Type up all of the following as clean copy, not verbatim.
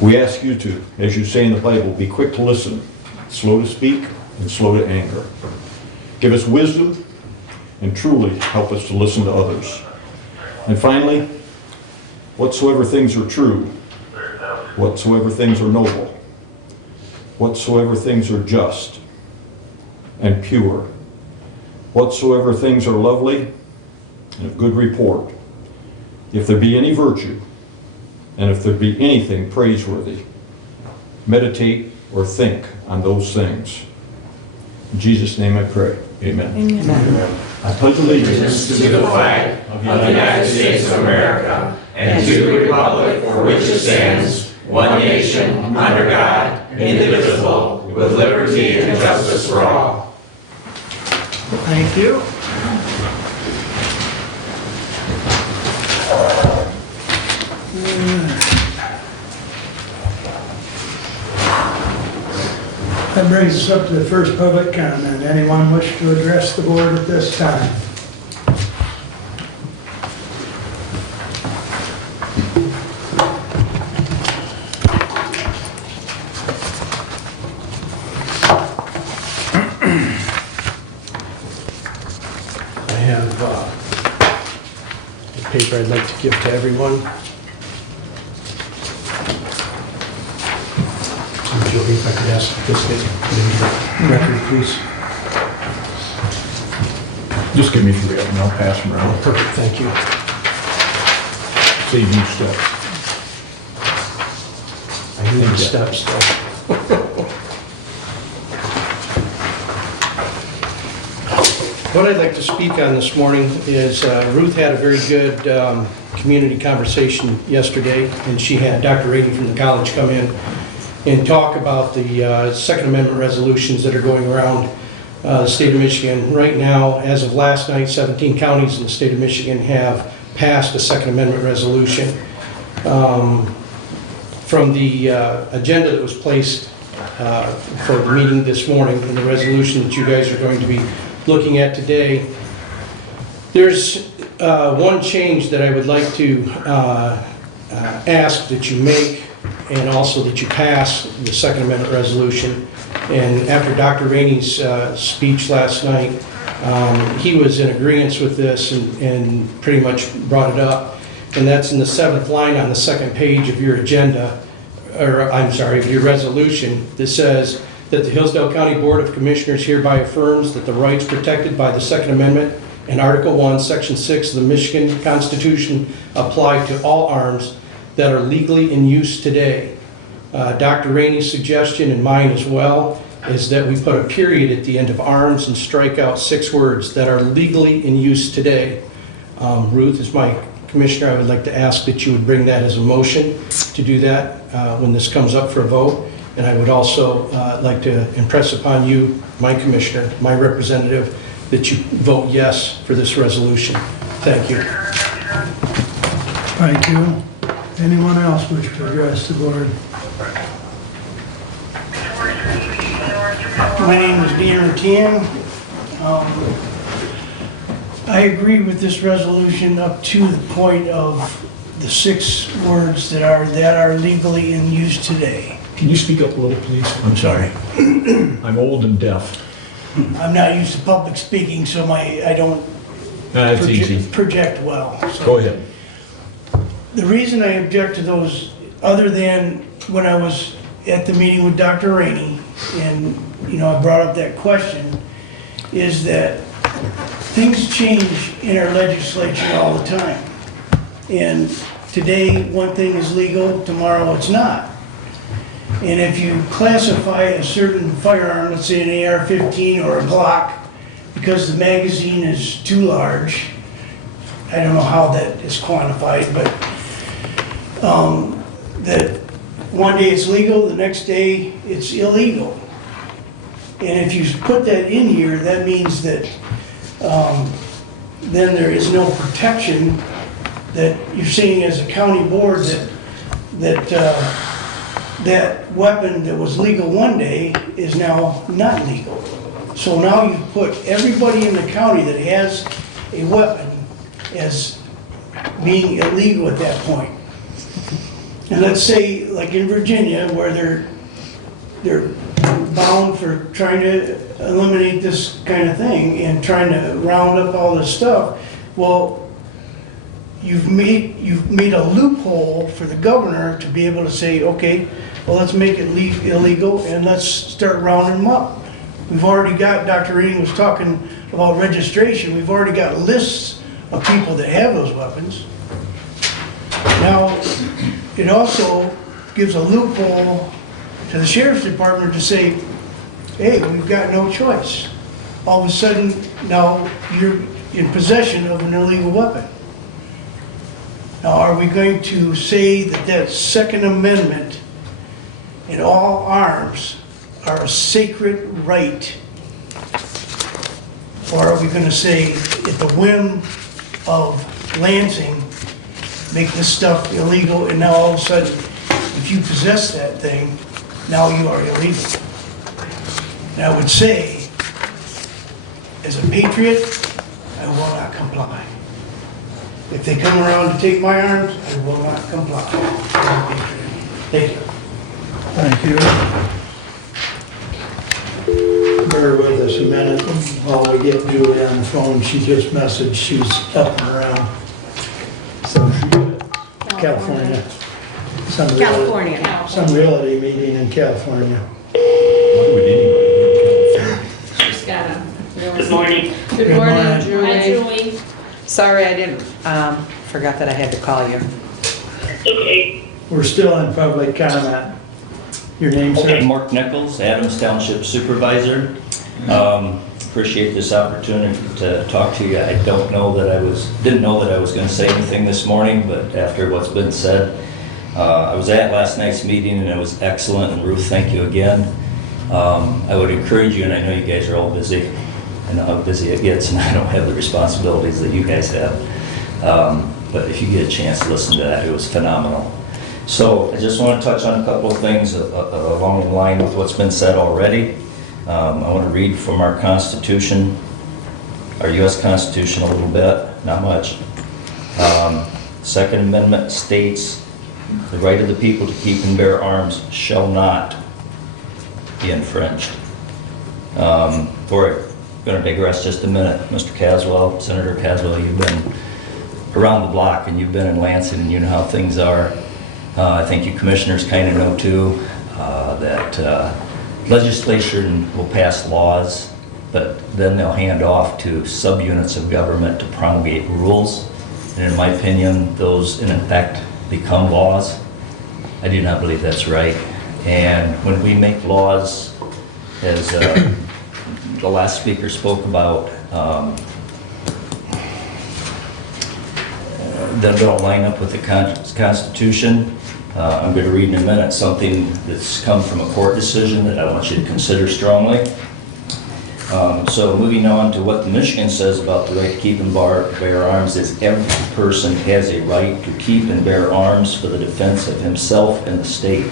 We ask you to, as you say in the Bible, be quick to listen, slow to speak, and slow to anger. Give us wisdom and truly help us to listen to others. And finally, whatsoever things are true, whatsoever things are noble, whatsoever things are just and pure, whatsoever things are lovely and of good report, if there be any virtue, and if there be anything praiseworthy, meditate or think on those things. In Jesus' name I pray. Amen. Amen. I pledge allegiance To the flag of the United States of America and to the republic for which it stands, one nation, under God, indivisible, with liberty and justice for all. Thank you. That brings us up to the first public comment. Anyone wish to address the board at this time? I have a paper I'd like to give to everyone. Jody, if I could ask this to put into the record, please. Just give me 3 of them, I'll pass them around. Perfect, thank you. Save you steps. I need the steps though. What I'd like to speak on this morning is Ruth had a very good community conversation yesterday, and she had Dr. Rainey from the college come in and talk about the Second Amendment resolutions that are going around the state of Michigan. Right now, as of last night, 17 counties in the state of Michigan have passed a Second Amendment resolution. From the agenda that was placed for the meeting this morning and the resolution that you guys are going to be looking at today, there's one change that I would like to ask that you make, and also that you pass the Second Amendment resolution. And after Dr. Rainey's speech last night, he was in agreement with this and pretty much brought it up. And that's in the 7th line on the 2nd page of your agenda, or I'm sorry, of your resolution, that says that the Hillsdale County Board of Commissioners hereby affirms that the rights protected by the Second Amendment and Article 1, Section 6 of the Michigan Constitution apply to all arms that are legally in use today. Dr. Rainey's suggestion, and mine as well, is that we put a period at the end of arms and strike out 6 words that are legally in use today. Ruth, as my commissioner, I would like to ask that you would bring that as a motion to do that when this comes up for a vote. And I would also like to impress upon you, my commissioner, my representative, that you vote yes for this resolution. Thank you. Thank you. Anyone else wish to address the board? My name is Dean Rutien. I agree with this resolution up to the point of the 6 words that are legally in use today. Can you speak up a little, please? I'm sorry. I'm old and deaf. I'm not used to public speaking, so I don't That's easy. project well. So. Go ahead. The reason I object to those, other than when I was at the meeting with Dr. Rainey, and I brought up that question, is that things change in our legislature all the time. And today, one thing is legal, tomorrow it's not. And if you classify a certain firearm, let's say an AR-15 or a Glock, because the magazine is too large, I don't know how that is quantified, but that one day it's legal, the next day it's illegal. And if you put that in here, that means that then there is no protection, that you're saying as a county board that weapon that was legal one day is now not legal. So now you've put everybody in the county that has a weapon as being illegal at that point. And let's say, like in Virginia, where they're bound for trying to eliminate this kind of thing and trying to round up all this stuff, well, you've made a loophole for the governor to be able to say, okay, well, let's make it illegal and let's start rounding them up. We've already got, Dr. Reading was talking about registration, we've already got lists of people that have those weapons. Now, it also gives a loophole to the sheriff's department to say, hey, we've got no choice. All of a sudden, now you're in possession of an illegal weapon. Now, are we going to say that that Second Amendment in all arms are a sacred right? Or are we going to say, at the whim of Lansing, make this stuff illegal, and now all of a sudden, if you possess that thing, now you are illegal? And I would say, as a patriot, I will not comply. If they come around to take my arms, I will not comply. I'm a patriot. Thank you. Thank you. Bear with us a minute while we get Julie on the phone. She just messaged she's up and around. So she, California. Some realty meeting in California. Why would anybody She's got a. Good morning. Good Good morning, morning. Julie. Hi, Julie. Sorry, I didn't, forgot that I had to call you. Okay. We're still in public comment. Your name, sir? Mark Nichols, Adams Township Supervisor. Appreciate this opportunity to talk to you. I didn't know that I was going to say anything this morning, but after what's been said, I was at last night's meeting and it was excellent. And Ruth, thank you again. I would encourage you, and I know you guys are all busy. I know how busy it gets, and I don't have the responsibilities that you guys have. But if you get a chance to listen to that, it was phenomenal. So I just want to touch on a couple of things along the line with what's been said already. I want to read from our Constitution, our U.S. Constitution a little bit, not much. Second Amendment states, the right of the people to keep and bear arms shall not be infringed. We're going to digress just a minute. Mr. Caswell, Senator Caswell, you've been around the block and you've been in Lansing and you know how things are. I think you commissioners kind of know too that legislature will pass laws, but then they'll hand off to subunits of government to promulgate rules. And in my opinion, those in effect become laws. I do not believe that's right. And when we make laws, as the last speaker spoke about, that don't line up with the Constitution. I'm going to read in a minute something that's come from a court decision that I want you to consider strongly. So moving on to what the Michigan says about the right to keep and bear arms is every person has a right to keep and bear arms for the defense of himself and the state.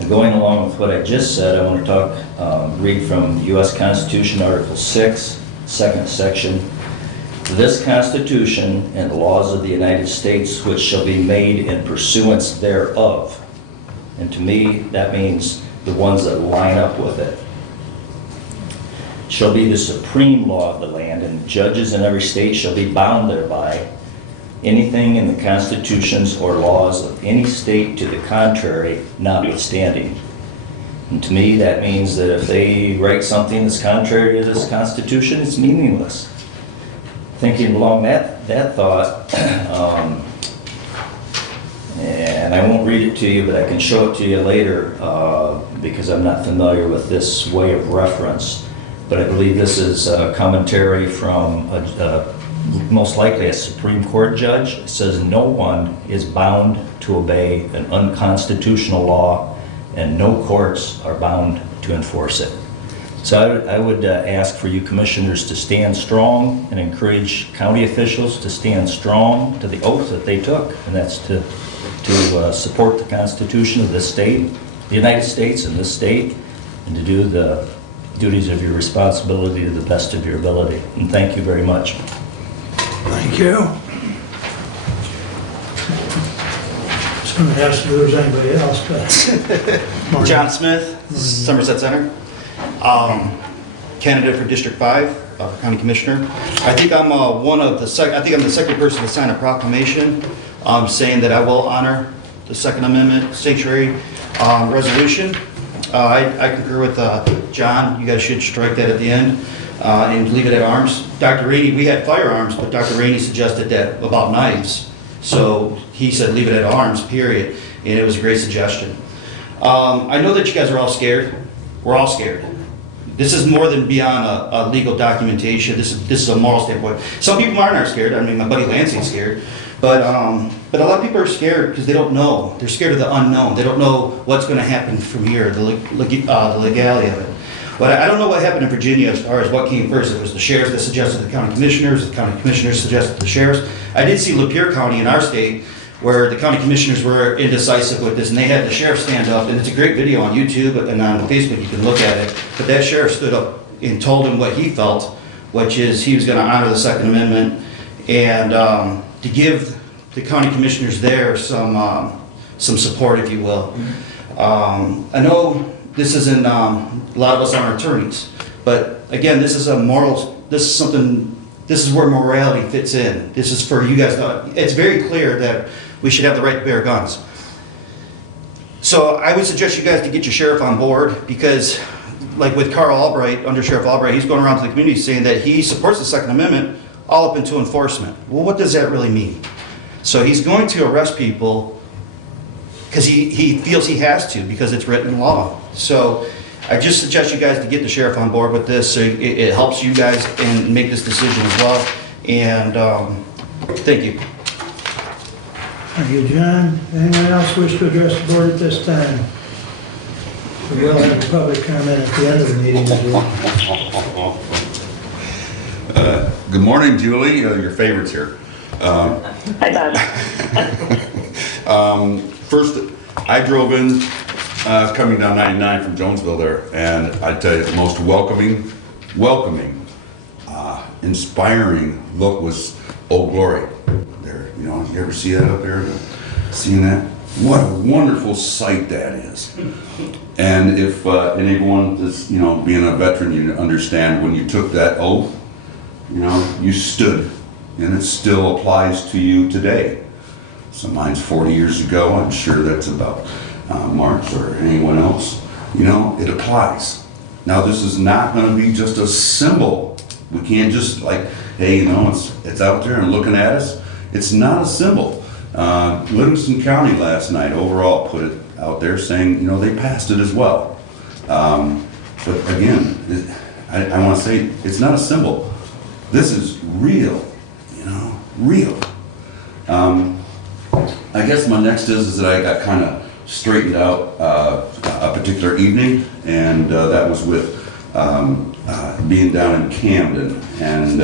And going along with what I just said, I want to read from the U.S. Constitution, Article 6, second section. This Constitution and the laws of the United States which shall be made in pursuance thereof. And to me, that means the ones that line up with it. Shall be the supreme law of the land, and judges in every state shall be bound thereby. Anything in the constitutions or laws of any state to the contrary notwithstanding. And to me, that means that if they write something that's contrary to this Constitution, it's meaningless. Thinking along that thought, and I won't read it to you, but I can show it to you later because I'm not familiar with this way of reference. But I believe this is a commentary from most likely a Supreme Court judge. It says no one is bound to obey an unconstitutional law and no courts are bound to enforce it. So I would ask for you commissioners to stand strong and encourage county officials to stand strong to the oath that they took, and that's to support the Constitution of this state, the United States and this state, and to do the duties of your responsibility to the best of your ability. And thank you very much. Thank you. Asked if there was anybody else, but. John Smith, Somerset Center. Candidate for District 5, County Commissioner. I think I'm I think I'm the second person to sign a proclamation saying that I will honor the Second Amendment sanctuary resolution. I concur with John. You guys should strike that at the end and leave it at arms. Dr. Rainey, we had firearms, but Dr. Rainey suggested that about knives. So he said leave it at arms, period. And it was a great suggestion. I know that you guys are all scared. We're all scared. This is more than beyond a legal documentation. This is a moral standpoint. Some people aren't scared. I mean, my buddy Lansing's scared. But a lot of people are scared because they don't know. They're scared of the unknown. They don't know what's going to happen from here, the legality of it. But I don't know what happened in Virginia as far as what came first. It was the sheriffs that suggested the county commissioners. The county commissioners suggested the sheriffs. I did see Lapeer County in our state where the county commissioners were indecisive with this, and they had the sheriff stand up, and it's a great video on YouTube and on Facebook, you can look at it, but that sheriff stood up and told him what he felt, which is he was going to honor the Second Amendment, and to give the county commissioners there some support, if you will. I know this isn't, a lot of us aren't attorneys, but again, this is where morality fits in. This is for you guys. It's very clear that we should have the right to bear guns. So I would suggest you guys to get your sheriff on board because, like with Carl Albright, Under Sheriff Albright, he's going around to the community saying that he supports the Second Amendment all up into enforcement. Well, what does that really mean? So he's going to arrest people because he feels he has to because it's written in law. So I just suggest you guys to get the sheriff on board with this so it helps you guys and make this decision as well. And thank you. Thank you, John. Anyone else wish to address the board at this time? We will have a public comment at the end of the meeting as well. Good morning, Julie. Your favorites here. Hi, Bob. First, I drove in coming down 99 from Jonesville there, and I tell you, the most welcoming, inspiring look was Old Glory. There, you ever see that up there? Seen that? What a wonderful sight that is. And if anyone that's, being a veteran, you understand when you took that oath, you stood, and it still applies to you today. So mine's 40 years ago. I'm sure that's about Mark's or anyone else. It applies. Now, this is not going to be just a symbol. We can't just hey, it's out there and looking at us. It's not a symbol. Livingston County last night overall put it out there saying, they passed it as well. But again, I want to say it's not a symbol. This is real, real. I guess my next is that I got kind of straightened out a particular evening, and that was with being down in Camden, and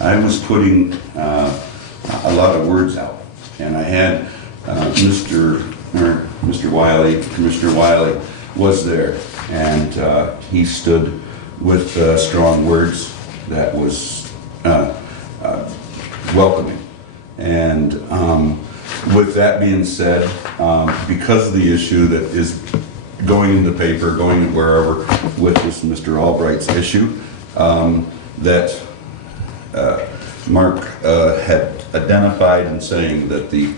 I was putting a lot of words out, and I had Mr. Wiley, Commissioner Wiley was there, and he stood with strong words that was welcoming. And with that being said, because of the issue that is going in the paper, going wherever with this Mr. Albright's issue, that Mark had identified and saying that the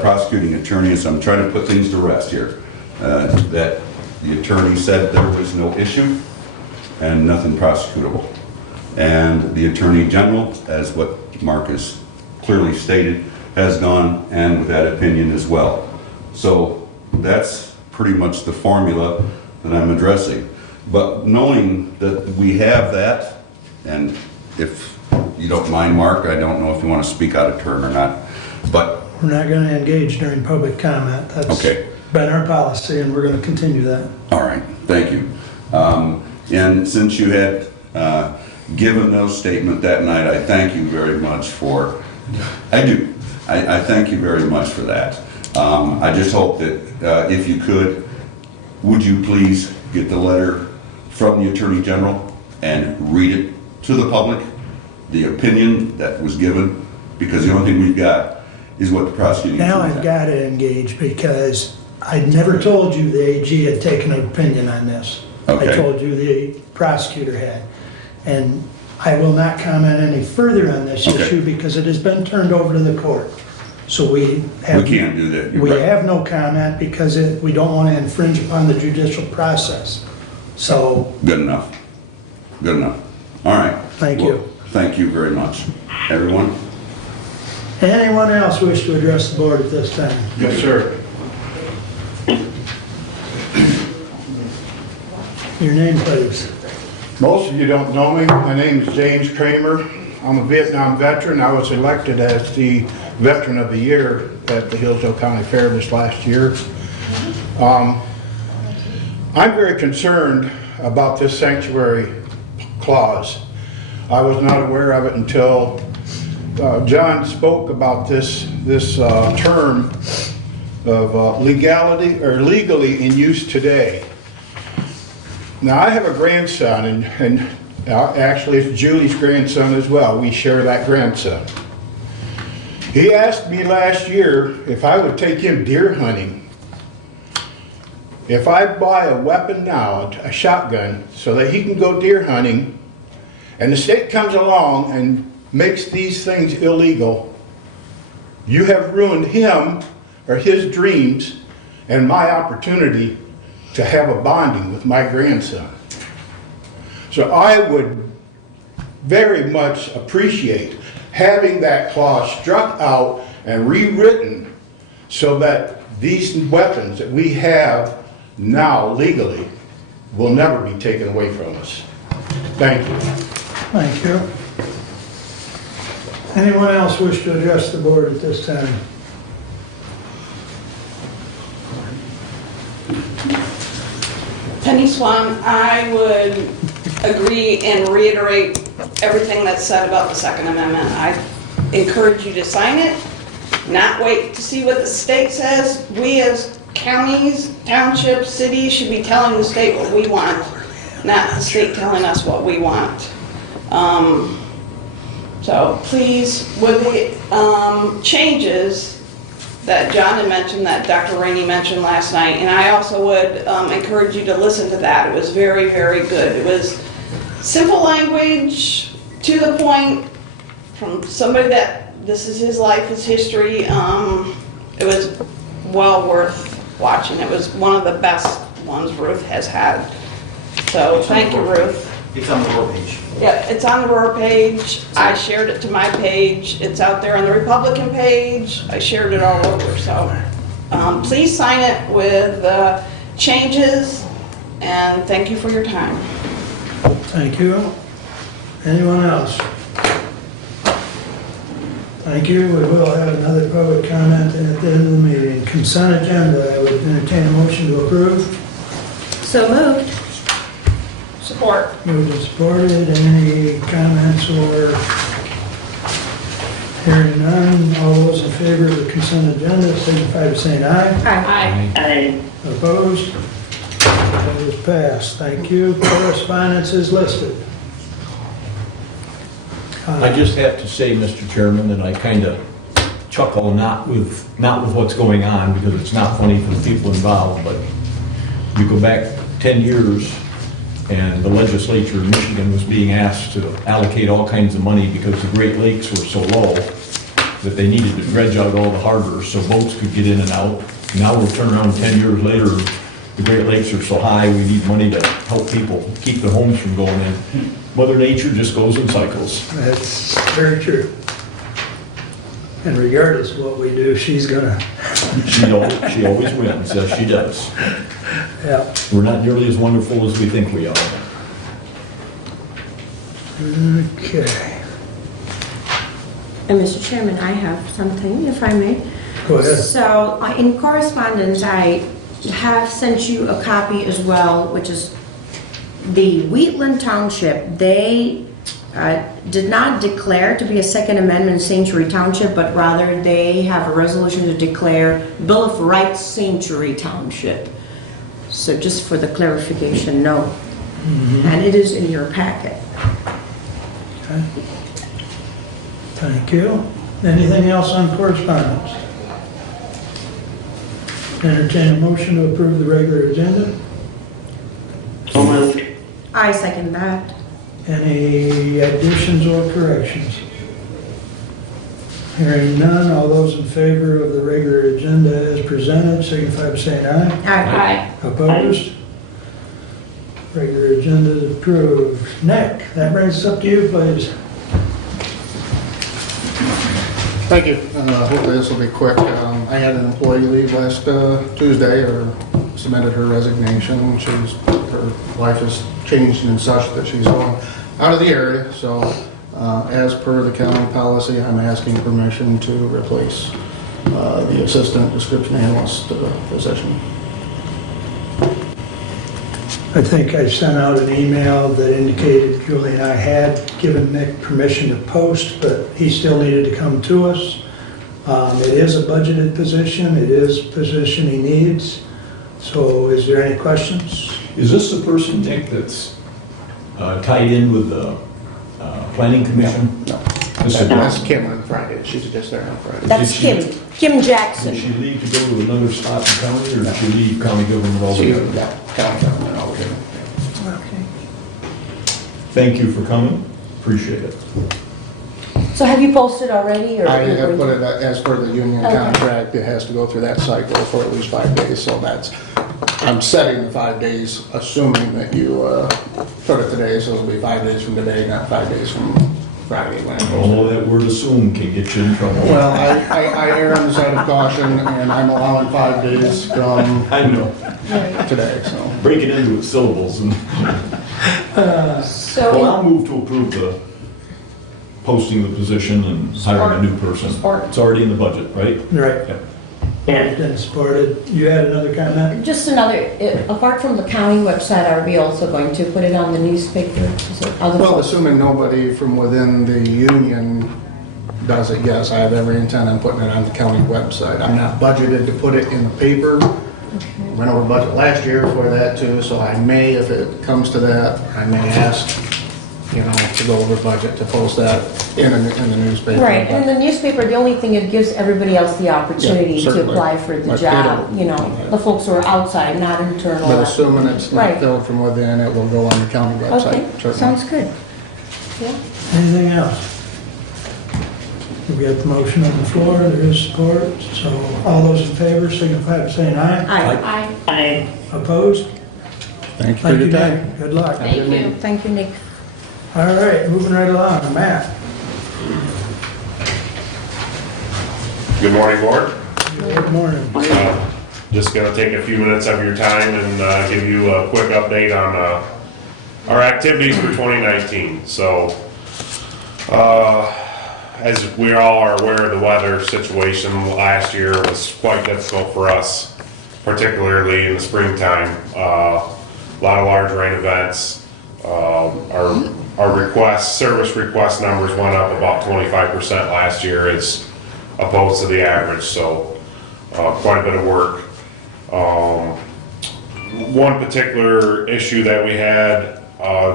prosecuting attorney, so I'm trying to put things to rest here, that the attorney said there was no issue and nothing prosecutable. And the Attorney General, as what Mark has clearly stated, has gone and with that opinion as well. So that's pretty much the formula that I'm addressing. But knowing that we have that, and if you don't mind, Mark, I don't know if you want to speak out of turn or not, but... We're not going to engage during public comment. That's okay. Been our policy, and we're going to continue that. All right, thank you. And since you had given those statement that night, I thank you very much for, I do. I thank you very much for that. I just hope that if you could, would you please get the letter from the Attorney General and read it to the public, the opinion that was given, because the only thing we've got is what the prosecuting. Now attorney I've had. got to engage because I'd never told you the AG had taken an opinion on this. I Okay. told you the prosecutor had. And I will not comment any further on this Okay. issue because it has been turned over to the court. So we have. We can't do that. You're We right. have no comment because we don't want to infringe upon the judicial process. So, Good enough. Good enough. All right. Thank Well, you. Thank you very much. Everyone? anyone else wish to address the board at this time? Yes, sir. Your name, please. Most of you don't know me. My name is James Kramer. I'm a Vietnam veteran. I was elected as the Veteran of the Year at the Hillsdale County Fair this last year. I'm very concerned about this sanctuary clause. I was not aware of it until John spoke about this term of legality or legally in use today. Now, I have a grandson, and actually it's Julie's grandson as well. We share that grandson. He asked me last year if I would take him deer hunting. If I buy a weapon now, a shotgun, so that he can go deer hunting, and the state comes along and makes these things illegal, you have ruined him or his dreams and my opportunity to have a bonding with my grandson. So I would very much appreciate having that clause struck out and rewritten so that these weapons that we have now legally will never be taken away from us. Thank you. Thank you. Anyone else wish to address the board at this time? Penny Swan, I would agree and reiterate everything that's said about the Second Amendment. I encourage you to sign it, not wait to see what the state says. We as counties, townships, cities should be telling the state what we want, not the state telling us what we want. So please, with the changes that John had mentioned, that Dr. Rainey mentioned last night, and I also would encourage you to listen to that. It was very, very good. It was simple language, to the point, from somebody that this is his life, his history. It was well worth watching. It was one of the best ones Ruth has had. So thank you, Ruth. It's on the Roar page. Yeah, it's on the Roar page. I shared it to my page. It's out there on the Republican page. I shared it all over, so please sign it with changes, and thank you for your time. Thank you. Anyone else? Thank you. We will have another public comment at the end of the meeting. Consent agenda, I would entertain a motion to approve. So moved. Support. Moved and supported. Any comments or hearing none? All those in favor of the consent agenda signify by saying aye. Aye. I Opposed? That is passed. Thank you. Correspondence is listed. I just have to say, Mr. Chairman, that I kind of chuckle not with what's going on, because it's not funny for the people involved, but you go back 10 years and the legislature in Michigan was being asked to allocate all kinds of money because the Great Lakes were so low that they needed to dredge out all the harbors so boats could get in and out. Now we'll turn around 10 years later, the Great Lakes are so high, we need money to help people keep their homes from going in. Mother Nature just goes in cycles. That's very true. And regardless of what we do, she's gonna, She always wins, yes, she does. yeah. We're not nearly as wonderful as we think we are. Okay. And Mr. Chairman, I have something, if I may. Go ahead. So in correspondence, I have sent you a copy as well, which is the Wheatland Township. They did not declare to be a Second Amendment sanctuary township, but rather they have a resolution to declare Bill of Rights sanctuary township. So just for the clarification, no. And it is in your packet. Okay. Thank you. Anything else on correspondence? Entertain a motion to approve the regular agenda. So moved. I second that. Any additions or corrections? Hearing none, all those in favor of the regular agenda as presented, signify by saying aye. Aye. Opposed? Regular agenda is approved. Nick, that brings us up to you, please. Thank you. Hopefully this will be quick. I had an employee leave last Tuesday, or submitted her resignation. Her life has changed and such that she's going out of the area. So as per the county policy, I'm asking permission to replace the assistant description analyst position. I think I sent out an email that indicated Julie and I had given Nick permission to post, but he still needed to come to us. It is a budgeted position, it is a position he needs. So is there any questions? Is this the person, Nick, that's tied in with the planning commission? No. This is- That's Kim on Friday. She's just there on Friday. That's Kim Jackson. Did she leave to go to another spot in county, or did she leave county government She, altogether? yeah, county government over here. Okay. Thank you for coming, appreciate it. So have you posted already, or? I have put it as per the union Okay. contract, it has to go through that cycle for at least 5 days, so I'm setting the 5 days, assuming that you put it today, so it'll be 5 days from today, not 5 days from Friday when I post Although it. that word assume can get you in trouble. Well, I err on the side of caution, and I'm allowing 5 days from I know, today, so. break it into its syllables and, well, So, I'll move to approve the posting the position and hiring a new person. Support. It's already in the budget, right? Right. Yeah. Been supported. You had another comment? just another, apart from the county website, are we also going to put it on the newspaper? Is it other Well, folks? assuming nobody from within the union does it, yes, I have every intent on putting it on the county website. I'm not budgeted to put it in the paper. Went over budget last year for that too, so I may, if it comes to that, I may ask, to go over budget to post that in the newspaper. Right, and in the newspaper, the only thing, it gives everybody else the opportunity Yeah, to certainly. apply for the But job, it'll- the folks who are outside, not internal. But assuming it's not Right. filled from within, it will go on the county website. Okay, certainly. sounds good. Yeah. Anything else? We got the motion on the floor, there is support, so all those in favor signify by saying aye. Aye. Aye. Opposed? Thank you for your time. Nick. Good luck. Thank you. Thank you, Nick. All right, moving right along, Matt. Good morning, Board. Good morning. Just going to take a few minutes of your time and give you a quick update on our activities for 2019. So, as we all are aware, the weather situation last year was quite difficult for us, particularly in the springtime. A lot of large rain events. Our service request numbers went up about 25% last year as opposed to the average, so quite a bit of work. One particular issue that we had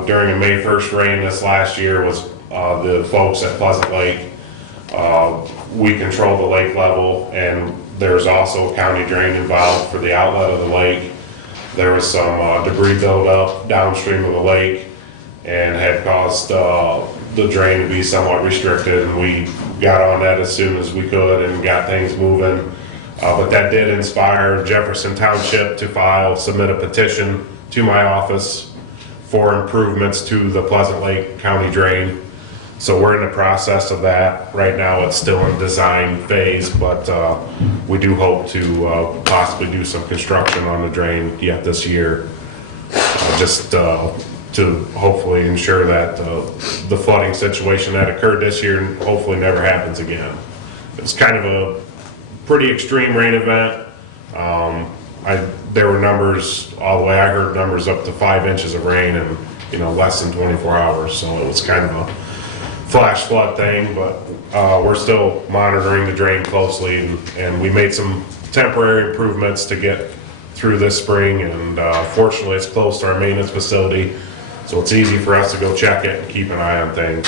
during a May 1st rain this last year was the folks at Pleasant Lake. We control the lake level, and there's also a county drain involved for the outlet of the lake. There was some debris buildup downstream of the lake and had caused the drain to be somewhat restricted, and we got on that as soon as we could and got things moving. But that did inspire Jefferson Township to submit a petition to my office for improvements to the Pleasant Lake County drain. So we're in the process of that. Right now it's still in design phase, but we do hope to possibly do some construction on the drain yet this year. Just to hopefully ensure that the flooding situation that occurred this year hopefully never happens again. It's kind of a pretty extreme rain event. There were numbers all the way. I heard numbers up to 5 inches of rain in less than 24 hours. So it was kind of a flash flood thing, but we're still monitoring the drain closely, and we made some temporary improvements to get through this spring, and fortunately it's close to our maintenance facility, so it's easy for us to go check it and keep an eye on things.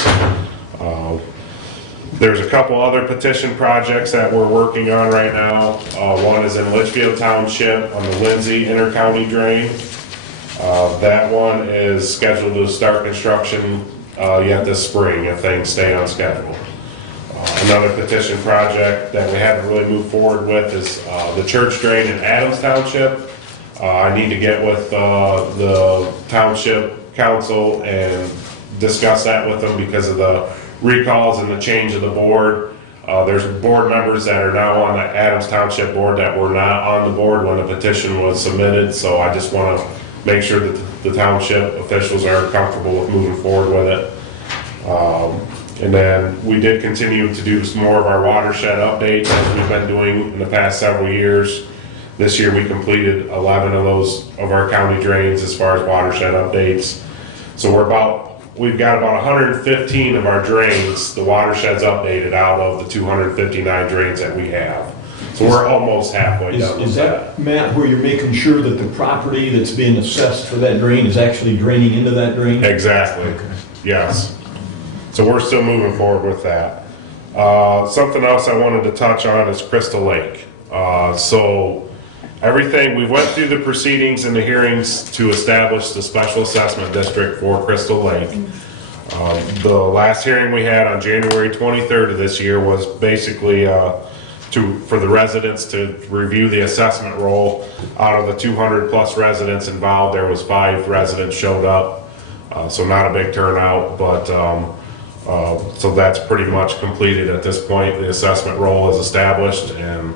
There's a couple other petition projects that we're working on right now. One is in Litchfield Township on the Lindsay Intercounty Drain. That one is scheduled to start construction yet this spring if things stay on schedule. Another petition project that we haven't really moved forward with is the church drain in Adams Township. I need to get with the township council and discuss that with them because of the recalls and the change of the board. There's board members that are now on the Adams Township board that were not on the board when the petition was submitted, so I just want to make sure that the township officials are comfortable with moving forward with it. And then we did continue to do some more of our watershed updates as we've been doing in the past several years. This year we completed 11 of our county drains as far as watershed updates. So we've got about 115 of our drains, the watersheds updated out of the 259 drains that we have. So we're almost halfway done. Is that, Matt, where you're making sure that the property that's being assessed for that drain is actually draining into that drain? Exactly, Okay. yes. So we're still moving forward with that. Something else I wanted to touch on is Crystal Lake. So everything, we went through the proceedings and the hearings to establish the special assessment district for Crystal Lake. The last hearing we had on January 23rd of this year was basically for the residents to review the assessment roll. Out of the 200 plus residents involved, there was 5 residents showed up. So not a big turnout, but so that's pretty much completed at this point. The assessment roll is established, and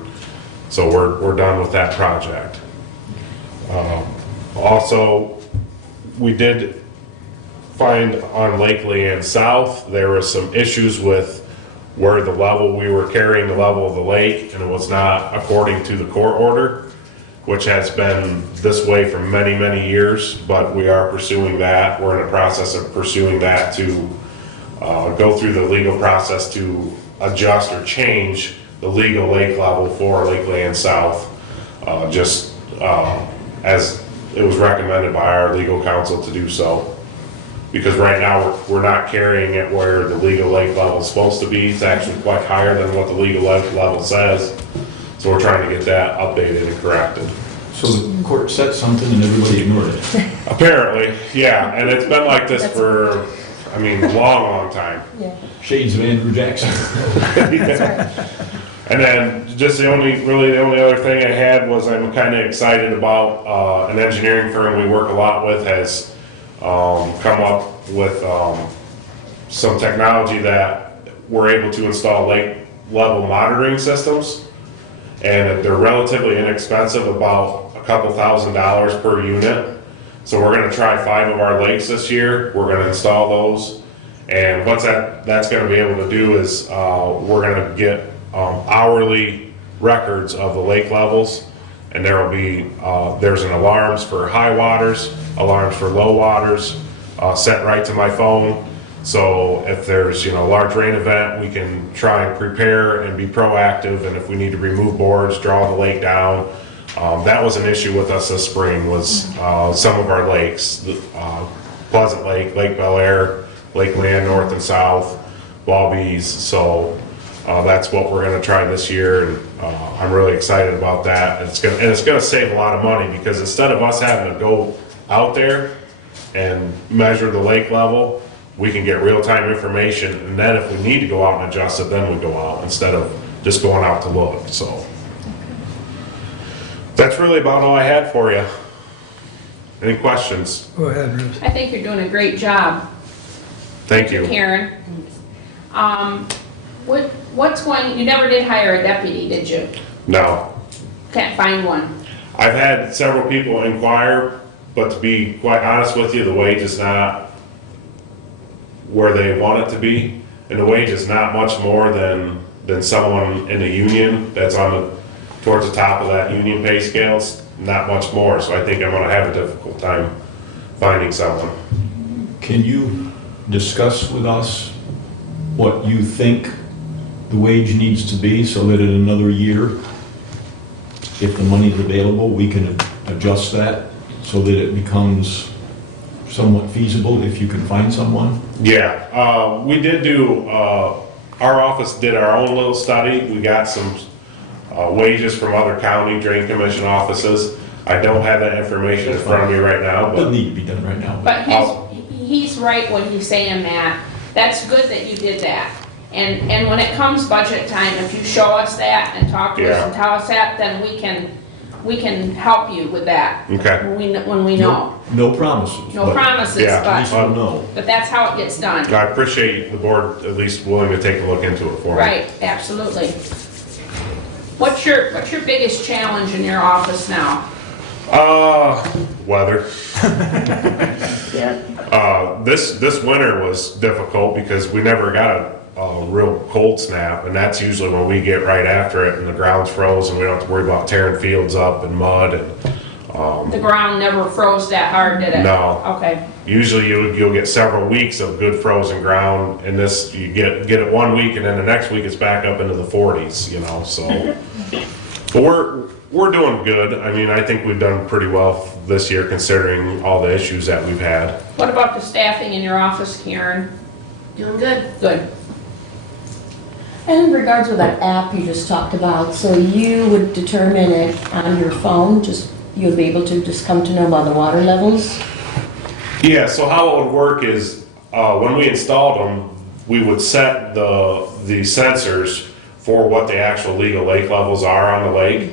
so we're done with that project. Also, we did find on Lake Leanne South, there were some issues with where we were carrying the level of the lake, and it was not according to the court order, which has been this way for many, many years, but we are pursuing that. We're in the process of pursuing that to go through the legal process to adjust or change the legal lake level for Lake Leanne South, as it was recommended by our legal counsel to do so. Because right now, we're not carrying it where the legal lake level is supposed to be. It's actually quite higher than what the legal lake level says. So we're trying to get that updated and corrected. So the court said something and everybody ignored it. Apparently, yeah, and it's been like this for, a long time. Yeah. Shades of Andrew Jackson. And then just the only other thing I had was I'm kind of excited about an engineering firm we work a lot with has come up with some technology that we're able to install lake level monitoring systems, and they're relatively inexpensive, about a couple $1,000s per unit. So we're going to try 5 of our lakes this year. We're going to install those, and what that's going to be able to do is we're going to get hourly records of the lake levels, and there will be there's an alarms for high waters, alarms for low waters, sent right to my phone. So if there's a large rain event, we can try and prepare and be proactive, and if we need to remove boards, draw the lake down. That was an issue with us this spring, was some of our lakes, Pleasant Lake, Lake Bel Air, Lake Land North and South, Wallabies. So that's what we're going to try this year, and I'm really excited about that. And it's going to save a lot of money, because instead of us having to go out there and measure the lake level, we can get real-time information, and then if we need to go out and adjust it, then we go out instead of just going out to look. So that's really about all I had for you. Any questions? Go ahead, Ruth. I think you're doing a great job, Thank you. Karen. You never did hire a deputy, did you? No. Can't find one. I've had several people inquire, but to be quite honest with you, the wage is not where they want it to be, and the wage is not much more than someone in the union that's towards the top of that union pay scales, not much more. So I think I'm going to have a difficult time finding someone. Can you discuss with us what you think the wage needs to be, so that in another year, if the money is available, we can adjust that so that it becomes somewhat feasible if you can find someone? Yeah, we did do our our office did our own little study. We got some wages from other county drain commission offices. I don't have that information in front of me right now, Doesn't but need to be done right now. But he's right when he's saying that. That's good that you did that. And when it comes budget time, if you show us that and talk to us and tell us that, then we can help you with that. Okay. When we know. No promises. No but promises, Yeah, At least but, we'll know. but that's how it gets done. I appreciate the board at least willing to take a look into it for me. Right, absolutely. What's your biggest challenge in your office now? Weather. This winter was difficult because we never got a real cold snap, and that's usually when we get right after it and the ground's froze and we don't have to worry about tearing fields up and mud and, The ground never froze that hard, did it? No. Okay, usually you'll get several weeks of good frozen ground, and this, you get it 1 week and then the next week it's back up into the 40s, you know, so. But we're doing good. I mean, I think we've done pretty well this year considering all the issues that we've had. what about the staffing in your office, Karen? Doing good. Good. And in regards to that app you just talked about, so you would determine it on your phone, just, you'll be able to just come to know about the water levels? Yeah, so how it would work is, when we installed them, we would set the sensors for what the actual legal lake levels are on the lake.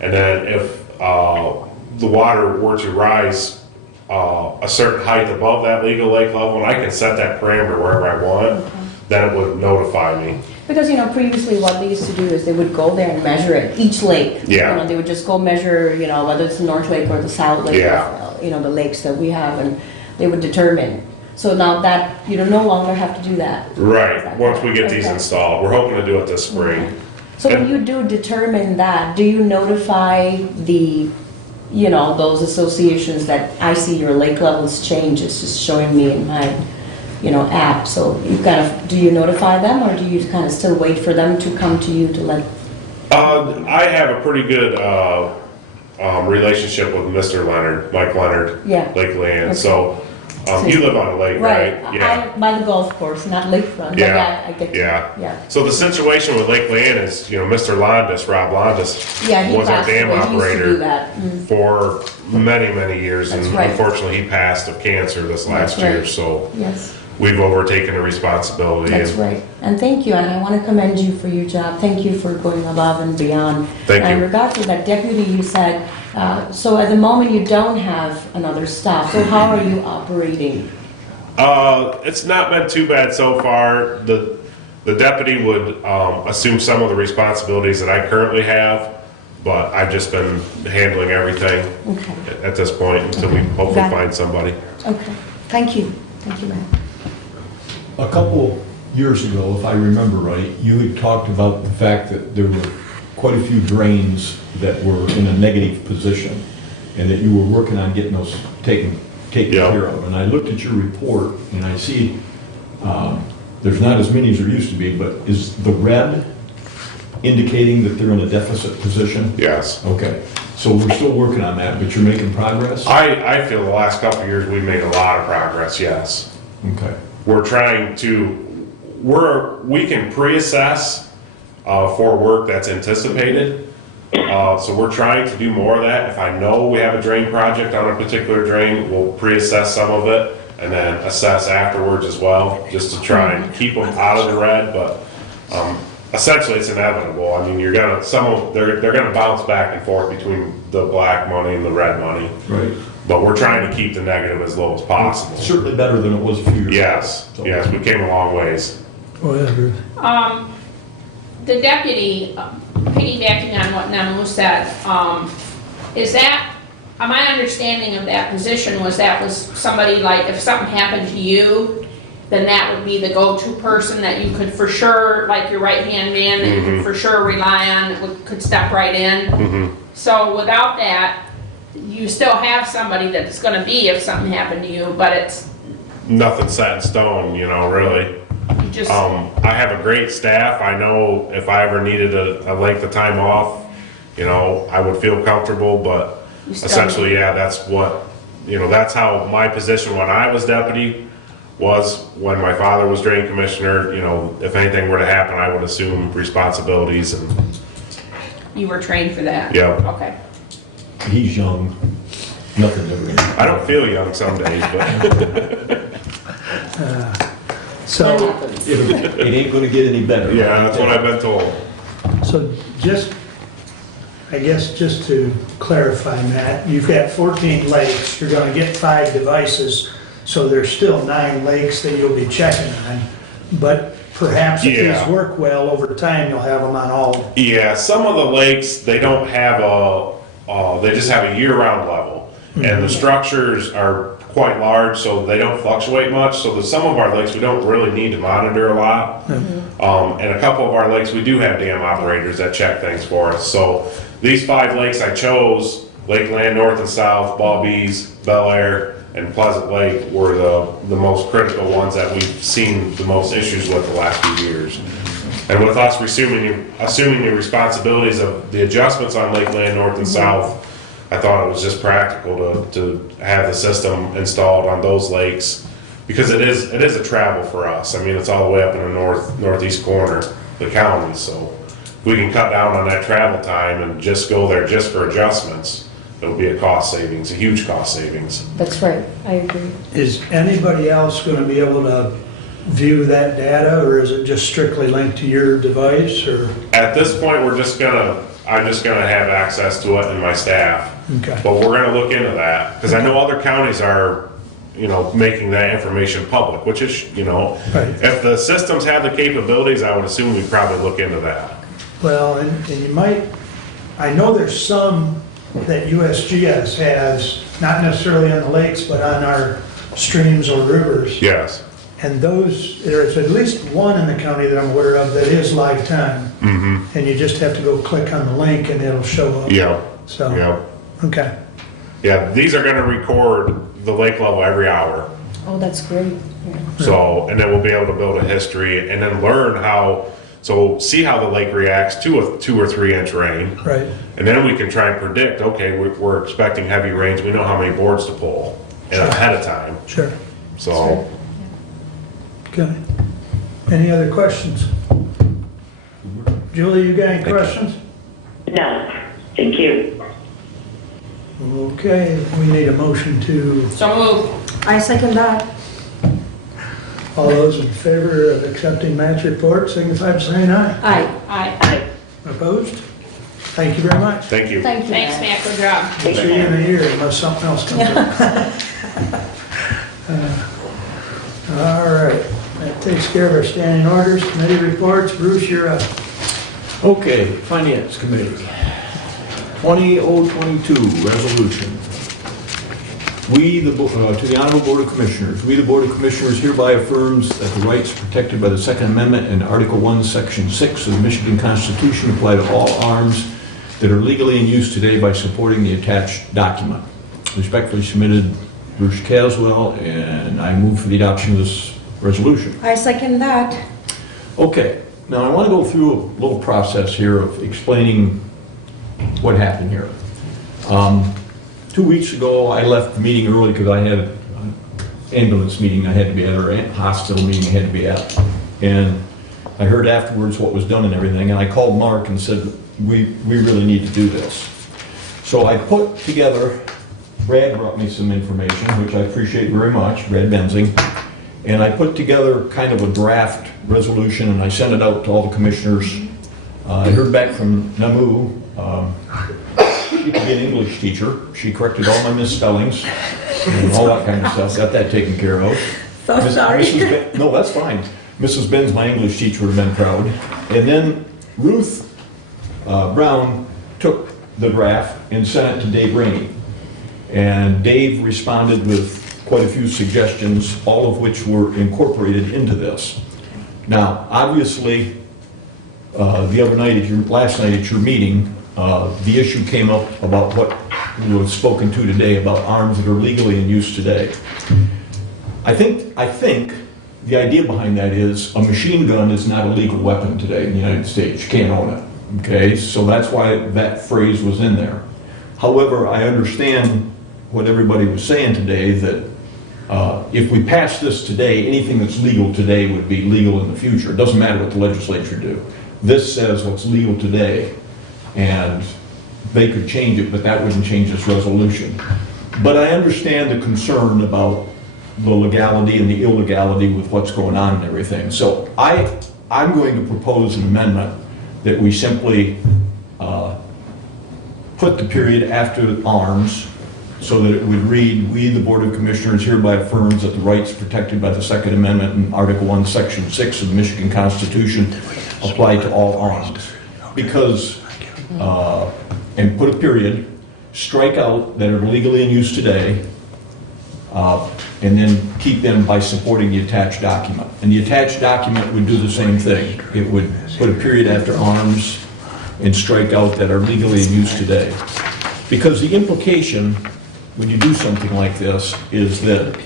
And then if the water were to rise a certain height above that legal lake level, and I can set that parameter wherever I want, then it would notify me. Because, previously what they used to do is they would go there and measure it, each lake. Yeah. They would just go measure, whether it's the North Lake or the South Lake, Yeah. the lakes that we have, and they would determine. So now that, you no longer have to do that. Right, once we get these Okay. installed. We're hoping to do it this spring. So when you do determine that, do you notify the, those associations that I see your lake levels change, it's just showing me in my, app, so you do you notify them, or do you kind of still wait for them to come to you to let? I have a pretty good relationship with Mr. Leonard, Mike Leonard, Yeah. Lake Land, Okay. so, you live on a lake, right? Yeah. By the golf course, not lakefront, but Yeah, I get you. yeah. Yeah. So the situation with Lake Land is, Mr. Landis, Rob Landis, Yeah, he was our passed dam away. He used to do operator that. for many, many years, and That's right. unfortunately he passed of cancer this last That's right. year, so Yes, we've overtaken the responsibility. that's and- right. And thank you, and I want to commend you for your job. Thank you for going above and beyond. Thank And in you. regard to that deputy, you said, so at the moment you don't have another staff, so how are you operating? It's not been too bad so far. The deputy would assume some of the responsibilities that I currently have, but I've just been handling everything Okay, at this point until we hopefully Got it. find somebody. okay. Thank you, ma'am. A couple years ago, if I remember right, you had talked about the fact that there were quite a few drains that were in a negative position, and that you were working on getting those taken Yeah. care of. And I looked at your report, and I see there's not as many as there used to be, but is the red indicating that they're in a deficit position? Yes. Okay, so we're still working on that, but you're making progress? I feel the last couple of years we've made a lot of progress, yes. Okay. We're trying to, we can pre-assess for work that's anticipated. So we're trying to do more of that. If I know we have a drain project on a particular drain, we'll pre-assess some of it and then assess afterwards as well, just to try and keep them out of the red, but essentially it's inevitable. I mean, they're gonna bounce back and forth between the black money and the red money. Right. But we're trying to keep the negative as low as possible. Certainly better than it was a few years ago. Yes, yes, we came a long ways. Oh, yeah, Bruce. The deputy, piggybacking on what Namu said, my understanding of that position was somebody like, if something happened to you, then that would be the go-to person that you could for sure, like your right-hand man, that you could for sure rely on, that could step right in. So without that, you still have somebody that's gonna be if something happened to you, but it's Nothing set in stone, really. just, I have a great staff. I know if I ever needed a length of time off, I would feel comfortable, but You still- essentially, yeah, that's what, that's how my position when I was deputy was when my father was drain commissioner, you know, if anything were to happen, I would assume responsibilities and, You were trained for that? Yeah. Okay. He's young, nothing ever. I don't feel young some days, but So, It ain't gonna get any better. yeah, that's what I've been told. so just, I guess just to clarify, Matt, you've got 14 lakes, you're gonna get 5 devices, so there's still 9 lakes that you'll be checking on. But perhaps if Yeah. these work well, over time, you'll have them on all. Yeah, some of the lakes, they don't have they just have a year-round level. And the structures are quite large, so they don't fluctuate much. So some of our lakes, we don't really need to monitor a lot. And a couple of our lakes, we do have dam operators that check things for us. So these 5 lakes I chose, Lakeland North and South, Bobby's, Bel Air, and Pleasant Lake were the most critical ones that we've seen the most issues with the last few years. And with us assuming the responsibilities of the adjustments on Lakeland North and South, I thought it was just practical to have the system installed on those lakes, because it is a travel for us. I mean, it's all the way up in the northeast corner of the county, so if we can cut down on that travel time and just go there just for adjustments, it'll be a cost savings, a huge cost savings. That's right, I agree. Is anybody else gonna be able to view that data, or is it just strictly linked to your device, or? At this point, I'm just gonna have access to it and my staff. Okay. But we're gonna look into that, because I know other counties are, you know, making that information public, which is, you know, Right. if the systems have the capabilities, I would assume we'd probably look into that. Well, and you might, I know there's some that USGS has, not necessarily on the lakes, but on our streams or rivers. Yes. And those, there's at least one in the county that I'm aware of that is live time. Mm-hmm. And you just have to go click on the link and it'll show up. Yeah. So, Yeah. okay. Yeah, these are gonna record the lake level every hour. Oh, that's great. Yeah. So, and then we'll be able to build a history and then learn see how the lake reacts to a 2 or 3 inch rain. Right. And then we can try and predict, okay, we're expecting heavy rains, we know how many boards to pull ahead of time. Sure. So, Okay. Any other questions? Julie, you got any questions? No, thank you. Okay, we need a motion to, So move. I second that. all those in favor of accepting Matt's report, signify by saying aye. Aye. Aye. Opposed? Thank you very much. thank you. Thank you. Thanks, Matt, good job. We'll see you in a year unless something else comes up. All right, that takes care of our standing orders, committee reports. Bruce, you're up. Okay, Finance Committee. 20022, resolution. To the Honorable Board of Commissioners, we, the Board of Commissioners, hereby affirms that the rights protected by the Second Amendment and Article 1, Section 6 of the Michigan Constitution apply to all arms that are legally in use today by supporting the attached document. Respectfully submitted, Bruce Caswell, and I move for the adoption of this resolution. I second that. Okay, now I want to go through a little process here of explaining what happened here. 2 weeks ago, I left the meeting early because I had an ambulance meeting I had to be at, or a hospital meeting I had to be at. And I heard afterwards what was done and everything, and I called Mark and said, we really need to do this. So I put together, Brad brought me some information, which I appreciate very much, Brad Benzing, and I put together kind of a draft resolution and I sent it out to all the commissioners. I heard back from Namu. She could be an English teacher. She corrected all my misspellings and all that kind of stuff. Got that taken care of. So sorry. No, that's fine. Mrs. Benz, my English teacher, would have been proud. And then Ruth Brown took the draft and sent it to Dave Rainey. And Dave responded with quite a few suggestions, all of which were incorporated into this. Now, obviously, last night at your meeting, the issue came up about what was spoken to today about arms that are legally in use today. I think the idea behind that is a machine gun is not a legal weapon today in the United States. You can't own it. Okay, so that's why that phrase was in there. However, I understand what everybody was saying today, that if we pass this today, anything that's legal today would be legal in the future. It doesn't matter what the legislature do. This says what's legal today, and they could change it, but that wouldn't change this resolution. But I understand the concern about the legality and the illegality with what's going on and everything. So I'm going to propose an amendment that we simply put the period after arms so that it would read, "We, the Board of Commissioners, hereby affirms that the rights protected by the Second Amendment in Article 1, Section 6 of the Michigan Constitution apply to all arms." Because, and put a period, strike out that are legally in use today, and then keep them by supporting the attached document. And the attached document would do the same thing. It would put a period after arms and strike out that are legally in use today. Because the implication, when you do something like this, is that,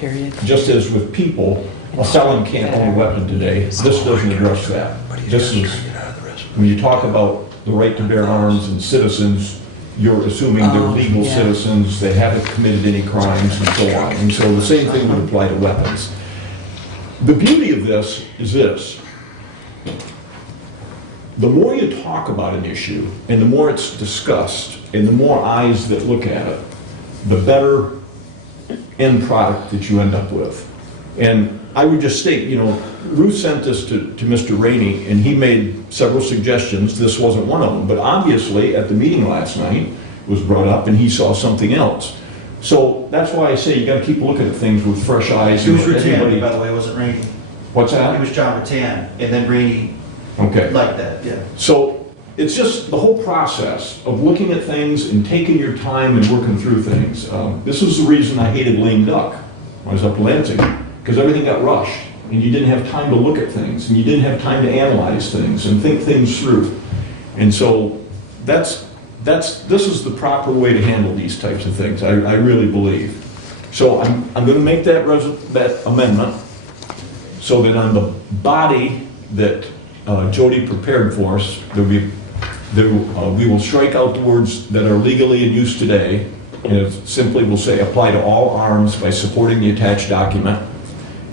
just as with people, a felon can't own a weapon today. This doesn't address that. This is, when you talk about the right to bear arms and citizens, you're assuming they're legal citizens, they haven't committed any crimes, and so on. And so the same thing would apply to weapons. The beauty of this is this. The more you talk about an issue, and the more it's discussed, and the more eyes that look at it, the better end product that you end up with. And I would just state, you know, Ruth sent this to Mr. Rainey, and he made several suggestions. This wasn't one of them, but obviously at the meeting last night it was brought up, and he saw something else. So that's why I say you got to keep looking at things with fresh eyes. It was Rattan, by the way, it wasn't Rainey. What's that? It was John Rattan, and then Rainey liked that, yeah. So it's just the whole process of looking at things and taking your time and working through things. This is the reason I hated lame duck when I was up in Lansing, because everything got rushed, and you didn't have time to look at things, and you didn't have time to analyze things and think things through. And so this is the proper way to handle these types of things, I really believe. So I'm going to make that amendment so that on the body that Jody prepared for us, we will strike out the words that are legally in use today, and it simply will say apply to all arms by supporting the attached document.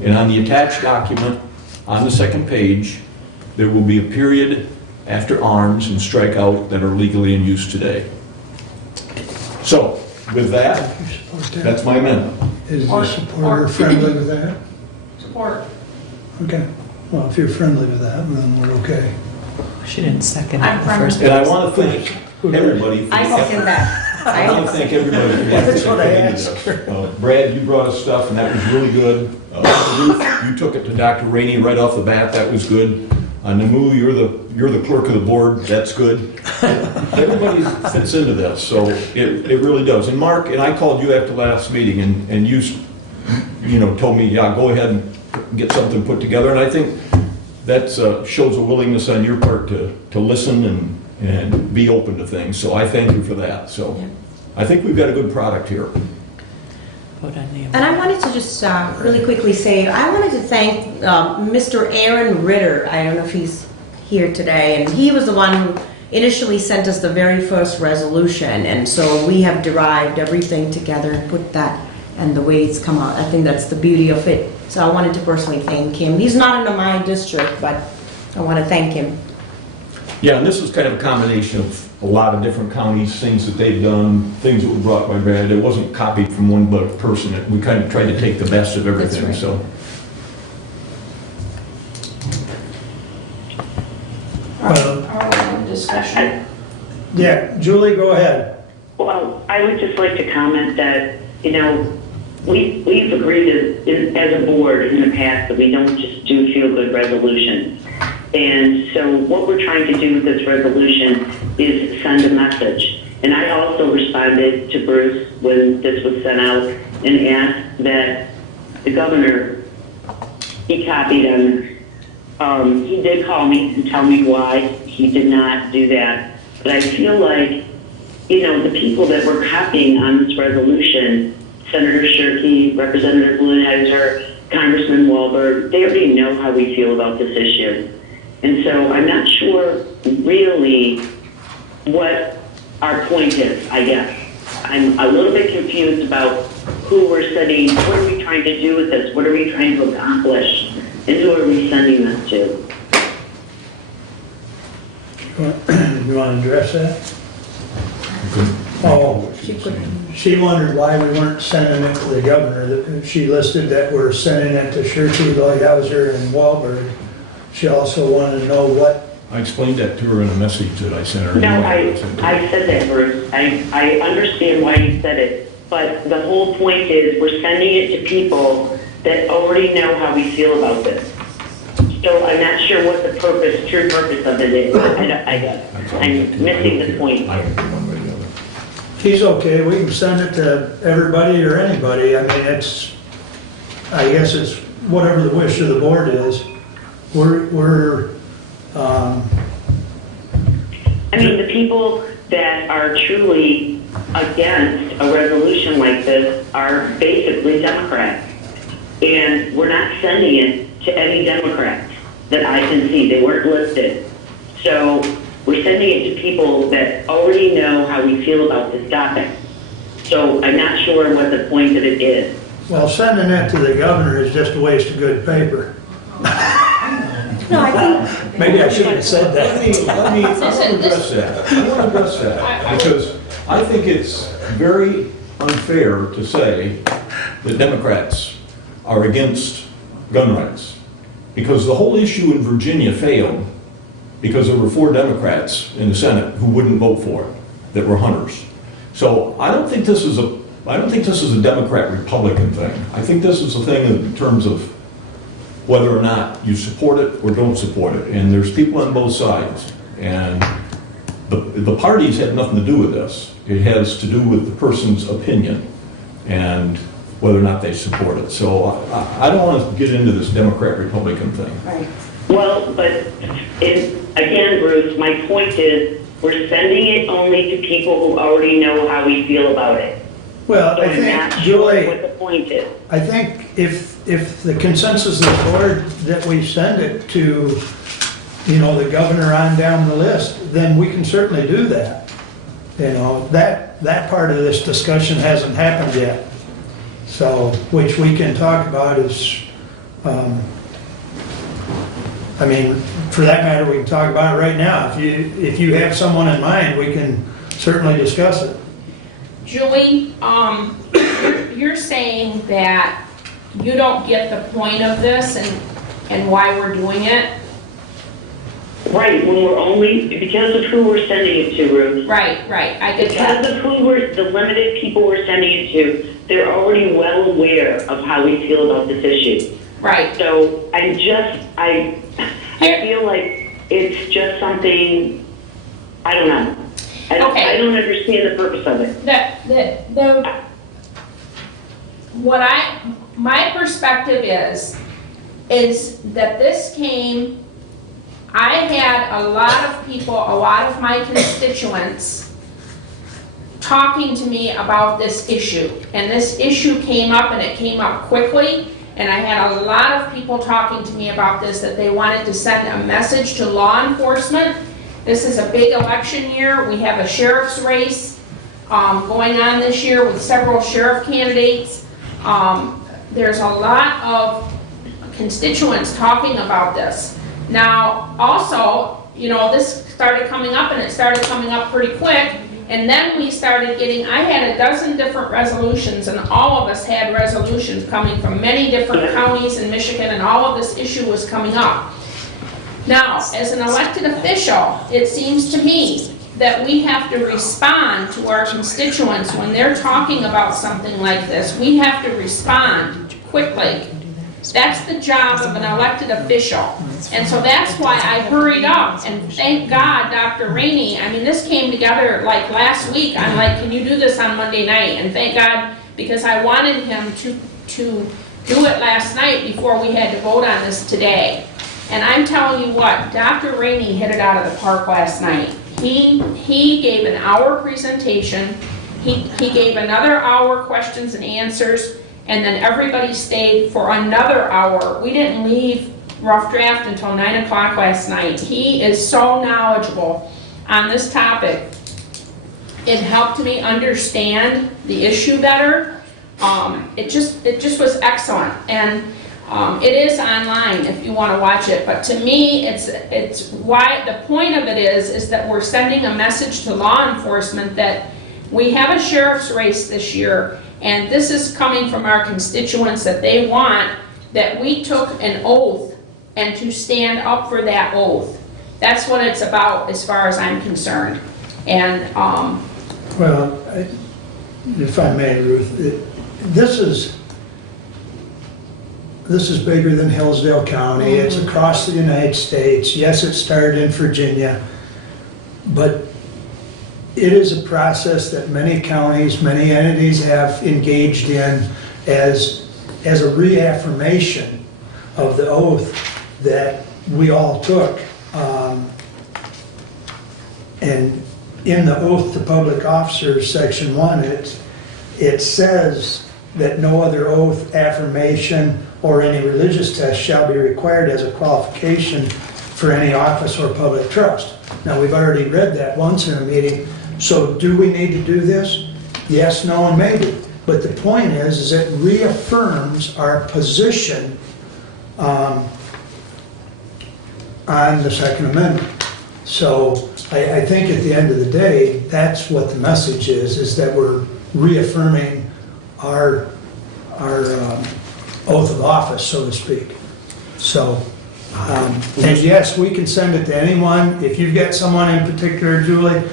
And on the attached document, on the second page, there will be a period after arms and strike out that are legally in use today. So, with that, that's my amendment. Is the supporter friendly with that? Support. Okay. Well, if you're friendly with that, then we're okay. She didn't second I'm it the first. And I want to thank everybody. I second that. I want to thank everybody for That's what I asked. Brad, you brought us stuff, and that was really good. Ruth, you took it to Dr. Rainey right off the bat. That was good. Namu, you're the clerk of the board. That's good. Everybody fits into this, so it really does. And Mark, and I called you after last meeting, and you told me, yeah, go ahead and get something put together. And I think that shows a willingness on your part to listen and be open to things. So I thank you for that. So I think we've got a good product here. And I wanted to just really quickly say, I wanted to thank Mr. Aaron Ritter. I don't know if he's here today, and he was the one who initially sent us the very first resolution, and so we have derived everything together and put that and the way it's come out. I think that's the beauty of it. So I wanted to personally thank him. He's not in my district, but I want to thank him. Yeah, and this is kind of a combination of a lot of different counties, things that they've done, things that were brought by Brad. It wasn't copied from one person. We kind of tried to take the best of everything. That's right. So. Are we in discussion? Yeah, Julie, go ahead. Well, I would just like to comment that, we've agreed as a board in the past that we don't just do feel-good resolutions. And so what we're trying to do with this resolution is send a message. And I also responded to Bruce when this was sent out and asked that the governor be copied on. He did call me and tell me why he did not do that. But I feel like, the people that we're copying on this resolution, Senator Shirkey, Representative Lunihiser, Congressman Walberg, they already know how we feel about this issue. And so I'm not sure really what our point is, I guess. I'm a little bit confused about who we're sending, what are we trying to do with this? What are we trying to accomplish? And who are we sending this to? You want to address that? Oh, she wondered why we weren't sending it to the governor. She listed that we're sending it to Shirley, Lloyd-Hauser, and Wahlberg. She also wanted to know what. I explained that to her in a message that I sent her. No, I said that, Bruce. I understand why you said it, but the whole point is we're sending it to people that already know how we feel about this. So I'm not sure what the true purpose of it is. I'm missing the point. He's okay, we can send it to everybody or anybody. I mean, I guess it's whatever the wish of the board is. I mean, the people that are truly against a resolution like this are basically Democrats. And we're not sending it to any Democrats that I can see. They weren't listed. So we're sending it to people that already know how we feel about this topic. So I'm not sure what the point of it is. Well, sending that to the governor is just a waste of good paper. No, I think. Maybe I shouldn't have said that. Let me address that. I want to address that because I think it's very unfair to say that Democrats are against gun rights. Because the whole issue in Virginia failed because there were 4 Democrats in the Senate who wouldn't vote for it, that were hunters. So I don't think this is a Democrat-Republican thing. I think this is a thing in terms of whether or not you support it or don't support it. And there's people on both sides. And the parties had nothing to do with this. It has to do with the person's opinion and whether or not they support it. So I don't want to get into this Democrat-Republican thing. Right. Well, but again, Bruce, my point is we're sending it only to people who already know how we feel about it. Well, So I I'm think, not sure Julie, what the point is. I think if the consensus of the board that we send it to, the governor on down the list, then we can certainly do that. That part of this discussion hasn't happened yet. So, which we can talk about is, for that matter, we can talk about it right now. If you have someone in mind, we can certainly discuss it. Julie, you're saying that you don't get the point of this and why we're doing it? Right, when we're only, because of who we're sending it to, Ruth. Right, I get that. Because of the limited people we're sending it to, they're already well aware of how we feel about this issue. Right. So I feel like it's just something, I don't know. I don't understand the purpose of it. My perspective is that this came, I had a lot of people, a lot of my constituents talking to me about this issue. And this issue came up and it came up quickly. And I had a lot of people talking to me about this, that they wanted to send a message to law enforcement. This is a big election year. We have a sheriff's race going on this year with several sheriff candidates. There's a lot of constituents talking about this. Now, also, this started coming up and it started coming up pretty quick. And then we started getting, I had a dozen different resolutions and all of us had resolutions coming from many different counties in Michigan, and all of this issue was coming up. Now, as an elected official, it seems to me that we have to respond to our constituents when they're talking about something like this. We have to respond quickly. That's the job of an elected official. And so that's why I hurried up, and thank God, Dr. Rainey, this came together like last week. I'm like, can you do this on Monday night? And thank God, because I wanted him to do it last night before we had to vote on this today. And I'm telling you what, Dr. Rainey hit it out of the park last night. He gave an hour presentation. He gave another hour questions and answers. And then everybody stayed for another hour. We didn't leave Rough Draft until 9 o'clock last night. He is so knowledgeable on this topic. it helped me understand the issue better. It just was excellent, and it is online if you want to watch it. But to me, it's why the point of it is that we're sending a message to law enforcement that we have a sheriff's race this year, and this is coming from our constituents that they want that we took an oath and to stand up for that oath. That's what it's about as far as I'm concerned. And Well, if I may, Ruth, this is bigger than Hillsdale County. It's across the United States. Yes, it started in Virginia, but it is a process that many counties, many entities have engaged in as a reaffirmation of the oath that we all took. And in the oath to public officers, section 1, it says that no other oath, affirmation, or any religious test shall be required as a qualification for any office or public trust. Now, we've already read that once in a meeting, so do we need to do this? Yes, no, and maybe. But the point is it reaffirms our position on the Second Amendment. So I think at the end of the day, that's what the message is that we're reaffirming our oath of office, so to speak. So, and yes, we can send it to anyone. If you've got someone in particular, Julie,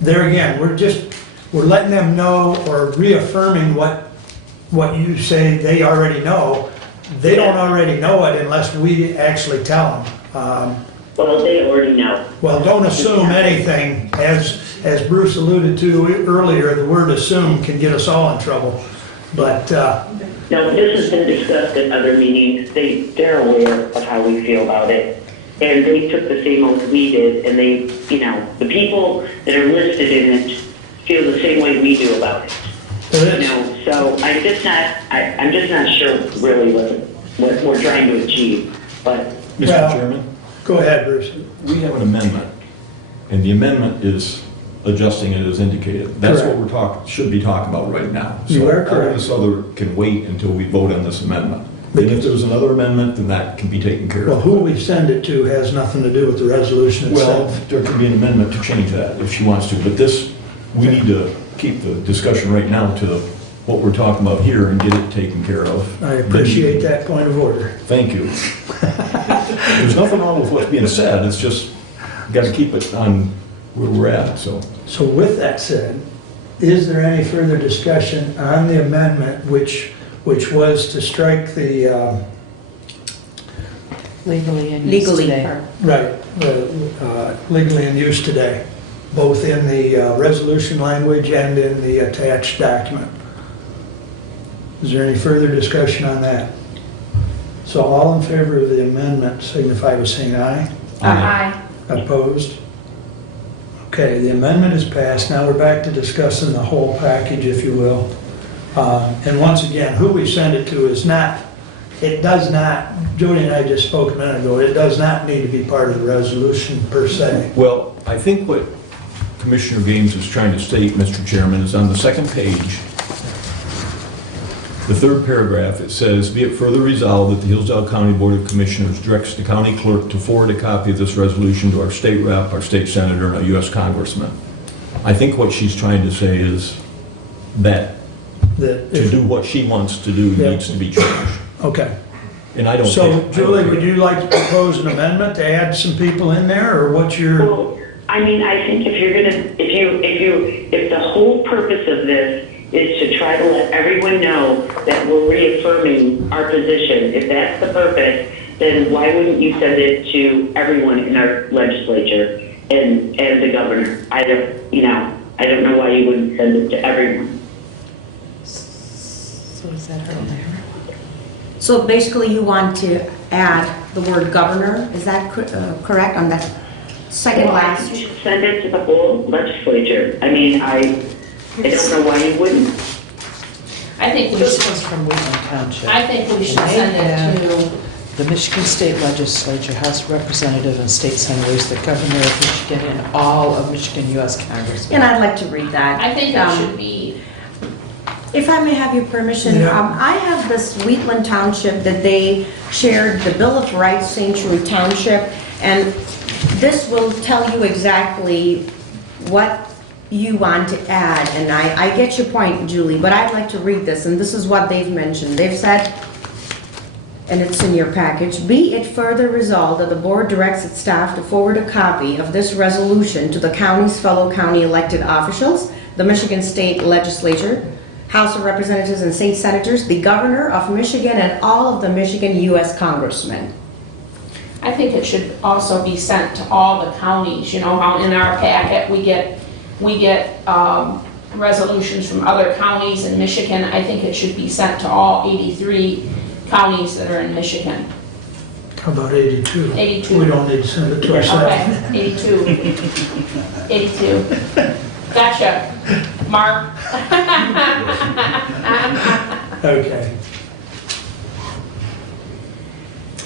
there again, we're letting them know or reaffirming what you say they already know. They don't already know it unless we actually tell them. Well, they already know. Well, don't assume anything. As Bruce alluded to earlier, the word assume can get us all in trouble. But No, this has been discussed at other meetings. They're aware of how we feel about it. And they took the same oath we did, and they, the people that are listed in it feel the same way we do about it. So I'm just not sure really what we're trying to achieve, but. Mr. Chairman? Go ahead, Bruce. We have an amendment, and the amendment is adjusting it as indicated. That's what we're should be talking about right now. You are correct. All this other can wait until we vote on this amendment. And if there's another amendment, then that can be taken care Well, of. who we send it to has nothing to do with the resolution Well, itself. there could be an amendment to change that if she wants to, but we need to keep the discussion right now to what we're talking about here and get it taken care of. I appreciate that point of order. Thank you. There's nothing wrong with what's being said, it's just, got to keep it on where we're at, so. So with that said, is there any further discussion on the amendment which was to strike the, Legally in use today. legally in use today, both in the resolution language and in the attached document? Is there any further discussion on that? So all in favor of the amendment signify by saying aye. Aye. Opposed? Okay, the amendment is passed. Now we're back to discussing the whole package, if you will. And once again, who we send it to is not, it does not, Jody and I just spoke a minute ago, it does not need to be part of the resolution per se. Well, I think what Commissioner Gaines is trying to state, Mr. Chairman, is on the second page, the third paragraph, it says, "Be it further resolved that the Hillsdale County Board of Commissioners directs the county clerk to forward a copy of this resolution to our state rep, our state senator, and our U.S. congressman." I think what she's trying to say is that to do what she wants to do needs to be changed. Okay. And I don't. So Julie, would you like to propose an amendment to add some people in there, or what's your? Well, I mean, I think if you're gonna, if the whole purpose of this is to try to let everyone know that we're reaffirming our position, if that's the purpose, then why wouldn't you send it to everyone in our legislature and the governor? I don't know why you wouldn't send it to everyone. So is that her there? So basically you want to add the word governor, is that correct on that second Well, last? I think you should send it to the whole legislature. I mean, I don't know why you wouldn't. I think we This should, was from Wheatland Township. I think we should send it to The Michigan State Legislature, House Representative and State Senator is the governor of Michigan and all of Michigan U.S. Congressmen. And I'd like to read that. I think it should be, If I may have your permission, Yeah. I have this Wheatland Township that they shared, the Bill of Rights, St. Louis Township, and this will tell you exactly what you want to add. And I get your point, Julie, but I'd like to read this, and this is what they've mentioned. They've said, and it's in your package, be it further resolved that the board directs its staff to forward a copy of this resolution to the county's fellow county elected officials, the Michigan State Legislature, House of Representatives and state senators, the governor of Michigan, and all of the Michigan U.S. congressmen. I think it should also be sent to all the counties. You know how in our packet we get resolutions from other counties in Michigan. I think it should be sent to all 83 counties that are in Michigan. How about 82? 82. We don't need to send it to ourselves. Okay, 82. 82. Gotcha. Mark? Okay.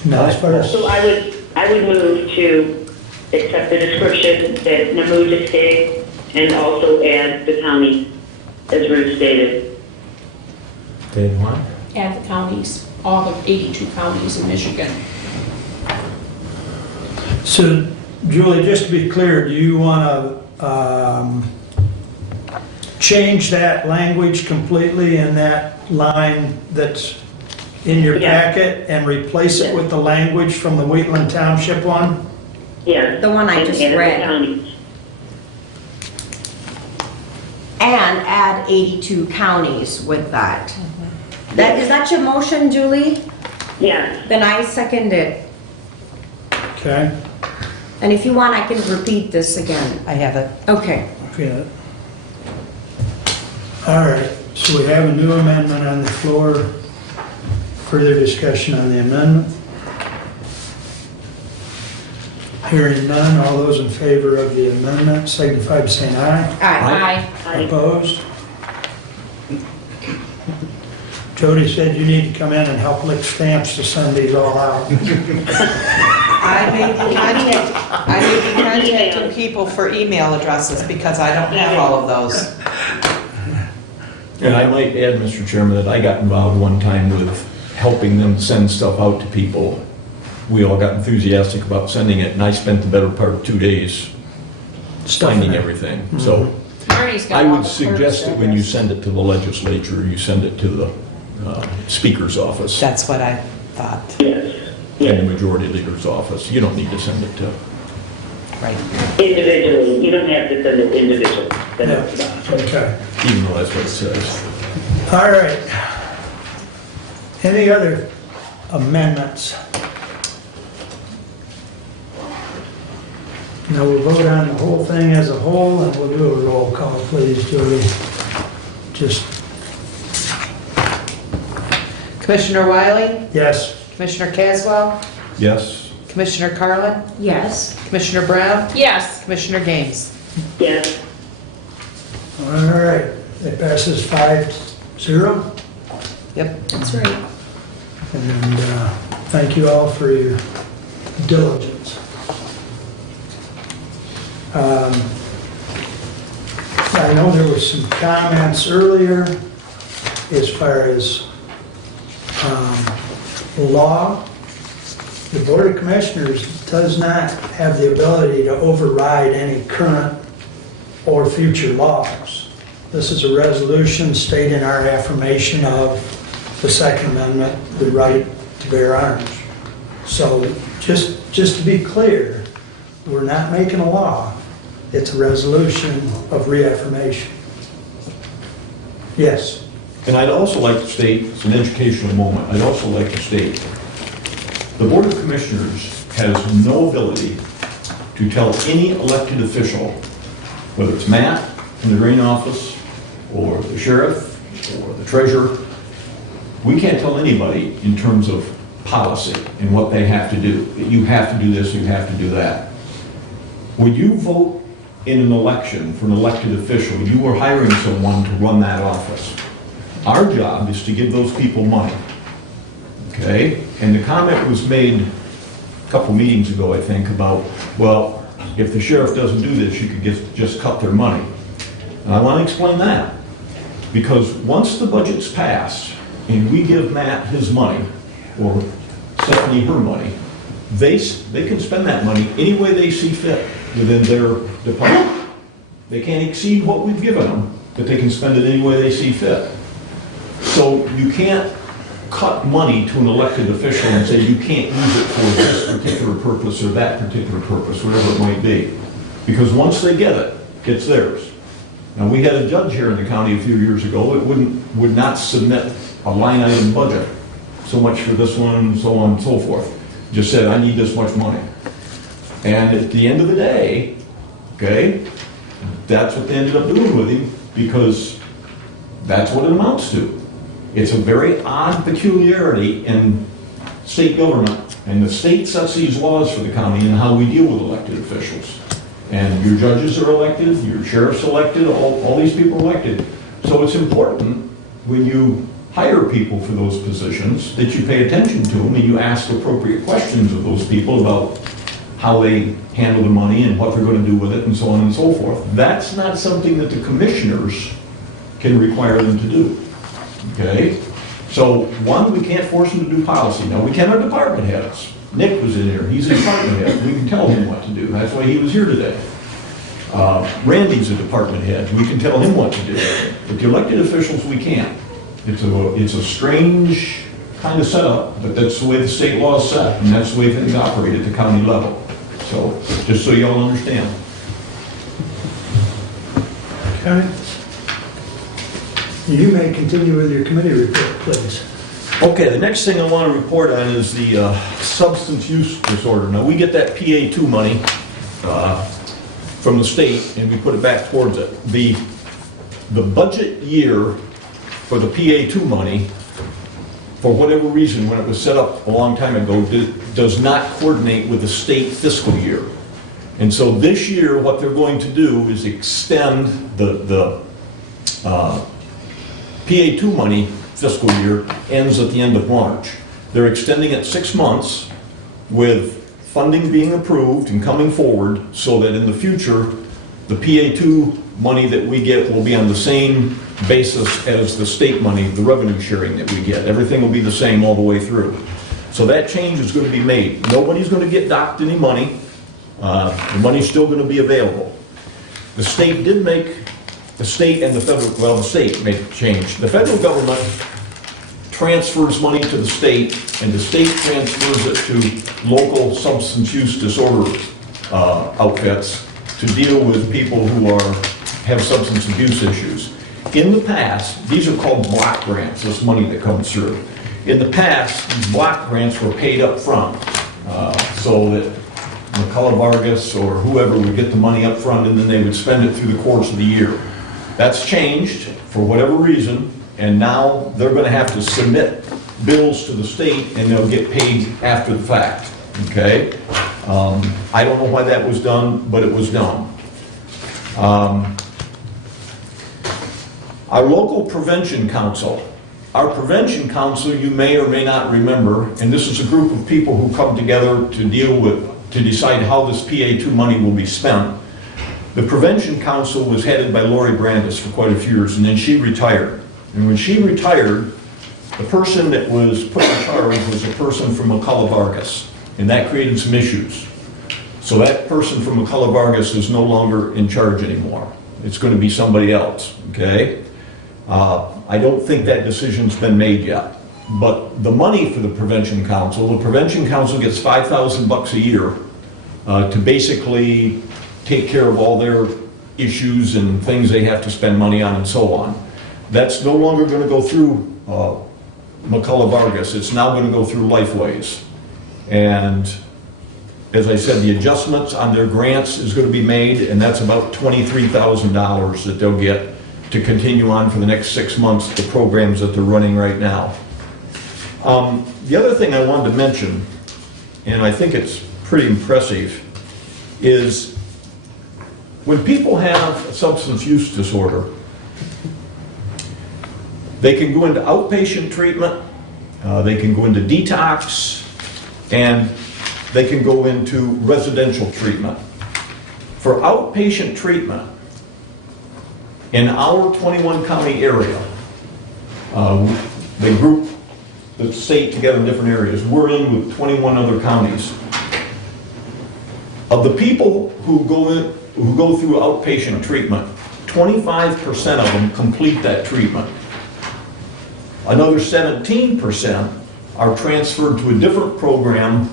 Now, as far as, So I would move to accept the description that Namuja stated and also add the county as Ruth stated. Then what? Add the counties, all the 82 counties in Michigan. so Julie, just to be clear, do you want to change that language completely in that line that's in your Yeah. packet and replace it with the language from the Wheatland Township one? Yes. The one I And just add the read. counties. And add 82 counties with that. Is that your motion, Julie? Yes. Then I second it. Okay. And if you want, I can repeat this again. I have it. Okay. Okay. All right, so we have a new amendment on the floor. Further discussion on the amendment? Hearing none, all those in favor of the amendment signify by saying aye. Aye. Aye. Opposed? Jody said you need to come in and help lick stamps to send these all out. I may be contacting people for email addresses because I don't have all of those. And I might add, Mr. Chairman, that I got involved one time with helping them send stuff out to people. We all got enthusiastic about sending it, and I spent the better part of 2 days finding everything. So Marty's got I all would the suggest clerks' that when you address. send it to the legislature, you send it to the speaker's office That's what I thought. Yes. and the majority leader's office. You don't need to send it to, Right. Individually, you don't have to send it individually. Yeah, okay. even though that's what it says. All right. Any other amendments? Now we'll vote on the whole thing as a whole, and we'll do a roll call, please, Julie. Just, Commissioner Wiley? yes. Commissioner Caswell? Yes? Commissioner Carlin? Yes. Commissioner Brown? Yes. Commissioner Gaines? Yes. All right. It passes 5-0. Yep. That's right. And thank you all for your diligence. I know there were some comments earlier as far as law. The Board of Commissioners does not have the ability to override any current or future laws. This is a resolution stating our affirmation of the Second Amendment, the right to bear arms. So just to be clear, we're not making a law. It's a resolution of reaffirmation. Yes. And I'd also like to state, it's an educational moment, I'd also like to state, the Board of Commissioners has no ability to tell any elected official, whether it's Matt in the Green Office, or the sheriff, or the treasurer, we can't tell anybody in terms of policy and what they have to do. You have to do this, you have to do that. When you vote in an election for an elected official, you are hiring someone to run that office. Our job is to give those people money. Okay? okay? And the comment was made a couple meetings ago, I think, about, well, if the sheriff doesn't do this, you could just cut their money. And I want to explain that. Because once the budget's passed, and we give Matt his money, or Stephanie her money, they can spend that money any way they see fit within their department. They can't exceed what we've given them, but they can spend it any way they see fit. So you can't cut money to an elected official and say you can't use it for this particular purpose or that particular purpose, whatever it might be. Because once they get it, it's theirs. Now, we had a judge here in the county a few years ago that would not submit a line item budget, so much for this one, and so on and so forth. Just said, I need this much money. And at the end of the day, okay, that's what they ended up doing with him, because that's what it amounts to. It's a very odd peculiarity in state government, and the state sets these laws for the county and how we deal with elected officials. And your judges are elected, your sheriff's elected, all these people are elected. So it's important when you hire people for those positions that you pay attention to them and you ask appropriate questions of those people about how they handle the money and what they're going to do with it and so on and so forth. That's not something that the commissioners can require them to do. Okay? So, one, we can't force them to do policy. Now, we can our department heads. Nick was in here. He's a department head. We can tell him what to do. That's why he was here today. Randy's a department head. We can tell him what to do. But the elected officials, we can't. It's a strange kind of setup, but that's the way the state law is set, and that's the way things operate at the county level. So, just so y'all understand. Okay. You may continue with your committee report, please. Okay, the next thing I want to report on is the substance use disorder. Now, we get that PA2 money from the state, and we put it back towards it. The budget year for the PA2 money, for whatever reason, when it was set up a long time ago, does not coordinate with the state fiscal year. And so this year, what they're going to do is extend the PA2 money fiscal year ends at the end of March. They're extending it 6 months with funding being approved and coming forward so that in the future, the PA2 money that we get will be on the same basis as the state money, the revenue sharing that we get. Everything will be the same all the way through. So that change is going to be made. Nobody's going to get docked any money. The money's still going to be available. The state did make, the state and the federal, well, the state made a change. The federal government transfers money to the state, and the state transfers it to local substance use disorder outfits to deal with people who have substance abuse issues. In the past, these are called block grants, this money that comes through. In the past, these block grants were paid up front, so that McCullough Vargas or whoever would get the money up front and then they would spend it through the course of the year. That's changed for whatever reason, and now they're going to have to submit bills to the state and they'll get paid after the fact, okay? I don't know why that was done, but it was done. Our local prevention council. Our prevention council, you may or may not remember, and this is a group of people who come together to decide how this PA2 money will be spent. The prevention council was headed by Lori Brandis for quite a few years, and then she retired. And when she retired, the person that was put in charge was a person from McCullough Vargas, and that created some issues. So that person from McCullough Vargas is no longer in charge anymore. It's going to be somebody else, okay? I don't think that decision's been made yet. But the money for the prevention council gets $5,000 a year to basically take care of all their issues and things they have to spend money on and so on. That's no longer going to go through McCullough Vargas. It's now going to go through Lifeways. And as I said, the adjustments on their grants is going to be made, and that's about $23,000 that they'll get to continue on for the next 6 months, the programs that they're running right now. The other thing I wanted to mention, and I think it's pretty impressive, is when people have a substance use disorder, they can go into outpatient treatment, They can go into detox, and they can go into residential treatment. For outpatient treatment, in our 21 county area, they group the state together in different areas. We're in with 21 other counties. Of the people who go through outpatient treatment, 25% of them complete that treatment. Another 17% are transferred to a different program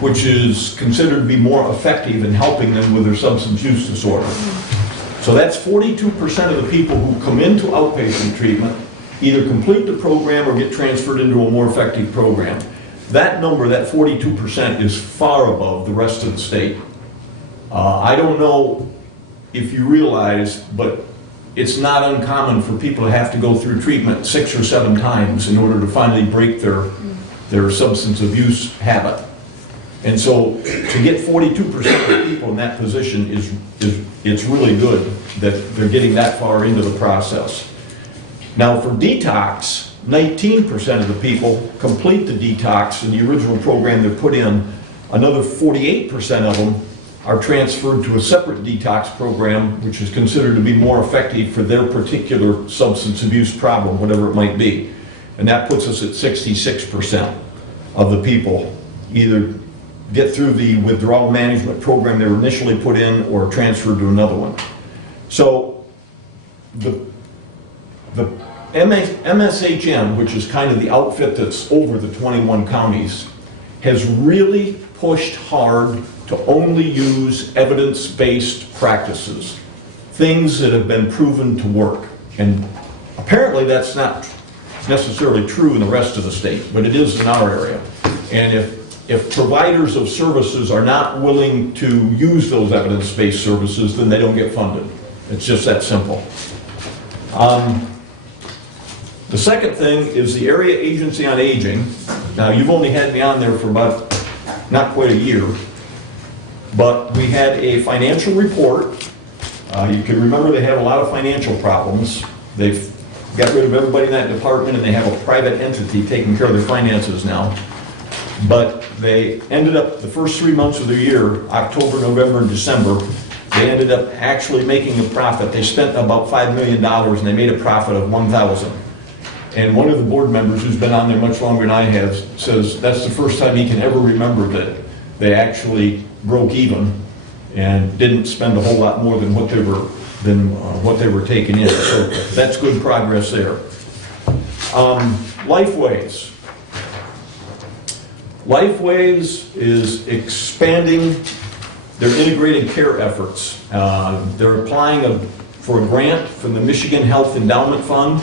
which is considered to be more effective in helping them with their substance use disorder. So that's 42% of the people who come into outpatient treatment either complete the program or get transferred into a more effective program. That number, that 42%, is far above the rest of the state. I don't know if you realize, but it's not uncommon for people to have to go through treatment 6 or 7 times in order to finally break their substance abuse habit. And so to get 42% of people in that position it's really good that they're getting that far into the process. Now for detox, 19% of the people complete the detox in the original program they're put in. Another 48% of them are transferred to a separate detox program, which is considered to be more effective for their particular substance abuse problem, whatever it might be. And that puts us at 66% of the people either get through the withdrawal management program they were initially put in or transferred to another one. So the MSHN, which is kind of the outfit that's over the 21 counties, has really pushed hard to only use evidence-based practices, things that have been proven to work. And apparently that's not necessarily true in the rest of the state, but it is in our area. And if providers of services are not willing to use those evidence-based services, then they don't get funded. It's just that simple. The second thing is the Area Agency on Aging. Now, you've only had me on there for about not quite a year, but we had a financial report. You can remember they have a lot of financial problems. They've got rid of everybody in that department and they have a private entity taking care of their finances now. But they ended up, the first 3 months of the year, October, November, and December, they ended up actually making a profit. They spent about $5 million and they made a profit of $1,000. And one of the board members who's been on there much longer than I have says that's the first time he can ever remember that they actually broke even and didn't spend a whole lot more than what they were taking in. So that's good progress there. Lifeways. Lifeways is expanding their integrated care efforts. They're applying for a grant from the Michigan Health Endowment Fund,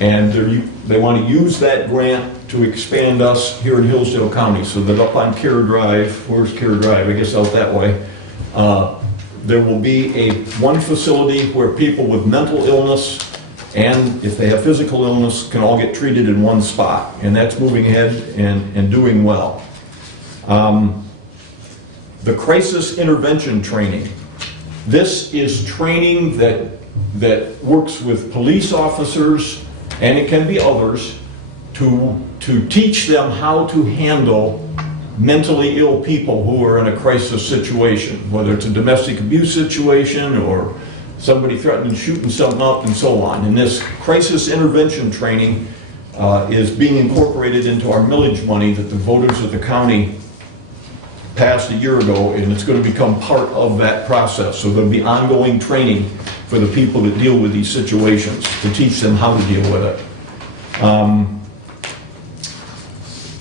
and they want to use that grant to expand us here in Hillsdale County. So that up on Care Drive, where's Care Drive? I guess out that way. There will be one facility where people with mental illness and if they have physical illness can all get treated in one spot. And that's moving ahead and doing well. The crisis intervention training. This is training that works with police officers, and it can be others, to teach them how to handle mentally ill people who are in a crisis situation, whether it's a domestic abuse situation or somebody threatening shooting something up and so on. And this crisis intervention training is being incorporated into our millage money that the voters of the county passed a year ago, and it's going to become part of that process. So there'll be ongoing training for the people that deal with these situations to teach them how to deal with it.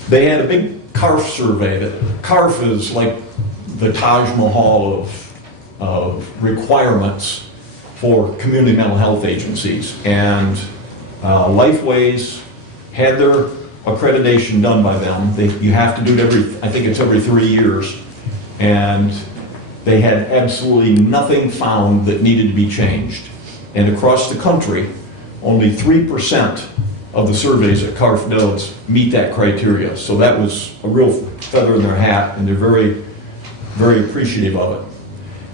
They had a big CARF survey. CARF is like the Taj Mahal of requirements for community mental health agencies. And Lifeways had their accreditation done by them. You have to do it I think it's every 3 years. And they had absolutely nothing found that needed to be changed. And across the country, only 3% of the surveys that CARF does meet that criteria. So that was a real feather in their hat, and they're very, very appreciative of it.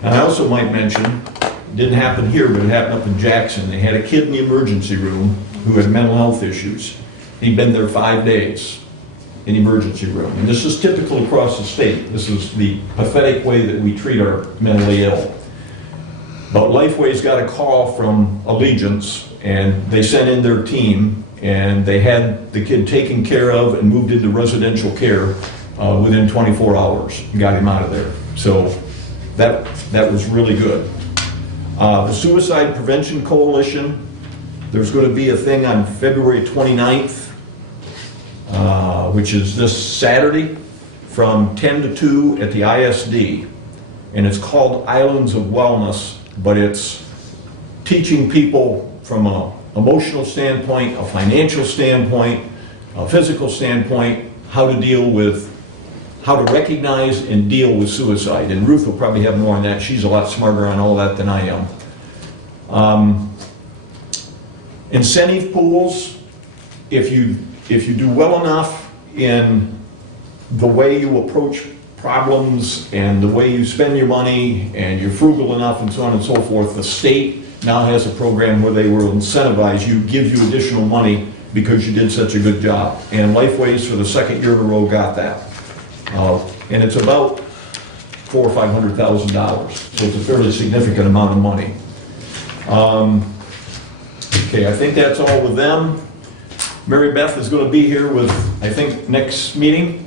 And I also might mention, it didn't happen here, but it happened up in Jackson. They had a kid in the emergency room who had mental health issues. He'd been there 5 days in the emergency room. And this is typical across the state. This is the pathetic way that we treat our mentally ill. But Lifeway's got a call from Allegiance, and they sent in their team, and they had the kid taken care of and moved into residential care within 24 hours and got him out of there. So that was really good. The Suicide Prevention Coalition, there's going to be a thing on February 29th, which is this Saturday, from 10 to 2 at the ISD. And it's called Islands of Wellness, but it's teaching people from an emotional standpoint, a financial standpoint, a physical standpoint, how to recognize and deal with suicide. And Ruth will probably have more on that. She's a lot smarter on all that than I am. Incentive pools, if you do well enough in the way you approach problems and the way you spend your money and you're frugal enough and so on and so forth, the state now has a program where they will incentivize you, give you additional money because you did such a good job. And Lifeways for the second year in a row got that. And it's about $400,000 or $500,000, so it's a fairly significant amount of money. Okay, I think that's all with them. Mary Beth is going to be here with, I think, next meeting.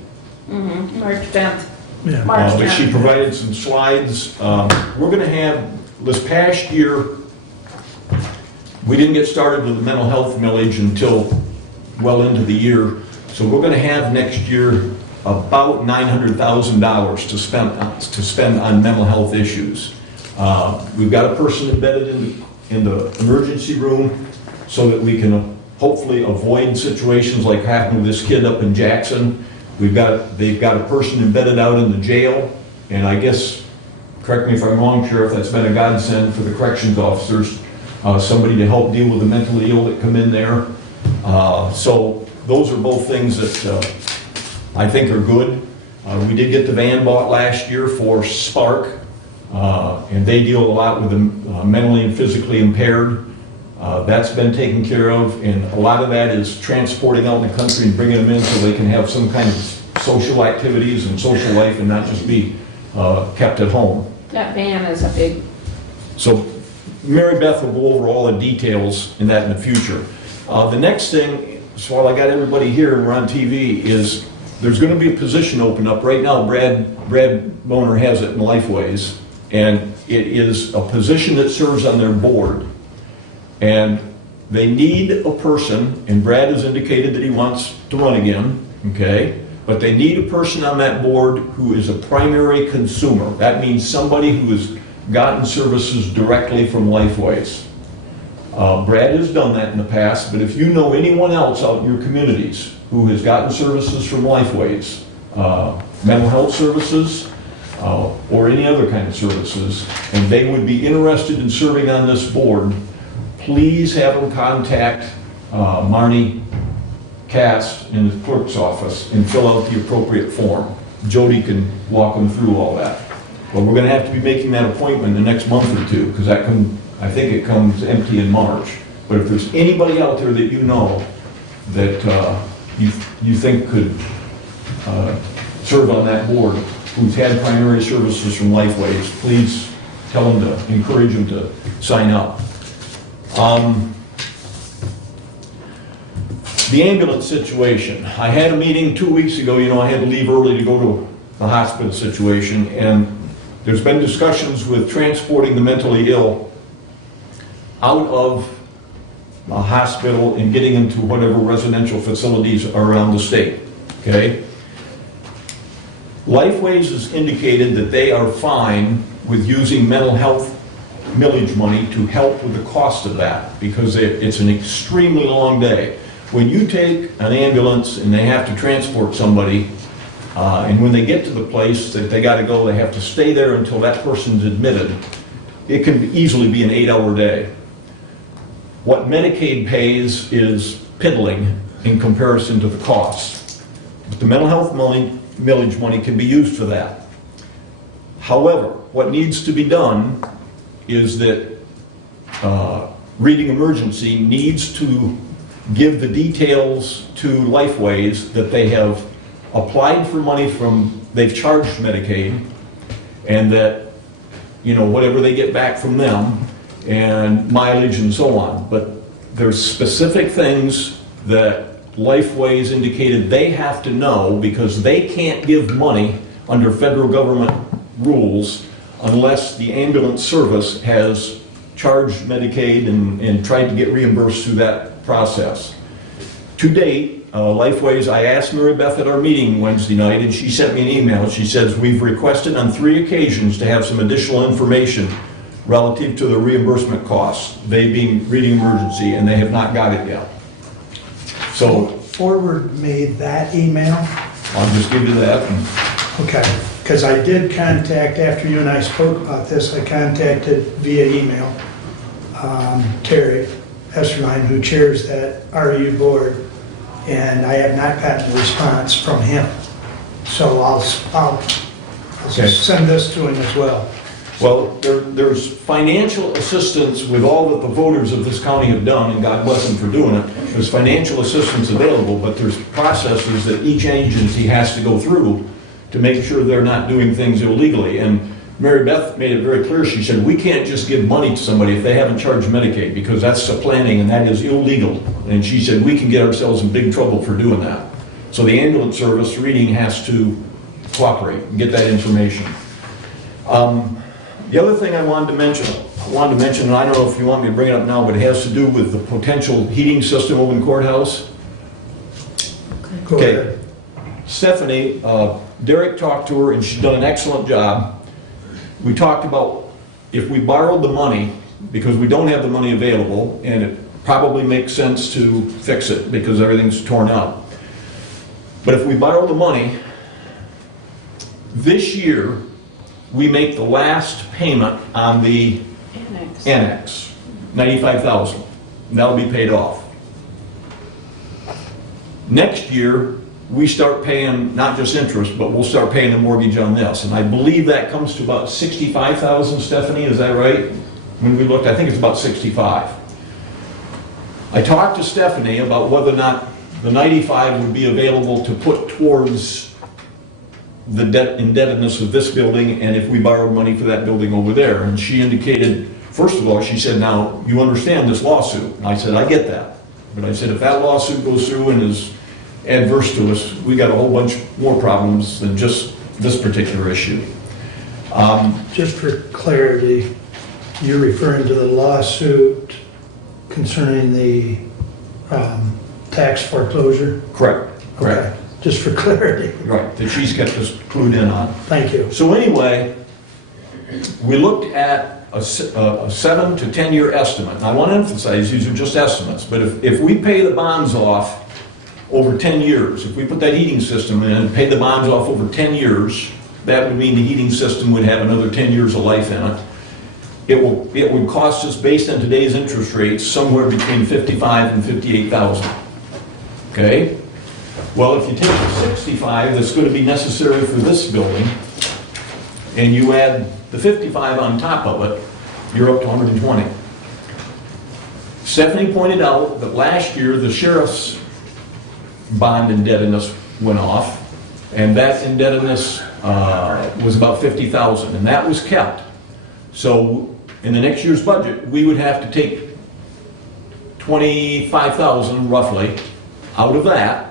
March 10th. Yeah. March But she 10th. provided some slides. We're going to have, this past year, we didn't get started with the mental health millage until well into the year. So we're going to have next year about $900,000 to spend on mental health issues. We've got a person embedded in the emergency room so that we can hopefully avoid situations like happened with this kid up in Jackson. They've got a person embedded out in the jail, and I guess, correct me if I'm wrong, Sheriff, that's been a godsend for the corrections officers, somebody to help deal with the mentally ill that come in there. So those are both things that I think are good. We did get the van bought last year for Spark, and they deal a lot with the mentally and physically impaired. That's been taken care of, and a lot of that is transporting out in the country and bringing them in so they can have some kind of social activities and social life and not just be kept at home. That van is a big, So Mary Beth will go over all the details in that in the future. The next thing, so while I got everybody here and we're on TV, is there's going to be a position open up. Right now, Brad Boner has it in Lifeways, and it is a position that serves on their board. And they need a person, and Brad has indicated that he wants to run again, okay? But they need a person on that board who is a primary consumer. That means somebody who has gotten services directly from Lifeways. Brad has done that in the past, but if you know anyone else out in your communities who has gotten services from Lifeways, mental health services, or any other kind of services, and they would be interested in serving on this board, please have them contact Marnie Cass in the clerk's office and fill out the appropriate form. Jody can walk them through all that. But we're going to have to be making that appointment in the next month or two, because I think it comes empty in March. But if there's anybody out there that you know that you think could serve on that board, who's had primary services from Lifeways, please tell them to encourage them to sign up. The ambulance situation. I had a meeting 2 weeks ago. I had to leave early to go to the hospital situation, and there's been discussions with transporting the mentally ill out of a hospital and getting them to whatever residential facilities are around the state, okay? Lifeways has indicated that they are fine with using mental health millage money to help with the cost of that, because it's an extremely long day. When you take an ambulance and they have to transport somebody, and when they get to the place that they got to go, they have to stay there until that person's admitted, it can easily be an 8-hour day. What Medicaid pays is piddling in comparison to the costs. But the mental health millage money can be used for that. However, what needs to be done is that Reading Emergency needs to give the details to Lifeways that they have applied for money from, they've charged Medicaid, and that, you know, whatever they get back from them, and mileage and so on. But there's specific things that Lifeways indicated they have to know because they can't give money under federal government rules unless the ambulance service has charged Medicaid and tried to get reimbursed through that process. To date, Lifeways, I asked Mary Beth at our meeting Wednesday night, and she sent me an email. She says, we've requested on 3 occasions to have some additional information relative to the reimbursement costs, they being reading emergency, and they have not got it yet. So Forward me that email. I'll just give you that. Okay, because I did contact, after you and I spoke about this, I contacted via email Terry Esterline, who chairs that RU board, and I have not gotten a response from him. So I'll send this to him as well. Well, there's financial assistance with all that the voters of this county have done, and God bless them for doing it. There's financial assistance available, but there's processes that each agency has to go through to make sure they're not doing things illegally. And Mary Beth made it very clear. She said, we can't just give money to somebody if they haven't charged Medicaid, because that's supplanting and that is illegal. And she said, we can get ourselves in big trouble for doing that. So the ambulance service reading has to cooperate and get that information. The other thing I wanted to mention, and I don't know if you want me to bring it up now, but it has to do with the potential heating system over in courthouse. Go ahead. Stephanie, Derek talked to her and she's done an excellent job. We talked about if we borrowed the money, because we don't have the money available, and it probably makes sense to fix it because everything's torn up. But if we borrow the money, this year, we make the last payment on the annex, $95,000. That'll be paid off. Next year, we start paying not just interest, but we'll start paying the mortgage on this. And I believe that comes to about $65,000, Stephanie, is that right? When we looked, I think it's about 65. I talked to Stephanie about whether or not the 95 would be available to put towards the debt indebtedness of this building, and if we borrowed money for that building over there. And she indicated, first of all, she said, now, you understand this lawsuit. And I said, I get that. But I said, if that lawsuit goes through and is adverse to us, we got a whole bunch more problems than just this particular issue. Just for clarity, you're referring to the lawsuit concerning the tax foreclosure? Correct. Okay, just for clarity. Right, that she's kept us clued in on. Thank you. So anyway, we looked at a 7 to 10 year estimate. And I want to emphasize these are just estimates, but if we pay the bonds off over 10 years, if we put that heating system in and pay the bonds off over 10 years, that would mean the heating system would have another 10 years of life in it. It would cost us, based on today's interest rates, somewhere between $55,000 and $58,000. Okay? Well, if you take the 65 that's going to be necessary for this building, and you add the 55 on top of it, you're up to 120. Stephanie pointed out that last year the sheriff's bond indebtedness went off, and that indebtedness was about $50,000, and that was kept. So in the next year's budget, we would have to take $25,000 roughly out of that,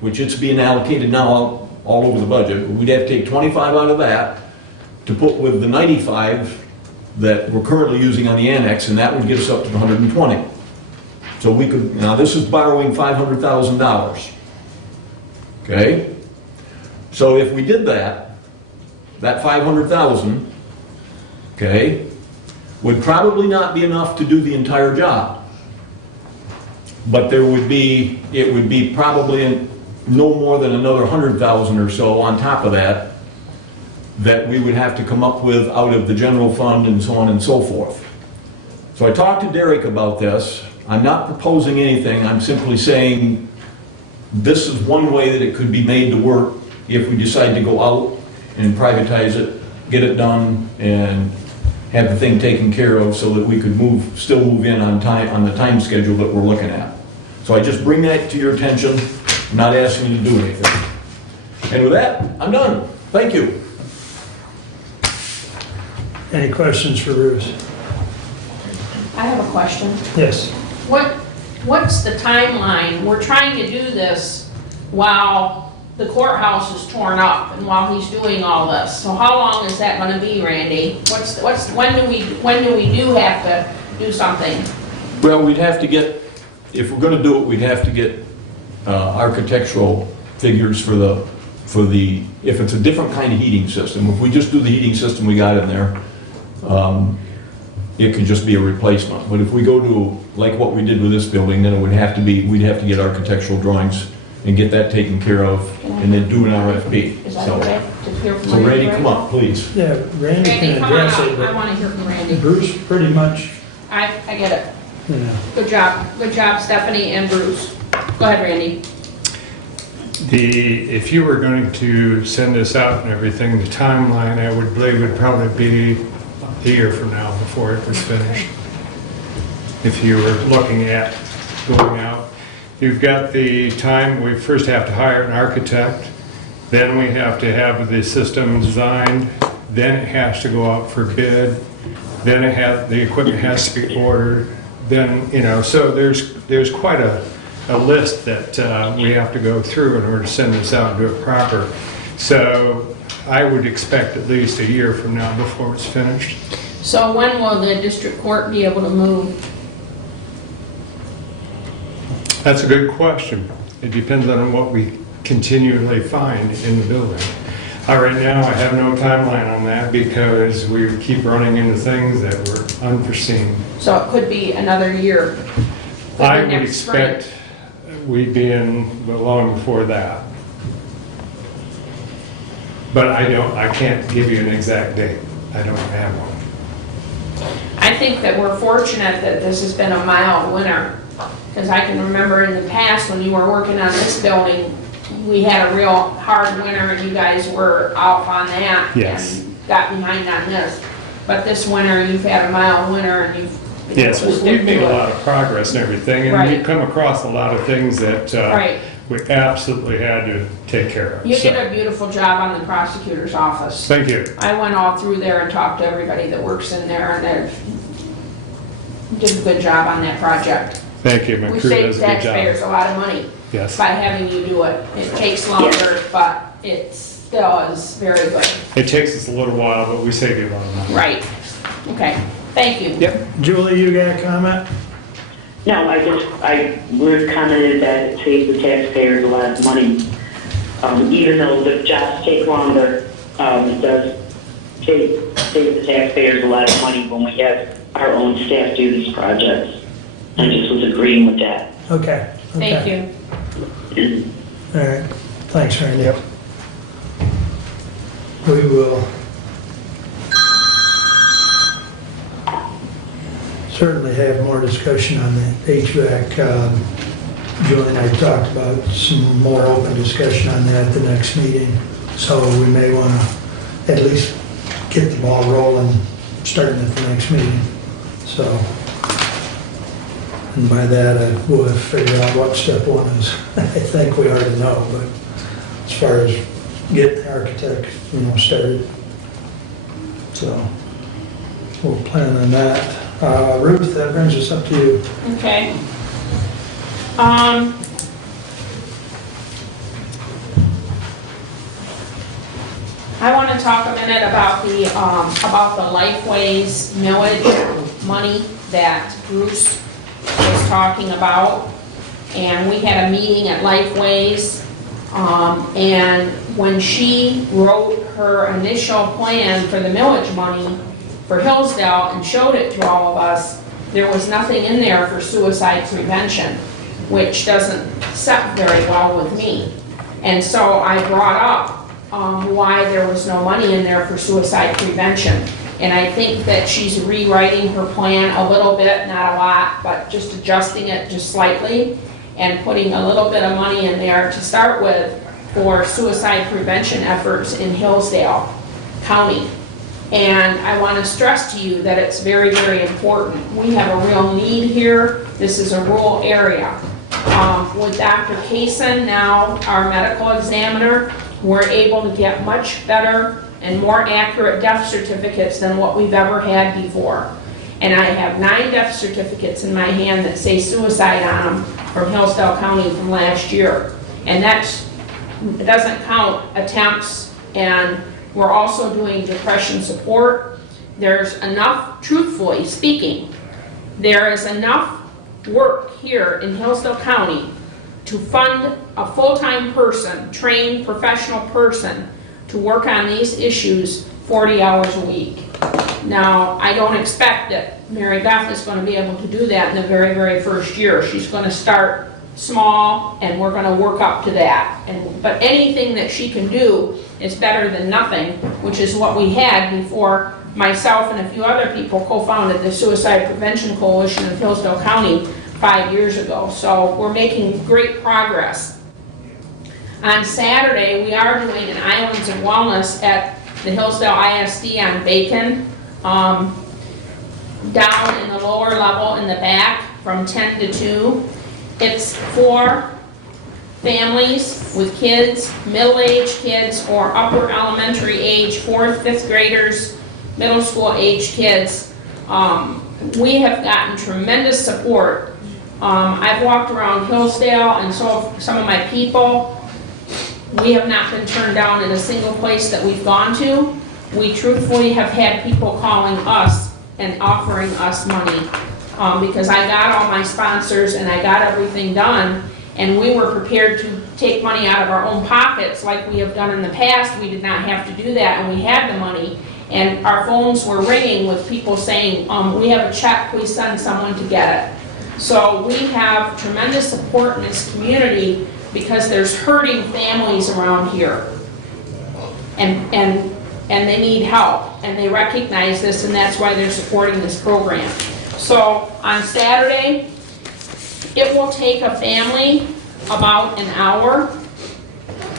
which it's being allocated now all over the budget. We'd have to take 25 out of that to put with the 95 that we're currently using on the annex, and that would get us up to 120. So we could, now this is borrowing $500,000. Okay? So if we did that 500,000, okay, would probably not be enough to do the entire job. But it would be probably no more than another 100,000 or so on top of that we would have to come up with out of the general fund and so on and so forth. So I talked to Derek about this. I'm not proposing anything. I'm simply saying this is one way that it could be made to work if we decide to go out and privatize it, get it done, and have the thing taken care of so that we could still move in on time, on the time schedule that we're looking at. So I just bring that to your attention, I'm not asking you to do anything. And with that, I'm done. Thank you. Any questions for Ruth? I have a question. Yes. What's the timeline? We're trying to do this while the courthouse is torn up and while he's doing all this. So how long is that gonna be, Randy? When do we have to do something? Well, we'd have to get, if we're gonna do it, we'd have to get architectural figures for the, if it's a different kind of heating system. If we just do the heating system we got in there, it could just be a replacement. But if we go to, like what we did with this building, then it would have to be, we'd have to get architectural drawings and get that taken care of, and then do an RFP. Is that So, okay to hear from so Randy, come up, please. Yeah, Randy Randy, can come on address up. it, I but wanna hear from Randy. Bruce pretty much, I get it. you know, Good job, Stephanie and Bruce. Go ahead, Randy. If you were going to send this out and everything, the timeline, I would believe would probably be a year from now before it was finished. If you were looking at going out, you've got the time, we first have to hire an architect, then we have to have the system designed, then it has to go out for bid, then the equipment has to be ordered, then, so there's quite a list that we have to go through in order to send this out and do it proper. So I would expect at least a year from now before it's finished. So when will the district court be able to move? That's a good question. It depends on what we continually find in the building. Right now, I have no timeline on that because we keep running into things that were unforeseen. So it could be another year. Could be I would next spring. expect we'd be in long before that. But I can't give you an exact date. I don't have one. I think that we're fortunate that this has been a mild winter, because I can remember in the past when you were working on this building, we had a real hard winter and you guys were off on that. Yes. And got behind on this. But this winter, you've had a mild winter and you've. Yes, we've made a lot of progress and everything, and Right. we've come across a lot of things that Right. we absolutely had to take care of. You So, did a beautiful job on the prosecutor's office. Thank you. I went all through there and talked to everybody that works in there, and they did a good job on that project. Thank you, my We crew saved does a good taxpayers job. a lot of money Yes. by having you do it. It takes longer, but it still is very good. It takes us a little while, but we save you a lot of money. Right. Okay, thank you. Yep. Julie, you got a comment? No, Ruth commented that it saves the taxpayers a lot of money. Even though the jobs take longer, it does save the taxpayers a lot of money when we have our own staff do these projects. I just was agreeing with that. Okay. Thank okay. you. All right, thanks, Randy. We will certainly have more discussion on the HVAC. Julie and I talked about some more open discussion on that at the next meeting. So we may want to at least get the ball rolling, starting at the next meeting. So, and by that, we'll have to figure out what step one is. I think we already know, but as far as getting the architect, started. So we'll plan on that. Ruth, that brings us up to you. Okay. I want to talk a minute about the Lifeways millage money that Bruce was talking about. And we had a meeting at Lifeways, and when she wrote her initial plan for the millage money for Hillsdale and showed it to all of us, there was nothing in there for suicide prevention, which doesn't set very well with me. And so I brought up why there was no money in there for suicide prevention. And I think that she's rewriting her plan a little bit, not a lot, but just adjusting it just slightly and putting a little bit of money in there to start with for suicide prevention efforts in Hillsdale County. And I want to stress to you that it's very, very important. We have a real need here. This is a rural area. With Dr. Kaysen, now our medical examiner, we're able to get much better and more accurate death certificates than what we've ever had before. And I have 9 death certificates in my hand that say suicide on them from Hillsdale County from last year. And it doesn't count attempts, and we're also doing depression support. There's enough, truthfully speaking, there is enough work here in Hillsdale County to fund a full-time person, trained professional person, to work on these issues 40 hours a week. Now, I don't expect that Mary Beth is going to be able to do that in the very, very first year. She's going to start small, and we're going to work up to that. But anything that she can do is better than nothing, which is what we had before myself and a few other people co-founded the Suicide Prevention Coalition of Hillsdale County 5 years ago. So we're making great progress. On Saturday, we are doing an Islands of Wellness at the Hillsdale ISD on Bacon, down in the lower level in the back from 10 to 2. It's for families with kids, middle-aged kids, or upper elementary age, 4th, 5th graders, middle school age kids. We have gotten tremendous support. I've walked around Hillsdale, and so have some of my people. We have not been turned down in a single place that we've gone to. We truthfully have had people calling us and offering us money because I got all my sponsors and I got everything done, and we were prepared to take money out of our own pockets like we have done in the past. We did not have to do that, and we had the money, and our phones were ringing with people saying, we have a check, please send someone to get it. So we have tremendous support in this community because there's hurting families around here, and they need help, and they recognize this, and that's why they're supporting this program. So on Saturday, it will take a family about an hour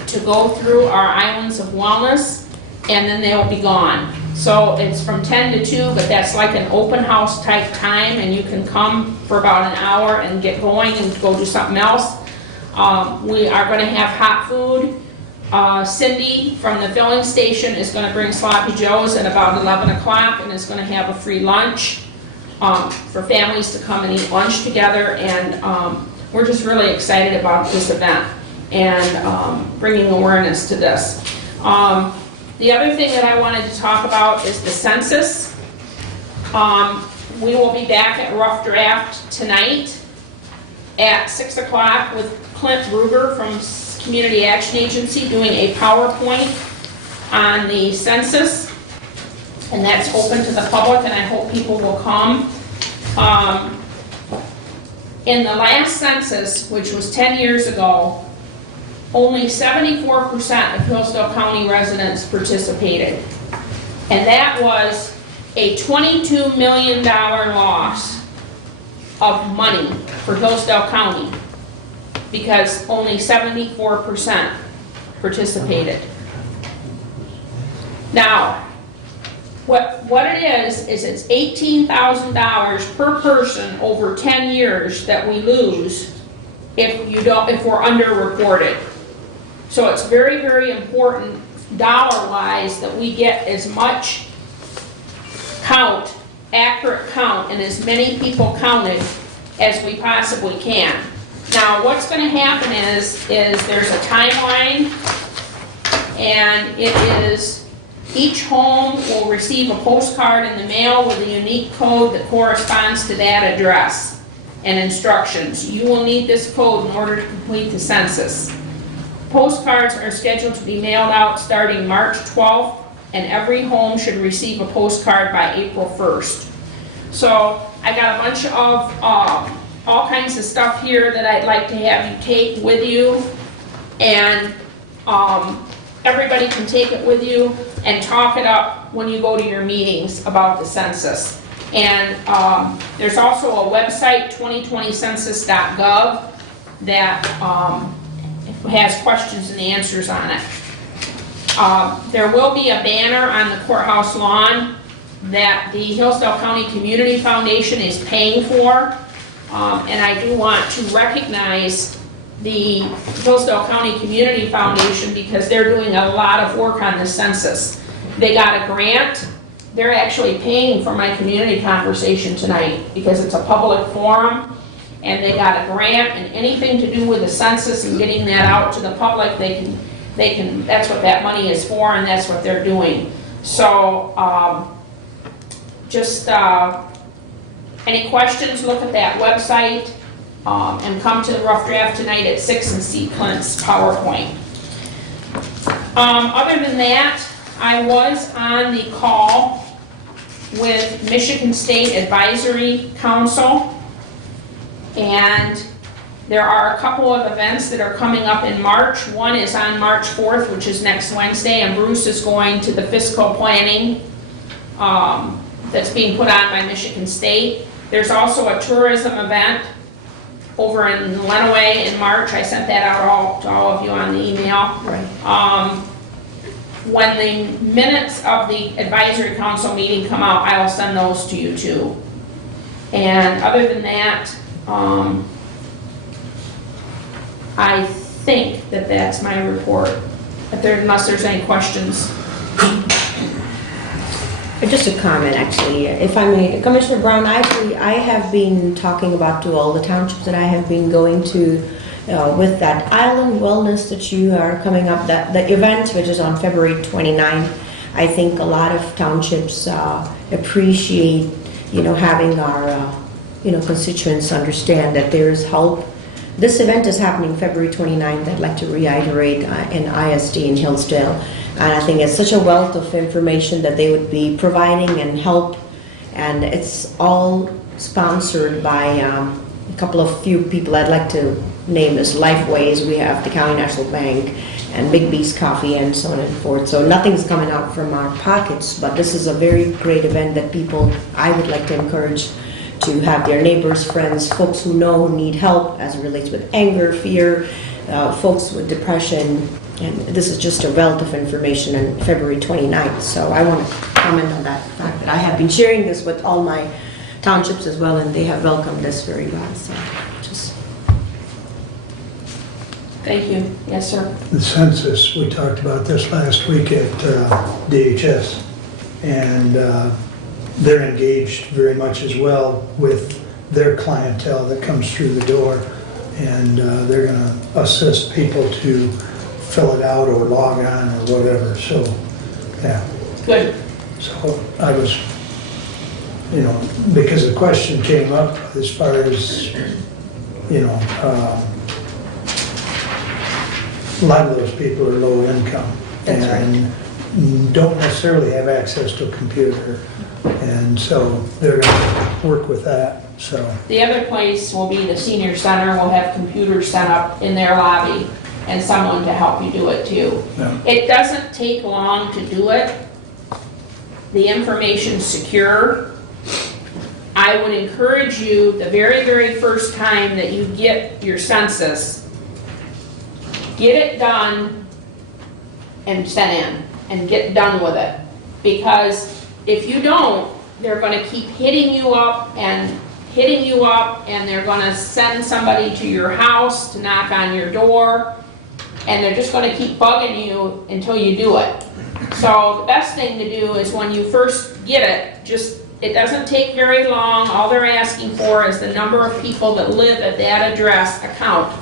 to go through our Islands of Wellness, and then they'll be gone. So it's from 10 to 2, but that's like an open house type time, and you can come for about an hour and get going and go do something else. We are going to have hot food. Cindy from the filling station is going to bring Sloppy Joes at about 11 o'clock and is going to have a free lunch for families to come and eat lunch together. And we're just really excited about this event and bringing awareness to this. The other thing that I wanted to talk about is the census. We will be back at Rough Draft tonight at 6 o'clock with Clint Ruger from Community Action Agency doing a PowerPoint on the census, and that's open to the public, and I hope people will come. In the last census, which was 10 years ago, only 74% of Hillsdale County residents participated, and that was a $22 million loss of money for Hillsdale County because only 74% participated. If what it is it's $18,000 per person over 10 years that we lose if we're underreported. So it's very, very important dollar-wise that we get as much accurate count, and as many people counted as we possibly can. Now, what's going to happen is there's a timeline, and it is each home will receive a postcard in the mail with a unique code that corresponds to that address and instructions. You will need this code in order to complete the census. Postcards are scheduled to be mailed out starting March 12th, and every home should receive a postcard by April 1st. So I got a bunch of all kinds of stuff here that I'd like to have you take with you, and everybody can take it with you and talk it up when you go to your meetings about the census. And there's also a website, 2020census.gov, that has questions and answers on it. There will be a banner on the courthouse lawn that the Hillsdale County Community Foundation is paying for. And I do want to recognize the Hillsdale County Community Foundation because they're doing a lot of work on the census. They got a grant. They're actually paying for my community conversation tonight because it's a public forum. And they got a grant, and anything to do with the census and getting that out to the public, they can, that's what that money is for, and that's what they're doing. So, any questions, look at that website, and come to the rough draft tonight at 6 and see Clint's PowerPoint. Other than that, I was on the call with Michigan State Advisory Council, and there are a couple of events that are coming up in March. One is on March 4th, which is next Wednesday, and Bruce is going to the fiscal planning that's being put on by Michigan State. There's also a tourism event over in Lenawee in March. I sent that out to all of you on the email. Right. When the minutes of the advisory council meeting come out, I will send those to you too. And other than that, I think that that's my report, unless there's any questions. Just a comment, actually, if I may. Commissioner Brown, I have been talking about to all the townships that I have been going to with that Island Wellness that you are coming up, the event, which is on February 29th. I think a lot of townships appreciate, having our, constituents understand that there is help. This event is happening February 29th. I'd like to reiterate in ISD in Hillsdale. And I think it's such a wealth of information that they would be providing and help. And it's all sponsored by a couple of few people I'd like to name as Lifeways. We have the County National Bank and Big B's Coffee and so on and so forth. So nothing's coming out from our pockets, but this is a very great event that people, I would like to encourage to have their neighbors, friends, folks who know need help as it relates with anger, fear, folks with depression. And this is just a wealth of information on February 29th. So I want to comment on that fact that I have been sharing this with all my townships as well, and they have welcomed this very well. So just. Thank you. Yes, sir. The census, we talked about this last week at DHS, and they're engaged very much as well with their clientele that comes through the door, and they're going to assist people to fill it out or log on or whatever. So, yeah. Good. So I was, because the question came up as far as, a lot of those people are low income. That's and don't necessarily have access to a computer. And so they're going to work with that. So The other place will be the senior center. We'll have computers set up in their lobby and someone to help you do it too. Yeah. It doesn't take long to do it. The information's secure. I would encourage you, the very, very first time that you get your census, get it done and sent in and get done with it. Because if you don't, they're going to keep hitting you up and they're going to send somebody to your house to knock on your door, and they're just going to keep bugging you until you do it. So the best thing to do is when you first get it, it doesn't take very long. All they're asking for is the number of people that live at that address account.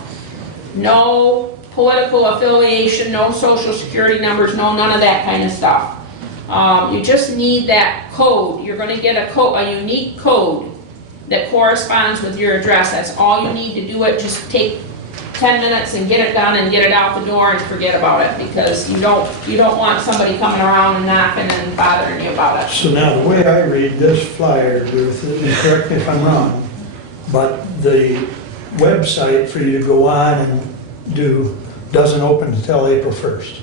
No political affiliation, no social security numbers, none of that kind of stuff. You just need that code. You're going to get a unique code that corresponds with your address. That's all you need to do it. Just take 10 minutes and get it done and get it out the door and forget about it, because you don't want somebody coming around and knocking and bothering you about it. So now the way I read this flyer, Ruth, and correct me if I'm wrong, but the website for you to go on and do doesn't open until April 1st.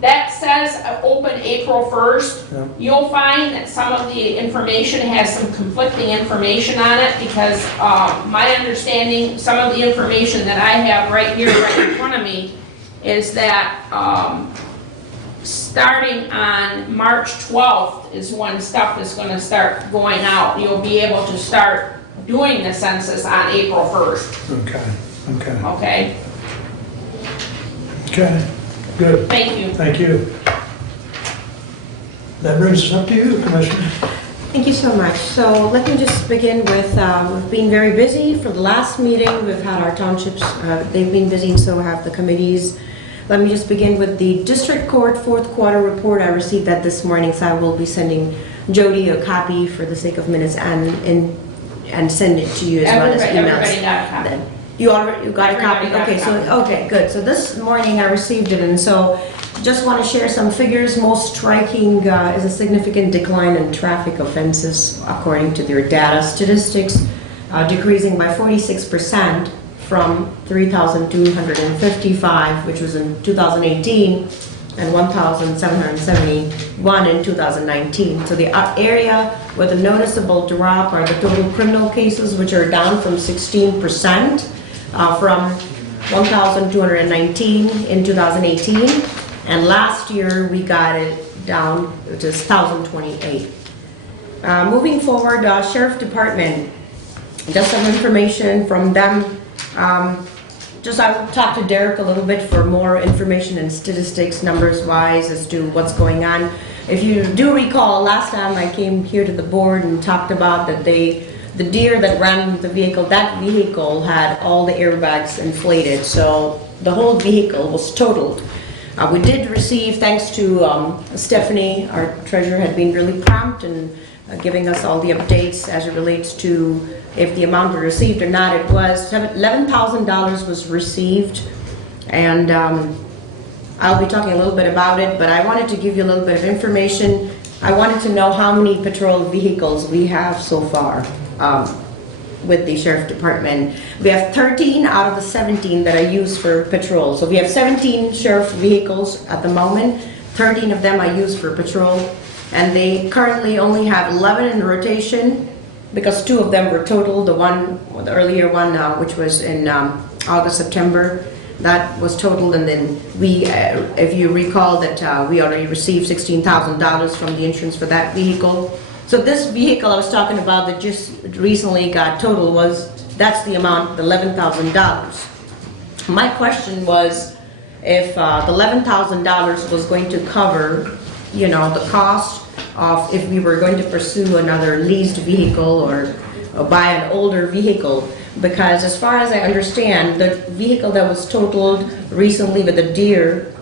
That says open April 1st. Yeah. You'll find that some of the information has some conflicting information on it, because my understanding, some of the information that I have right here, right in front of me, is that starting on March 12th is when stuff is going to start going out. You'll be able to start doing the census on April 1st, Okay, okay? okay, good, Thank you. thank you. That brings us up to you, Commissioner. Thank you so much. So let me just begin with, we've been very busy for the last meeting. We've had our townships, they've been busy, and so have the committees. Let me just begin with the district court fourth quarter report. I received that this morning, so I will be sending Jody a copy for the sake of minutes and send it to you as well as emails. Everybody got a copy. You got a copy? Everybody got a Okay, so, copy. okay, good. So this morning I received it, and so just want to share some figures. Most striking is a significant decline in traffic offenses according to their data statistics, decreasing by 46% from 3,255, which was in 2018, and 1,771 in 2019. So the area with a noticeable drop are the total criminal cases, which are down from 16%, from 1,219 in 2018. And last year, we got it down to 1,028. Moving forward, Sheriff Department, just some information from them. I'll talk to Derek a little bit for more information and statistics, numbers-wise, as to what's going on. If you do recall, last time I came here to the board and talked about that the deer that ran the vehicle, that vehicle had all the airbags inflated, so the whole vehicle was totaled. We did receive, thanks to Stephanie, our treasurer had been really prompt in giving us all the updates as it relates to if the amount was received or not. It was $11,000 was received, and I'll be talking a little bit about it, but I wanted to give you a little bit of information. I wanted to know how many patrol vehicles we have so far with the Sheriff Department. We have 13 out of the 17 that are used for patrol. So we have 17 sheriff vehicles at the moment. 13 of them are used for patrol, and they currently only have 11 in rotation because 2 of them were totaled. The earlier one, which was in August, September, that was totaled, and then we, if you recall that we already received $16,000 from the insurance for that vehicle. So this vehicle I was talking about that just recently got totaled that's the amount, the $11,000. My question was if the $11,000 was going to cover, the cost of if we were going to pursue another leased vehicle or buy an older vehicle. Because as far as I understand, the vehicle that was totaled recently with the deer,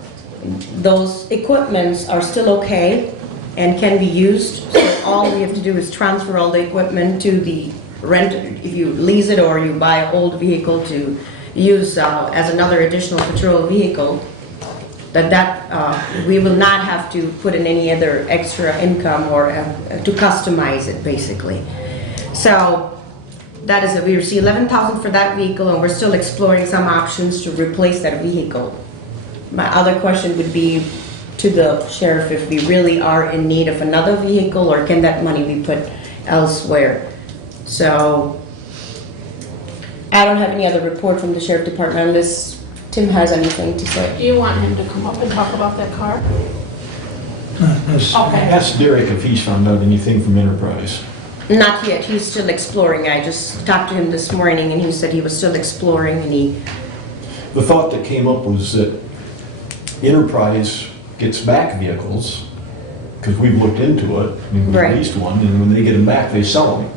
those equipments are still okay and can be used. So all we have to do is transfer all the equipment to the rent, if you lease it or you buy an old vehicle to use as another additional patrol vehicle, we will not have to put in any other extra income or to customize it, basically. So that is, we received $11,000 for that vehicle, and we're still exploring some options to replace that vehicle. My other question would be to the sheriff if we really are in need of another vehicle, or can that money be put elsewhere? So I don't have any other report from the Sheriff Department unless Tim has anything to say. Do you want him to come up and talk about that car? Yes. Okay. Ask Derek if he's found out anything from Enterprise. Not yet, he's still exploring. I just talked to him this morning and he said he was still exploring, and The thought that came up was that Enterprise gets back vehicles, because we've looked into it, and we Right. leased one, and when they get them back, they sell them.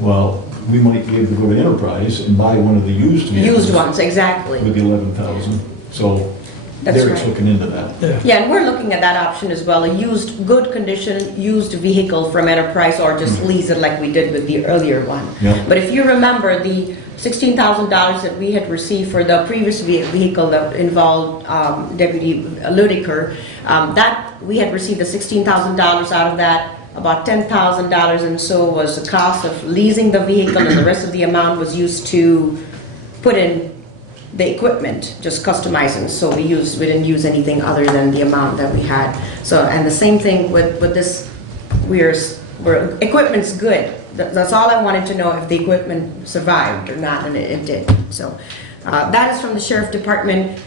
Well, we might be able to go to Enterprise and buy one of the used vehicles. used ones, exactly. With the 11,000, so That's Derek's right. looking into that. Yeah, and we're looking at that option as well, a used, good condition, used vehicle from Enterprise, or just lease it like we did with the earlier one. Yeah. But if you remember, the $16,000 that we had received for the previous vehicle that involved Deputy Ludiker, that we had received the $16,000 out of that, about $10,000, and so was the cost of leasing the vehicle, and the rest of the amount was used to put in the equipment, just customizing. So we didn't use anything other than the amount that we had. So, and the same thing with this, equipment's good. That's all I wanted to know, if the equipment survived or not, and it did. So that is from the Sheriff Department.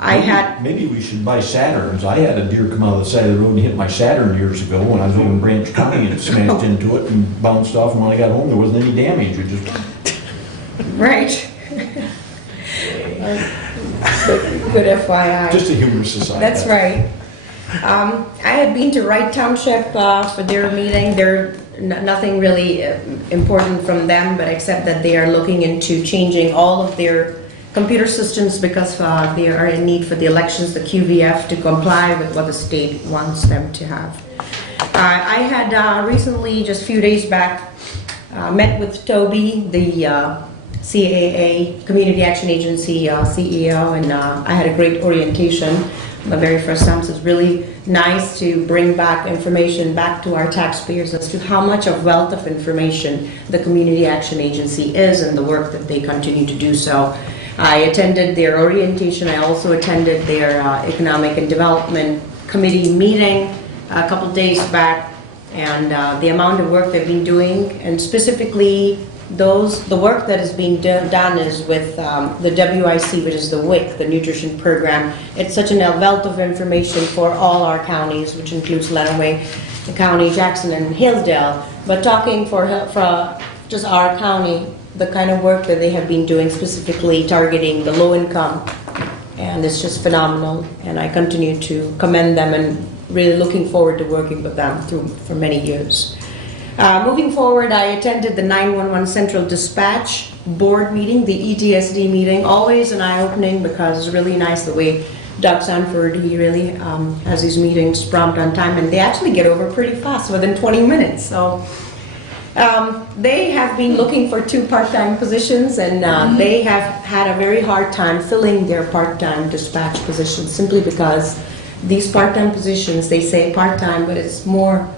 I had, Maybe we should buy Saturns. I had a deer come out of the side of the road and hit my Saturn years ago when I was over in Branch County and it smashed into it and bounced off, and when I got home, there wasn't any damage. It just, right. Good FYI. just a humorous society. That's right. I had been to Wright Township for their meeting. Nothing really important from them, but except that they are looking into changing all of their computer systems because they are in need for the elections, the QVF, to comply with what the state wants them to have. I had recently, just a few days back, met with Toby, the CAA, Community Action Agency CEO, and I had a great orientation the very first time. So it's really nice to bring back information back to our taxpayers as to how much of wealth of information the Community Action Agency is and the work that they continue to do so. I attended their orientation. I also attended their Economic and Development Committee meeting a couple days back, and the amount of work they've been doing, and specifically the work that is being done is with the WIC, which is the WIC, the nutrition program. It's such a wealth of information for all our counties, which includes Lenawee County, Jackson, and Hillsdale. But talking for just our county, the kind of work that they have been doing, specifically targeting the low income, and it's just phenomenal. And I continue to commend them and really looking forward to working with them for many years. Moving forward, I attended the 911 Central Dispatch Board meeting, the ETSD meeting. Always an eye-opening because it's really nice the way Doug Sanford, he really has these meetings prompt on time, and they actually get over pretty fast, within 20 minutes. So they have been looking for 2 part-time positions, and they have had a very hard time filling their part-time dispatch positions simply because these part-time positions, they say part-time, but it's more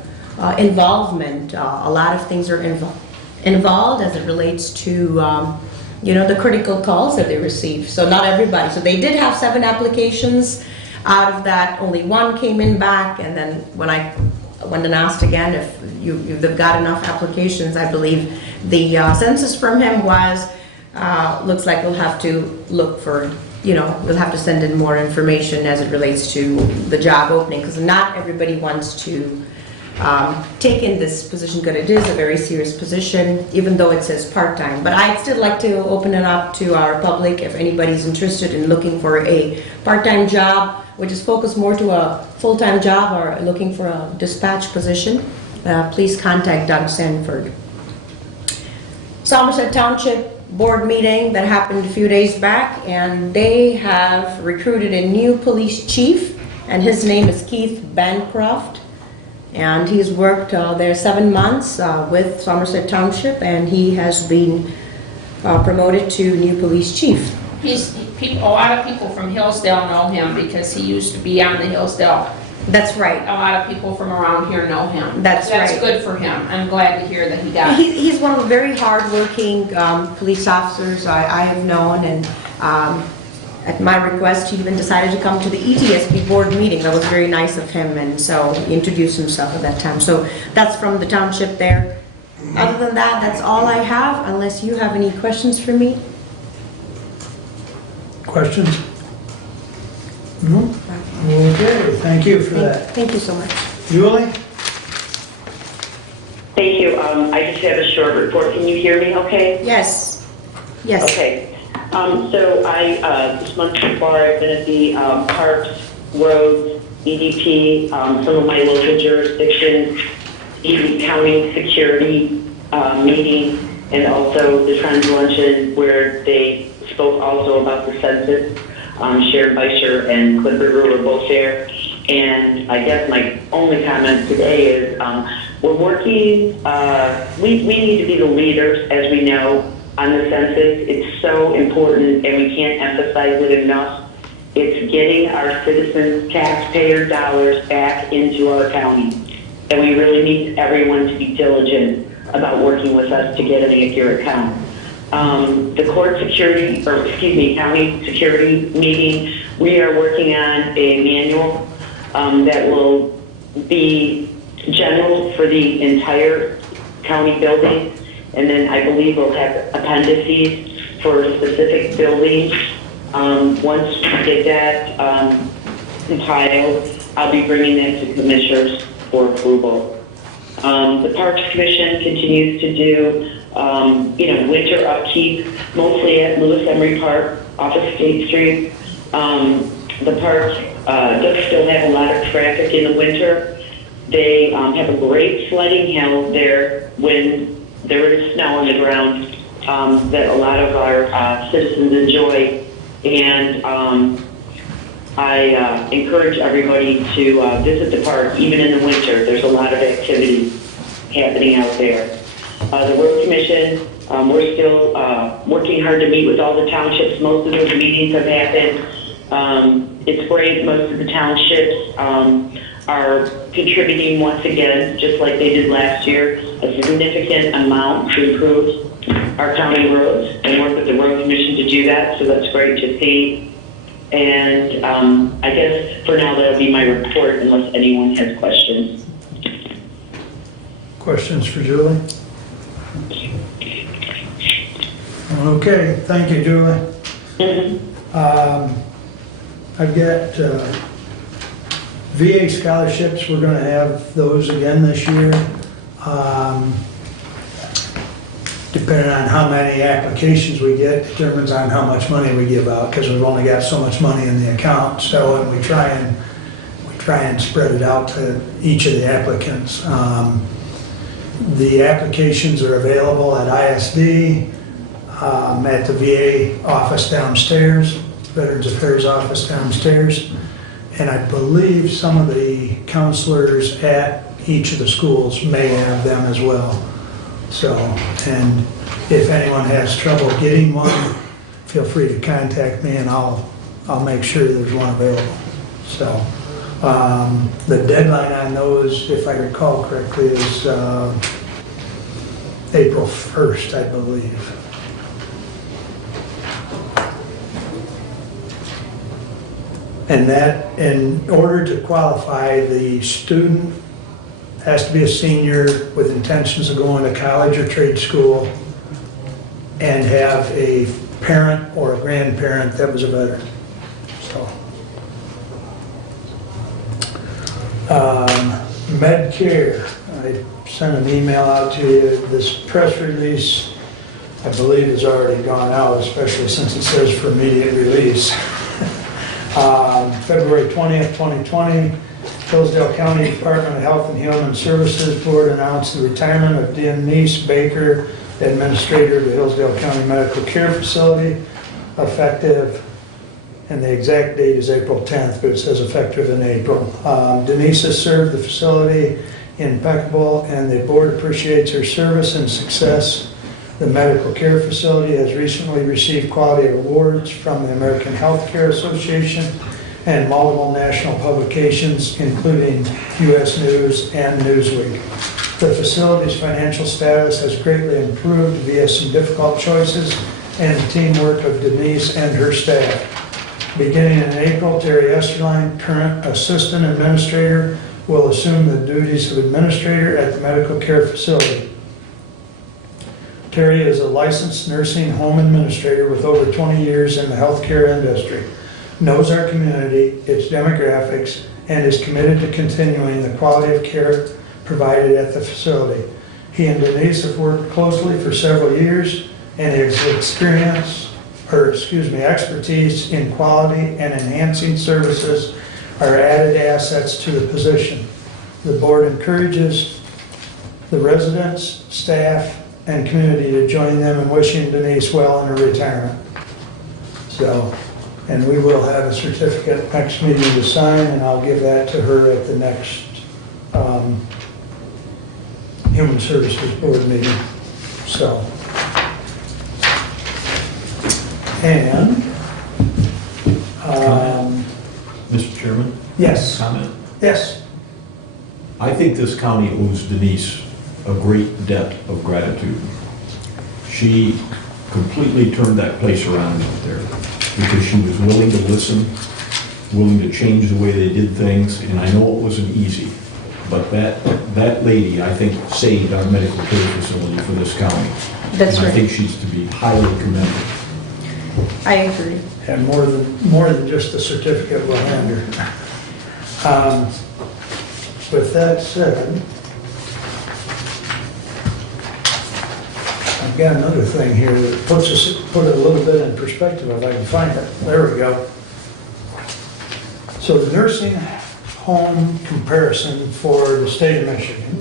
involvement. A lot of things are involved as it relates to the critical calls that they receive. So not everybody. So they did have 7 applications. Out of that, only 1 came in back. And then when I went and asked again if you've got enough applications, I believe the census from him was, looks like we'll have to look for, we'll have to send in more information as it relates to the job opening, because not everybody wants to take in this position, because it is a very serious position, even though it says part-time. But I'd still like to open it up to our public if anybody's interested in looking for a part-time job, which is focused more to a full-time job, or looking for a dispatch position. Please contact Doug Sanford. Somerset Township Board meeting that happened a few days back, and they have recruited a new police chief, and his name is Keith Bancroft. And he's worked there 7 months with Somerset Township, and he has been promoted to new police chief. A lot of people from Hillsdale know him because he used to be on the Hillsdale. That's right. A lot of people from around here know him. That's right. That's good for him. I'm glad to hear that he got it. He's one of the very hard-working police officers I have known, and at my request, he even decided to come to the ETSB board meeting. That was very nice of him, and so he introduced himself at that time. So that's from the township there. Other than that, that's all I have, unless you have any questions for me. Questions? No? Okay, thank you for that. Thank you so much. Julie? Thank you. I just have a short report. Can you hear me okay? Yes. Yes. Okay. So this month so far, I've been at the Parks, Roads, EDP, some of my local jurisdictions, even county security meeting, and also the Trends Luncheon, where they spoke also about the census. Sharon Beischer and Clifford Rue were both there. And I guess my only comment today is we're working, we need to be the leaders, as we know, on the census. It's so important, and we can't emphasize it enough. It's getting our citizens' taxpayer dollars back into our county. And we really need everyone to be diligent about working with us to get an accurate count. The county security meeting, we are working on a manual that will be general for the entire county building. And then I believe we'll have appendices for specific buildings Once we get that compiled, I'll be bringing that to commissioners for approval. The Parks Commission continues to do, winter upkeep, mostly at Lewis Emery Park, off of State Street. The park does still have a lot of traffic in the winter. They have a great sledding hill there when there is snow on the ground that a lot of our citizens enjoy. And I encourage everybody to visit the park even in the winter. There's a lot of activity happening out there. The Road Commission, we're still working hard to meet with all the townships. Most of those meetings have happened. It's great. Most of the townships are contributing once again, just like they did last year, a significant amount to improve our county roads and work with the Road Commission to do that. So that's great to see. And I guess for now that'll be my report unless anyone has questions. Questions for Julie? Okay, thank you, Julie. I've got VA scholarships. We're going to have those again this year. Depending on how many applications we get, determines on how much money we give out, because we've only got so much money in the account. So we try and spread it out to each of the applicants. The applications are available at ISD, at the VA office downstairs, Veterans Affairs office downstairs, and I believe some of the counselors at each of the schools may have them as well. So, and if anyone has trouble getting one, feel free to contact me and I'll make sure there's one available. So, the deadline on those, if I recall correctly, is April 1st, I believe. And that, in order to qualify, the student has to be a senior with intentions of going to college or trade school and have a parent or a grandparent that was a veteran. So, Medcare, I sent an email out to you. This press release, I believe, has already gone out, especially since it says for immediate release. February 20th, 2020, Hillsdale County Department of Health and Human Services Board announced the retirement of Denise Baker, Administrator of the Hillsdale County Medical Care Facility, effective, and the exact date is April 10th, but it says effective in April. Denise has served the facility impeccable, and the board appreciates her service and success. The medical care facility has recently received quality awards from the American Healthcare Association and multiple national publications, including U.S. News and Newsweek. The facility's financial status has greatly improved via some difficult choices and the teamwork of Denise and her staff. Beginning in April, Terry Esterline, current assistant administrator, will assume the duties of administrator at the medical care facility. Terry is a licensed nursing home administrator with over 20 years in the healthcare industry, knows our community, its demographics, and is committed to continuing the quality of care provided at the facility. He and Denise have worked closely for several years, and his expertise in quality and enhancing services are added assets to the position. The board encourages the residents, staff, and community to join them in wishing Denise well in her retirement. So, and we will have a certificate next meeting to sign, and I'll give that to her at the next Human Services Board meeting. So, and Mr. Chairman? Yes. Comment? Yes. I think this county owes Denise a great debt of gratitude. She completely turned that place around out there because she was willing to listen, willing to change the way they did things, and I know it wasn't easy, but that lady, I think, saved our medical care facility for this county. That's and right. I think she's to be highly commended. I agree. And more than just the certificate will hand her. With that said, I've got another thing here that put it a little bit in perspective if I can find it. There we go. So the nursing home comparison for the state of Michigan.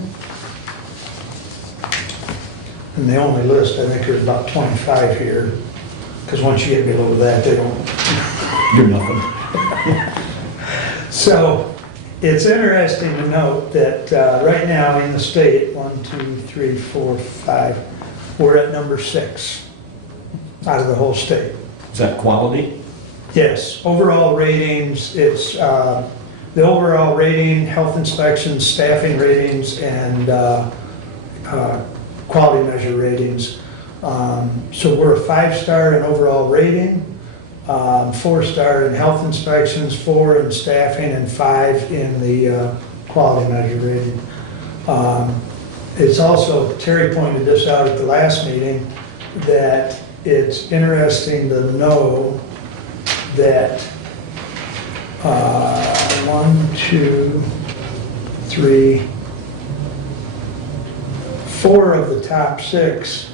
And they only list, I think there's about 25 here, because once you get below that, they don't Do nothing. So it's interesting to note that right now in the state, 1, 2, 3, 4, 5, we're at number 6 out of the whole state. Is that quality? Yes, overall ratings, it's the overall rating, health inspections, staffing ratings, and quality measure ratings. So we're a 5-star in overall rating, 4-star in health inspections, 4 in staffing, and 5 in the quality measure rating. It's also, Terry pointed this out at the last meeting, that it's interesting to know that 1, 2, 3, 4 of the top 6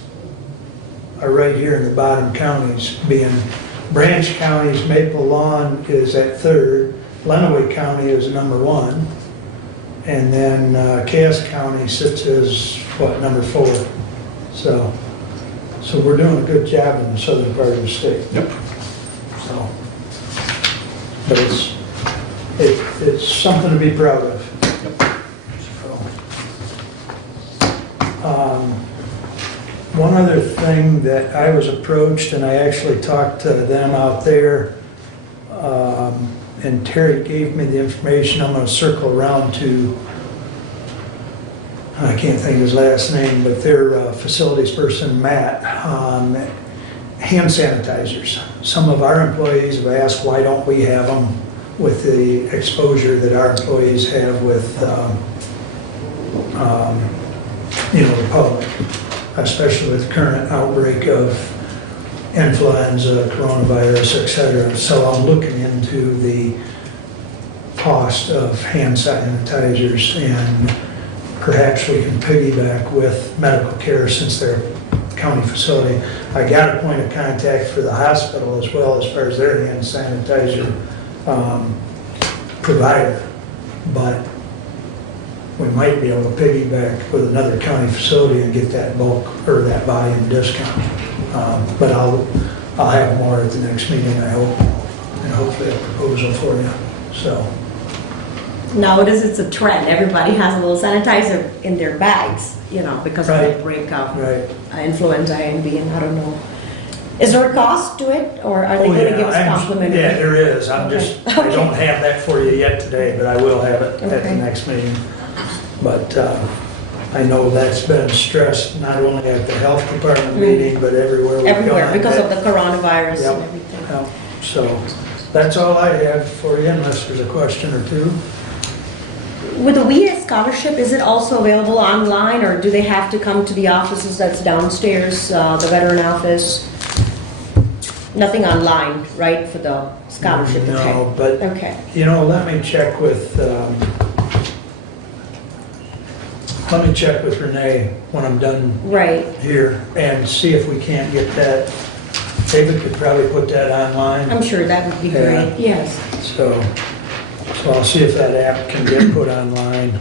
are right here in the bottom counties, being Branch County's Maple Lawn is at 3rd, Lenawee County is number 1, and then Cass County sits as, number 4. So we're doing a good job in the southern part of the state. Yep. So, but it's something to be proud of. One other thing that I was approached, and I actually talked to them out there, and Terry gave me the information. I'm going to circle around to, I can't think of his last name, but their facilities person, Matt, hand sanitizers. Some of our employees have asked, why don't we have them with the exposure that our employees have with, the public, especially with current outbreak of influenza, coronavirus, et cetera. So I'm looking into the cost of hand sanitizers, and perhaps we can piggyback with medical care since they're a county facility. I got a point of contact for the hospital as well as far as their hand sanitizer provider, but we might be able to piggyback with another county facility and get that bulk or that volume discount. But I'll have more at the next meeting, I hope, and hopefully a proposal for you. So Nowadays, it's a trend. Everybody has a little sanitizer in their bags, because of the Right. outbreak of right. influenza A and B, and I don't know. Is there a cost to it, or are they going to give us complimentary? Yeah, there is. I Okay. don't have that for you yet today, but I will have it at the Okay. next meeting. But I know that's been stressed not only at the health department meeting, but everywhere we've gone. Everywhere, because of the coronavirus Yep. and everything. Yep. So that's all I have for you, unless there's a question or two. With the WEA scholarship, is it also available online, or do they have to come to the offices that's downstairs, the veteran office? Nothing online, right, for the scholarship? No, Okay. but, Okay. let me check with, Renee when I'm done Right. here and see if we can't get that. David could probably put that online. I'm sure that would be Yeah. great, yes. So I'll see if that app can get put online.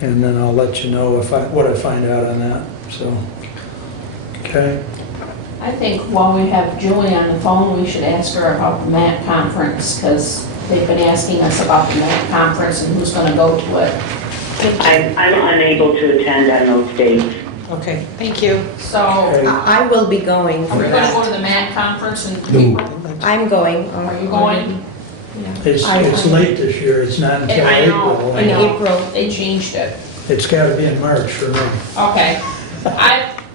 And then I'll let you know what I find out on that, so. Okay, I think while we have Julie on the phone, we should ask her about the MAC conference, because they've been asking us about the MAC conference and who's gonna go to it. I'm unable to attend on those dates. Okay, thank you. So, I will be going are for we gonna go that. to the MAC conference in No. April? I'm going. Are you going? it's late this year, it's not until I know, April. I know. They changed it. It's gotta be in March for me. Okay.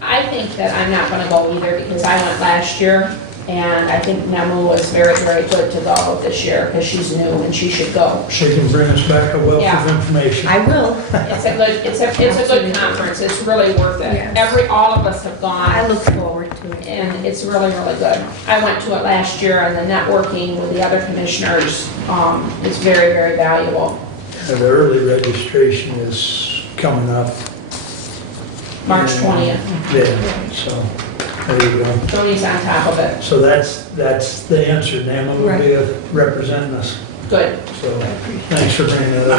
I think that I'm not gonna go either, because I went last year, and I think Nemu was very, very good to go this year, because she's new and she should go. She can bring us back a wealth Yeah. of information. I will. It's a good conference, it's really worth it. Yes. All of us have gone. I look forward to it. and it's really, really good. I went to it last year, and the networking with the other commissioners is very, very valuable. The early registration is coming up. March 20th. Yeah, so, there you go. Tony's on top of it. So that's the answer. Nana will be representing us. Good, So thanks for bringing that up.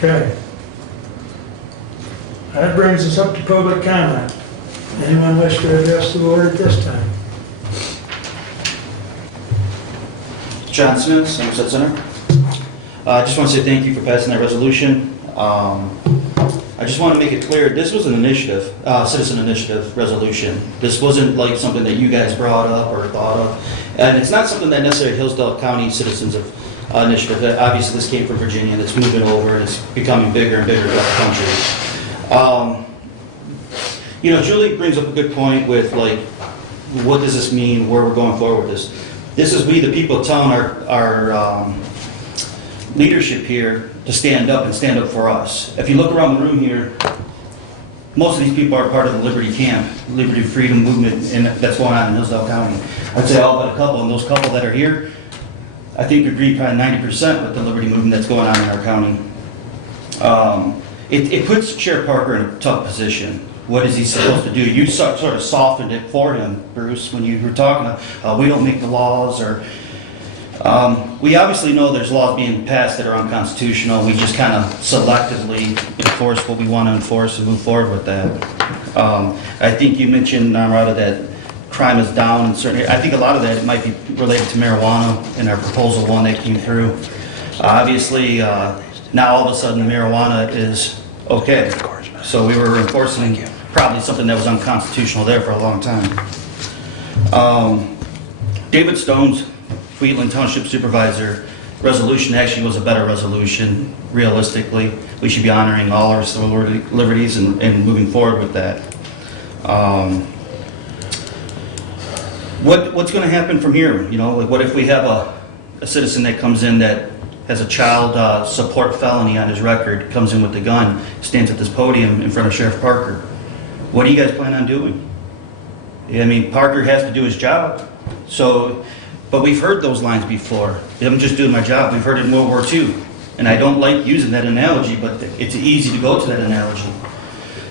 good. Okay. That brings us up to public comment. Anyone wish to address the board at this time? John Smith, Somerset Center. I just want to say thank you for passing that resolution. I just want to make it clear, this was an initiative, citizen initiative resolution. This wasn't like something that you guys brought up or thought of. And it's not something that necessarily Hillsdale County citizens have initiative. Obviously, this came from Virginia, and it's moving over, and it's becoming bigger and bigger throughout the country. You know, Julie brings up a good point with, like, what does this mean, where we're going forward with this. This is we, the people, telling our leadership here to stand up and stand up for us. If you look around the room here, most of these people are part of the Liberty Camp, Liberty Freedom Movement, and that's going on in Hillsdale County. I'd say all but a couple, and those couple that are here, I think agree probably 90% with the Liberty Movement that's going on in our county. It puts Sheriff Parker in a tough position. What is he supposed to do? You sort of softened it for him, Bruce, when you were talking about we don't make the laws, or we obviously know there's laws being passed that are unconstitutional. We just kind of selectively enforce what we want to enforce and move forward with that. I think you mentioned, Narada, that crime is down in certain areas. I think a lot of that might be related to marijuana in our proposal one that came through. Obviously, now all of a sudden marijuana is okay. So we were enforcing probably something that was unconstitutional there for a long time. David Stone's Wheatland Township Supervisor resolution actually was a better resolution, realistically. We should be honoring all our civil liberties and moving forward with that. What's going to happen from here? You know, like what if we have a citizen that comes in that has a child support felony on his record, comes in with a gun, stands at this podium in front of Sheriff Parker? What do you guys plan on doing? I mean, Parker has to do his job. So, but we've heard those lines before. I'm just doing my job. We've heard it in World War II. And I don't like using that analogy, but it's easy to go to that analogy.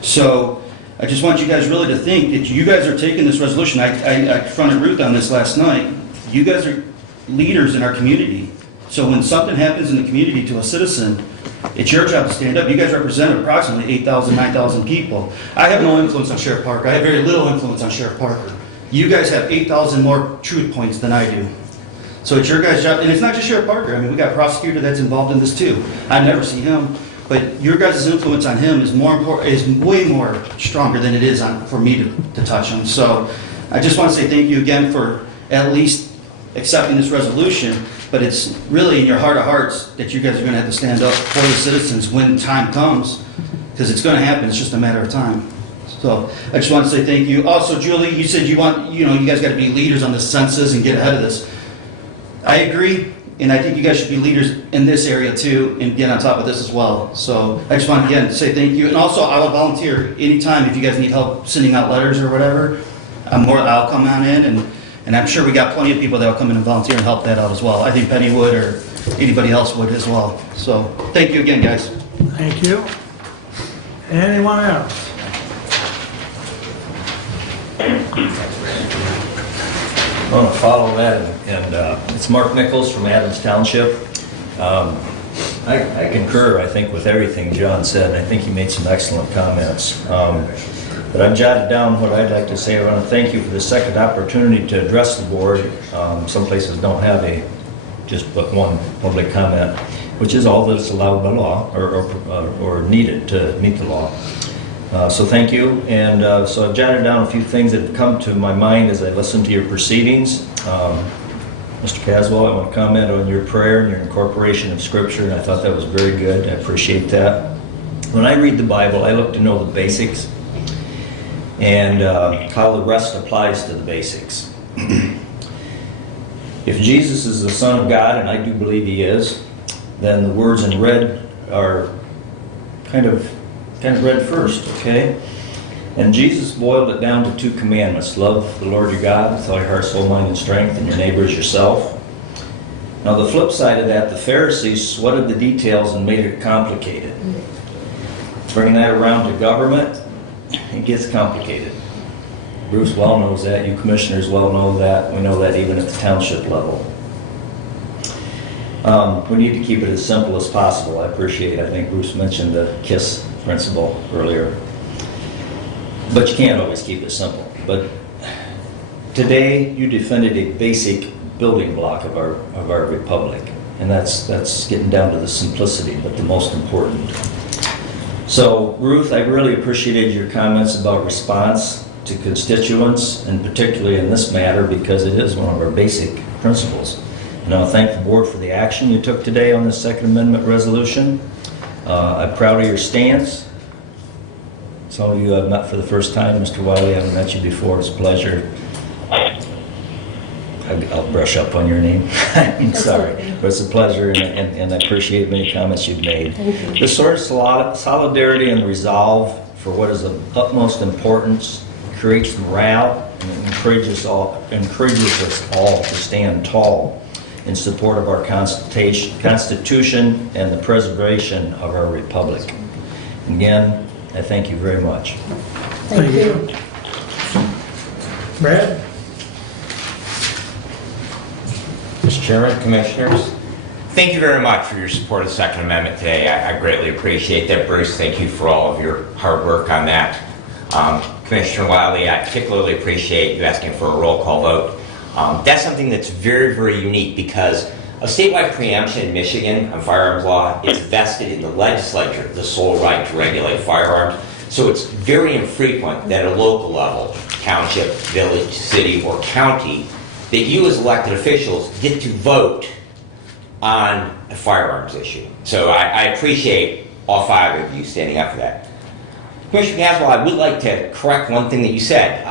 So I just want you guys really to think that you guys are taking this resolution. I confronted Ruth on this last night. You guys are leaders in our community. So when something happens in the community to a citizen, it's your job to stand up. You guys represent approximately 8,000, 9,000 people. I have no influence on Sheriff Parker. I have very little influence on Sheriff Parker. You guys have 8,000 more truth points than I do. So it's your guys' job, and it's not just Sheriff Parker. I mean, we got a prosecutor that's involved in this too. I never see him, but your guys' influence on him is more important, is way more stronger than it is for me to touch him. So I just want to say thank you again for at least accepting this resolution, but it's really in your heart of hearts that you guys are going to have to stand up for the citizens when time comes, because it's going to happen. It's just a matter of time. So I just want to say thank you. Also, Julie, you said you guys got to be leaders on the census and get ahead of this. I agree, and I think you guys should be leaders in this area too, and get on top of this as well. So I just want to again say thank you, and also I will volunteer anytime if you guys need help sending out letters or whatever. I'll come on in, and I'm sure we got plenty of people that will come in and volunteer and help that out as well. I think Penny would, or anybody else would as well. So thank you again, guys. Thank you. Anyone else? I want to follow that, and it's Mark Nichols from Adams Township. I concur, I think, with everything John said. I think he made some excellent comments. But I've jotted down what I'd like to say. I want to thank you for the second opportunity to address the board. Some places don't have just but one public comment, which is all that's allowed by law or needed to meet the law. So thank you, and so I've jotted down a few things that have come to my mind as I listened to your proceedings. Mr. Caswell, I want to comment on your prayer and your incorporation of Scripture, and I thought that was very good. I appreciate that. When I read the Bible, I look to know the basics and how the rest applies to the basics. If Jesus is the Son of God, and I do believe He is, then the words in red are kind of read first, okay? And Jesus boiled it down to 2 commandments. Love the Lord your God with all your heart, soul, mind, and strength, and your neighbor as yourself. Now the flip side of that, the Pharisees sweated the details and made it complicated. Bringing that around to government, it gets complicated. Bruce well knows that, you commissioners well know that, we know that even at the township level. We need to keep it as simple as possible. I appreciate it. I think Bruce mentioned the KISS principle earlier. But you can't always keep it simple. But today you defended a basic building block of our republic. And that's getting down to the simplicity, but the most important. So Ruth, I really appreciated your comments about response to constituents, and particularly in this matter because it is one of our basic principles. And I want to thank the board for the action you took today on this Second Amendment resolution. I'm proud of your stance. Some of you I've met for the first time. Mr. Wiley, I haven't met you before. It's a pleasure. I'll brush up on your name. I'm sorry. But it's a pleasure, and I appreciate many comments you've made. The sort of solidarity and resolve for what is of utmost importance creates morale and encourages us all to stand tall in support of our Constitution and the preservation of our republic. Again, I thank you very much. Thank you. Brad? Mr. Chairman, Commissioners, thank you very much for your support of the Second Amendment today. I greatly appreciate that. Bruce, thank you for all of your hard work on that. Commissioner Wiley, I particularly appreciate you asking for a roll call vote. That's something that's very, very unique because a statewide preemption in Michigan on firearms law is vested in the legislature, the sole right to regulate firearms. So it's very infrequent that at a local level, township, village, city, or county, that you as elected officials get to vote on a firearms issue. So I appreciate all 5 of you standing up for that. Commissioner Caswell, I would like to correct one thing that you said.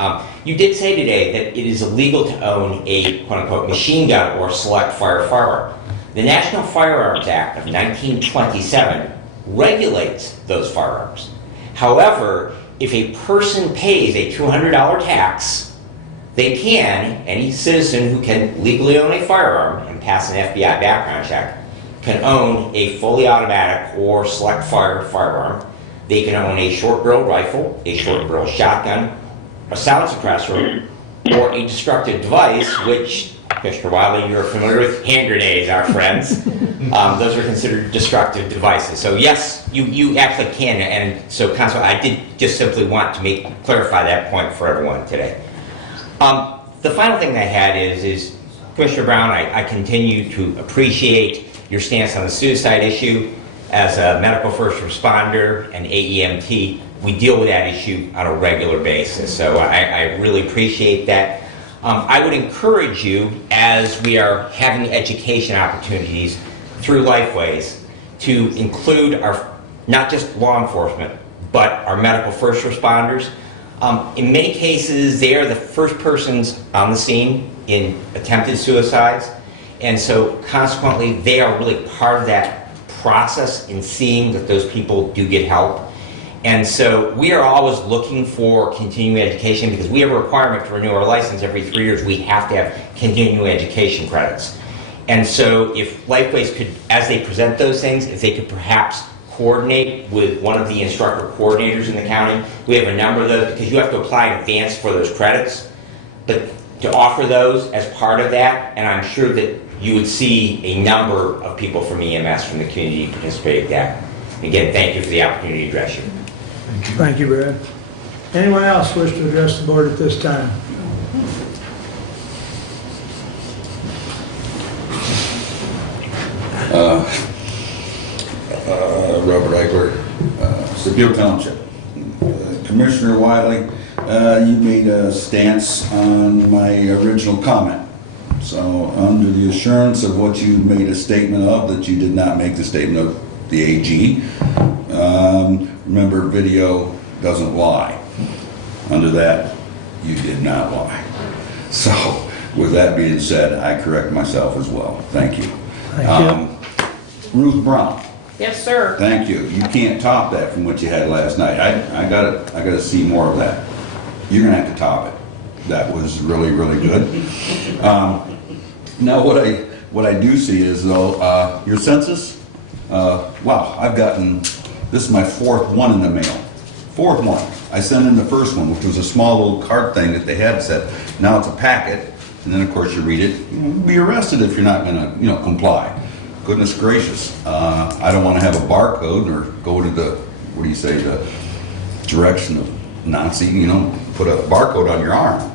You did say today that it is illegal to own a quote-unquote machine gun or select fire firearm. The National Firearms Act of 1927 regulates those firearms. However, if a person pays a $200 tax, they can, any citizen who can legally own a firearm and pass an FBI background check, can own a fully automatic or select fire firearm. They can own a short-barreled rifle, a short-barreled shotgun, a sound suppressor, or a destructive device, which, Mr. Wiley, you're familiar with, hand grenades, our friends. Those are considered destructive devices. So yes, you actually can, and so Council, I did just simply want to clarify that point for everyone today. The final thing I had is Commissioner Brown, I continue to appreciate your stance on the suicide issue. As a medical first responder and AEMT, we deal with that issue on a regular basis, so I really appreciate that. I would encourage you, as we are having education opportunities through Lifeways, to include our, not just law enforcement, but our medical first responders. In many cases, they are the first persons on the scene in attempted suicides, and so consequently, they are really part of that process in seeing that those people do get help. And so we are always looking for continuing education because we have a requirement to renew our license every 3 years. We have to have continuing education credits. And so if Lifeways could, as they present those things, if they could perhaps coordinate with one of the instructor coordinators in the county. We have a number of those because you have to apply in advance for those credits. But to offer those as part of that, and I'm sure that you would see a number of people from EMS from the community participate in that. Again, thank you for the opportunity to address you. Thank you, Brad. Anyone else wish to address the board at this time? Robert Eichler, Sabine Township. Commissioner Wiley, you made a stance on my original comment. So under the assurance of what you made a statement of, that you did not make the statement of the AG, remember, video doesn't lie. Under that, you did not lie. So with that being said, I correct myself as well. Thank you. Thank you. Ruth Brown, Yes, sir. Thank you. You can't top that from what you had last night. I gotta see more of that. You're gonna have to top it. That was really, really good. Now, what I do see is though, your census, wow, this is my 4th one in the mail. 4th one. I sent in the first one, which was a small little card thing that they had said, now it's a packet. And then, of course, you read it, you'll be arrested if you're not gonna, comply. Goodness gracious. I don't want to have a barcode or go to the, the direction of Nazi, put a barcode on your arm.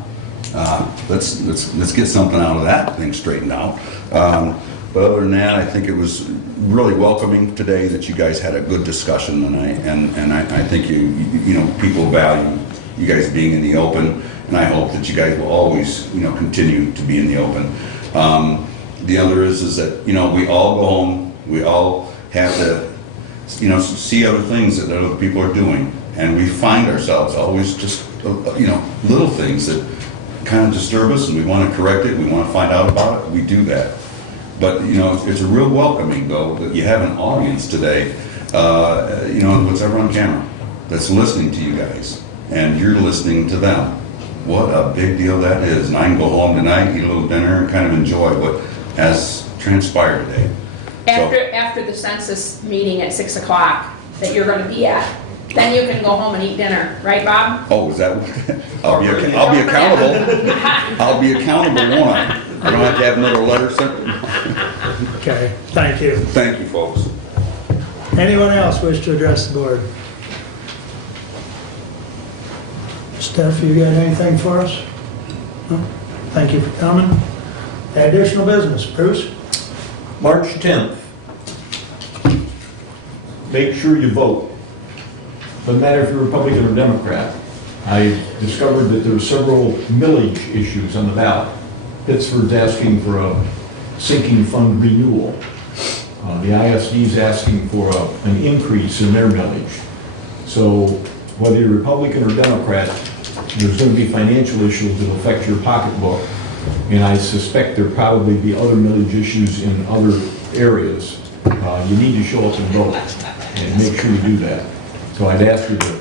Let's get something out of that thing straightened out. But other than that, I think it was really welcoming today that you guys had a good discussion, and I think people value you guys being in the open, and I hope that you guys will always continue to be in the open. The other is that we all go home, we all have to see other things that other people are doing, and we find ourselves always just little things that kind of disturb us, and we want to correct it, we want to find out about it, we do that. But it's a real welcoming though that you have an audience today, what's ever on camera, that's listening to you guys, and you're listening to them. What a big deal that is. And I can go home tonight, eat a little dinner, and kind of enjoy what has transpired today. After the census meeting at 6 o'clock that you're gonna be at, then you can go home and eat dinner, right, Bob? Oh, is that what? I'll be accountable. I'll be accountable, won't I? I don't have to have another letter sent? Okay, thank you. Thank you, folks. Anyone else wish to address the board? Steph, you got anything for us? No? Thank you for coming. Additional business, Bruce? March 10th. Make sure you vote. Doesn't matter if you're Republican or Democrat. I discovered that there are several millage issues on the ballot. Pittsford's asking for a sinking fund renewal. The ISD is asking for an increase in their millage. So whether you're Republican or Democrat, there's going to be financial issues that affect your pocketbook. And I suspect there'll probably be other millage issues in other areas. You need to show up and vote and make sure you do that. So I'd ask you to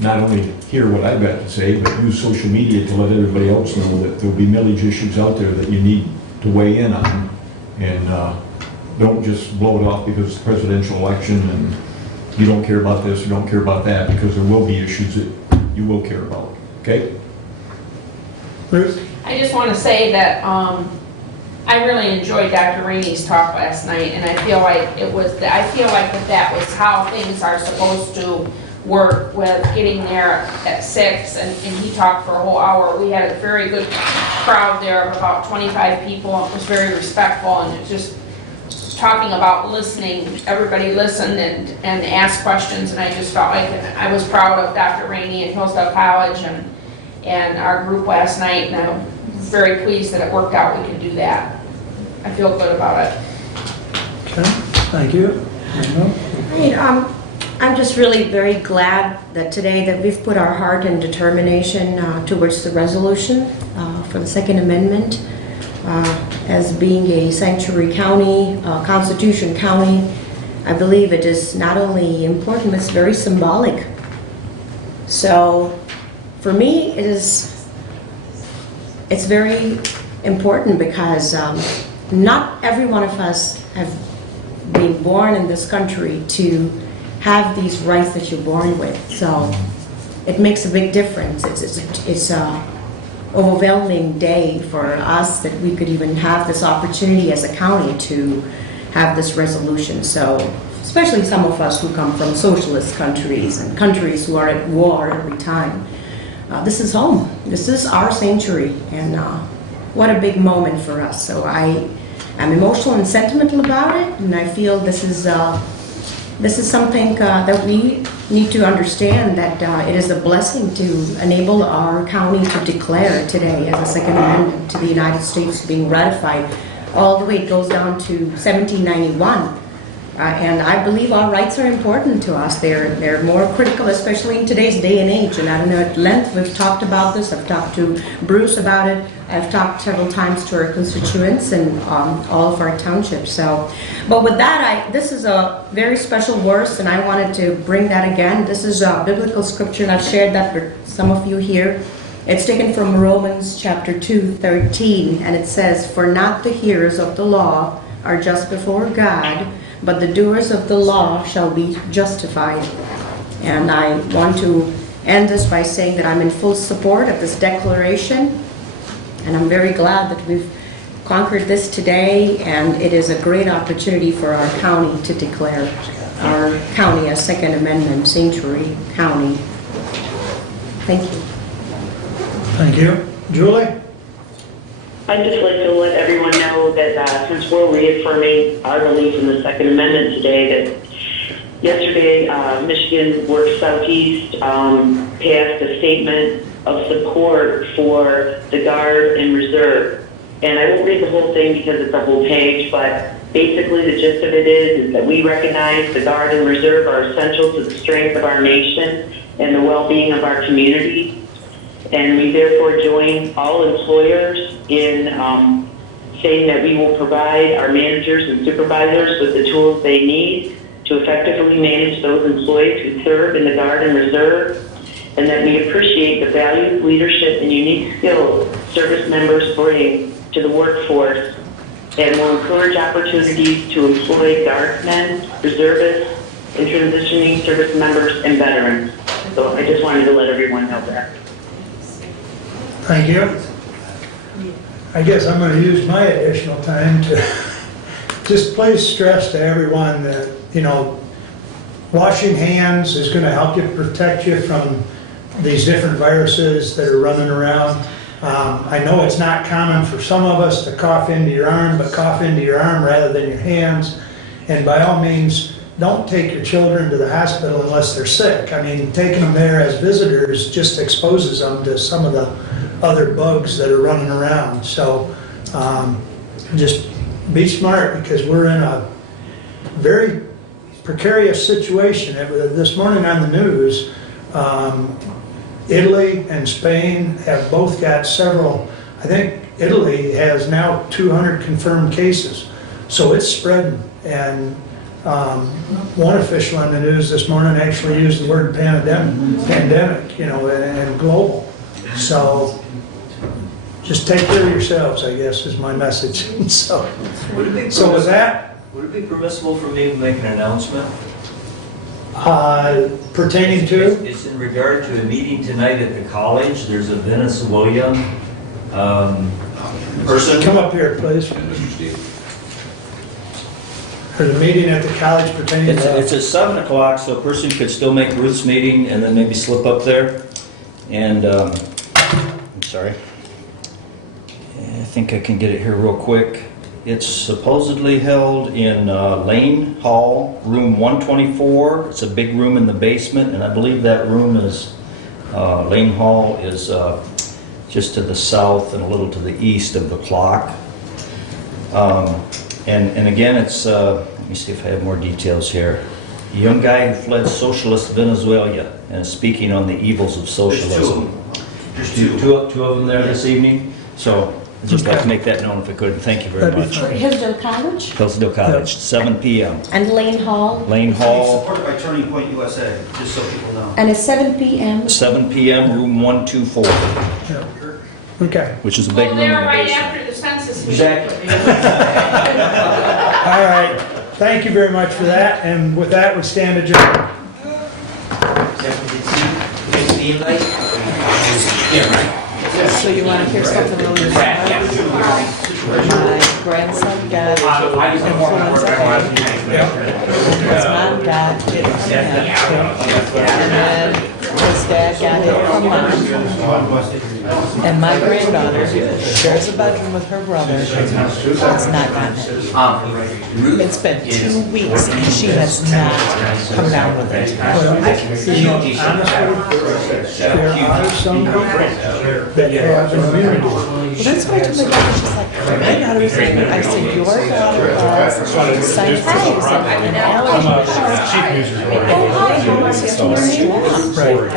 not only hear what I've got to say, but use social media to let everybody else know that there'll be millage issues out there that you need to weigh in on. And don't just blow it off because it's a presidential election and you don't care about this or don't care about that, because there will be issues that you will care about. Okay? Bruce? I just want to say that I really enjoyed Dr. Rainey's talk last night, and I feel like that was how things are supposed to work, with getting there at 6, and he talked for a whole hour. We had a very good crowd there of about 25 people. It was very respectful, and it just talking about listening. Everybody listened and asked questions, and I just felt like I was proud of Dr. Rainey and Hillsdale College and our group last night, and I'm very pleased that it worked out. We could do that. I feel good about it. Okay, thank you. Right, I'm just really very glad that today that we've put our heart and determination towards the resolution for the Second Amendment. As being a sanctuary county, Constitution County, I believe it is not only important, it's very symbolic. So for me, it's very important because not every one of us have been born in this country to have these rights that you're born with. So it makes a big difference. It's a overwhelming day for us that we could even have this opportunity as a county to have this resolution. So especially some of us who come from socialist countries and countries who are at war every time. This is home. This is our sanctuary, and what a big moment for us. So I'm emotional and sentimental about it, and I feel this is something that we need to understand, that it is a blessing to enable our county to declare today as a Second Amendment to the United States being ratified. All the way it goes down to 1791. And I believe our rights are important to us. They're more critical, especially in today's day and age. And I don't know, at length, we've talked about this. I've talked to Bruce about it. I've talked several times to our constituents and all of our townships. So, but with that, this is a very special verse, and I wanted to bring that again. This is a biblical scripture, and I've shared that with some of you here. It's taken from Romans chapter 2:13, and it says, "For not the hearers of the law are just before God, but the doers of the law shall be justified." And I want to end this by saying that I'm in full support of this declaration, and I'm very glad that we've conquered this today, and it is a great opportunity for our county to declare our county a Second Amendment sanctuary county. Thank you. Thank you. Julie? I'd just like to let everyone know that since we're reaffirming our belief in the Second Amendment today, that yesterday Michigan Works Southeast passed a statement of support for the Guard and Reserve. And I won't read the whole thing because it's a whole page, but basically the gist of it is that we recognize the Guard and Reserve are essential to the strength of our nation and the well-being of our community. And we therefore join all employers in saying that we will provide our managers and supervisors with the tools they need to effectively manage those employees who serve in the Guard and Reserve, and that we appreciate the values, leadership, and unique skills service members bring to the workforce, and will encourage opportunities to employ Guardsmen, reservists, and transitioning service members and veterans. So I just wanted to let everyone know that. Thank you. I guess I'm going to use my additional time to just please stress to everyone that, washing hands is going to help you protect you from these different viruses that are running around. I know it's not common for some of us to cough into your arm, but cough into your arm rather than your hands. And by all means, don't take your children to the hospital unless they're sick. I mean, taking them there as visitors just exposes them to some of the other bugs that are running around. So just be smart, because we're in a very precarious situation. This morning on the news, Italy and Spain have both got several. I think Italy has now 200 confirmed cases. So it's spreading. And one official on the news this morning actually used the word pandemic, and global. So just take care of yourselves, I guess, is my message. So with that, Would it be permissible for me to make an announcement? pertaining to, It's in regard to a meeting tonight at the college. There's a Venezuelan person. come up here, please. There's a meeting at the college pertaining to. It's at 7 o'clock, so a person could still make Ruth's meeting and then maybe slip up there. And, I'm sorry. I think I can get it here real quick. It's supposedly held in Lane Hall, room 124. It's a big room in the basement, and I believe that room is, Lane Hall is just to the south and a little to the east of the clock. And again, it's, let me see if I have more details here. A young guy who fled socialist Venezuela and is speaking on the evils of socialism. There's Two of them there this evening, so I'd just like to make that known if I could. Thank you very much. Hillsdale College Hillsdale College, 7 p.m. and Lane Hall, Lane Hall, Supported by Turning Point USA, just so people know. and it's 7 p.m. 7 p.m., room 124, Okay. which is a big Well, room in they're the right basement. after the census meeting. Exactly. All right. Thank you very much for that. And with that, we stand adjourned. So you want to hear something really sad? My grandson got influenza. His mom got it from him. And then his dad got it from mom. And my granddaughter shares a bedroom with her brother, has not gotten it. It's been 2 weeks and she has not come down with it. You know, honestly, there are some people that have immunity. Well, that's why I told my daughter, she's like, my daughter's like, I said, your daughter has sinusitis and allergies. Oh, hi, how is it? You're strong.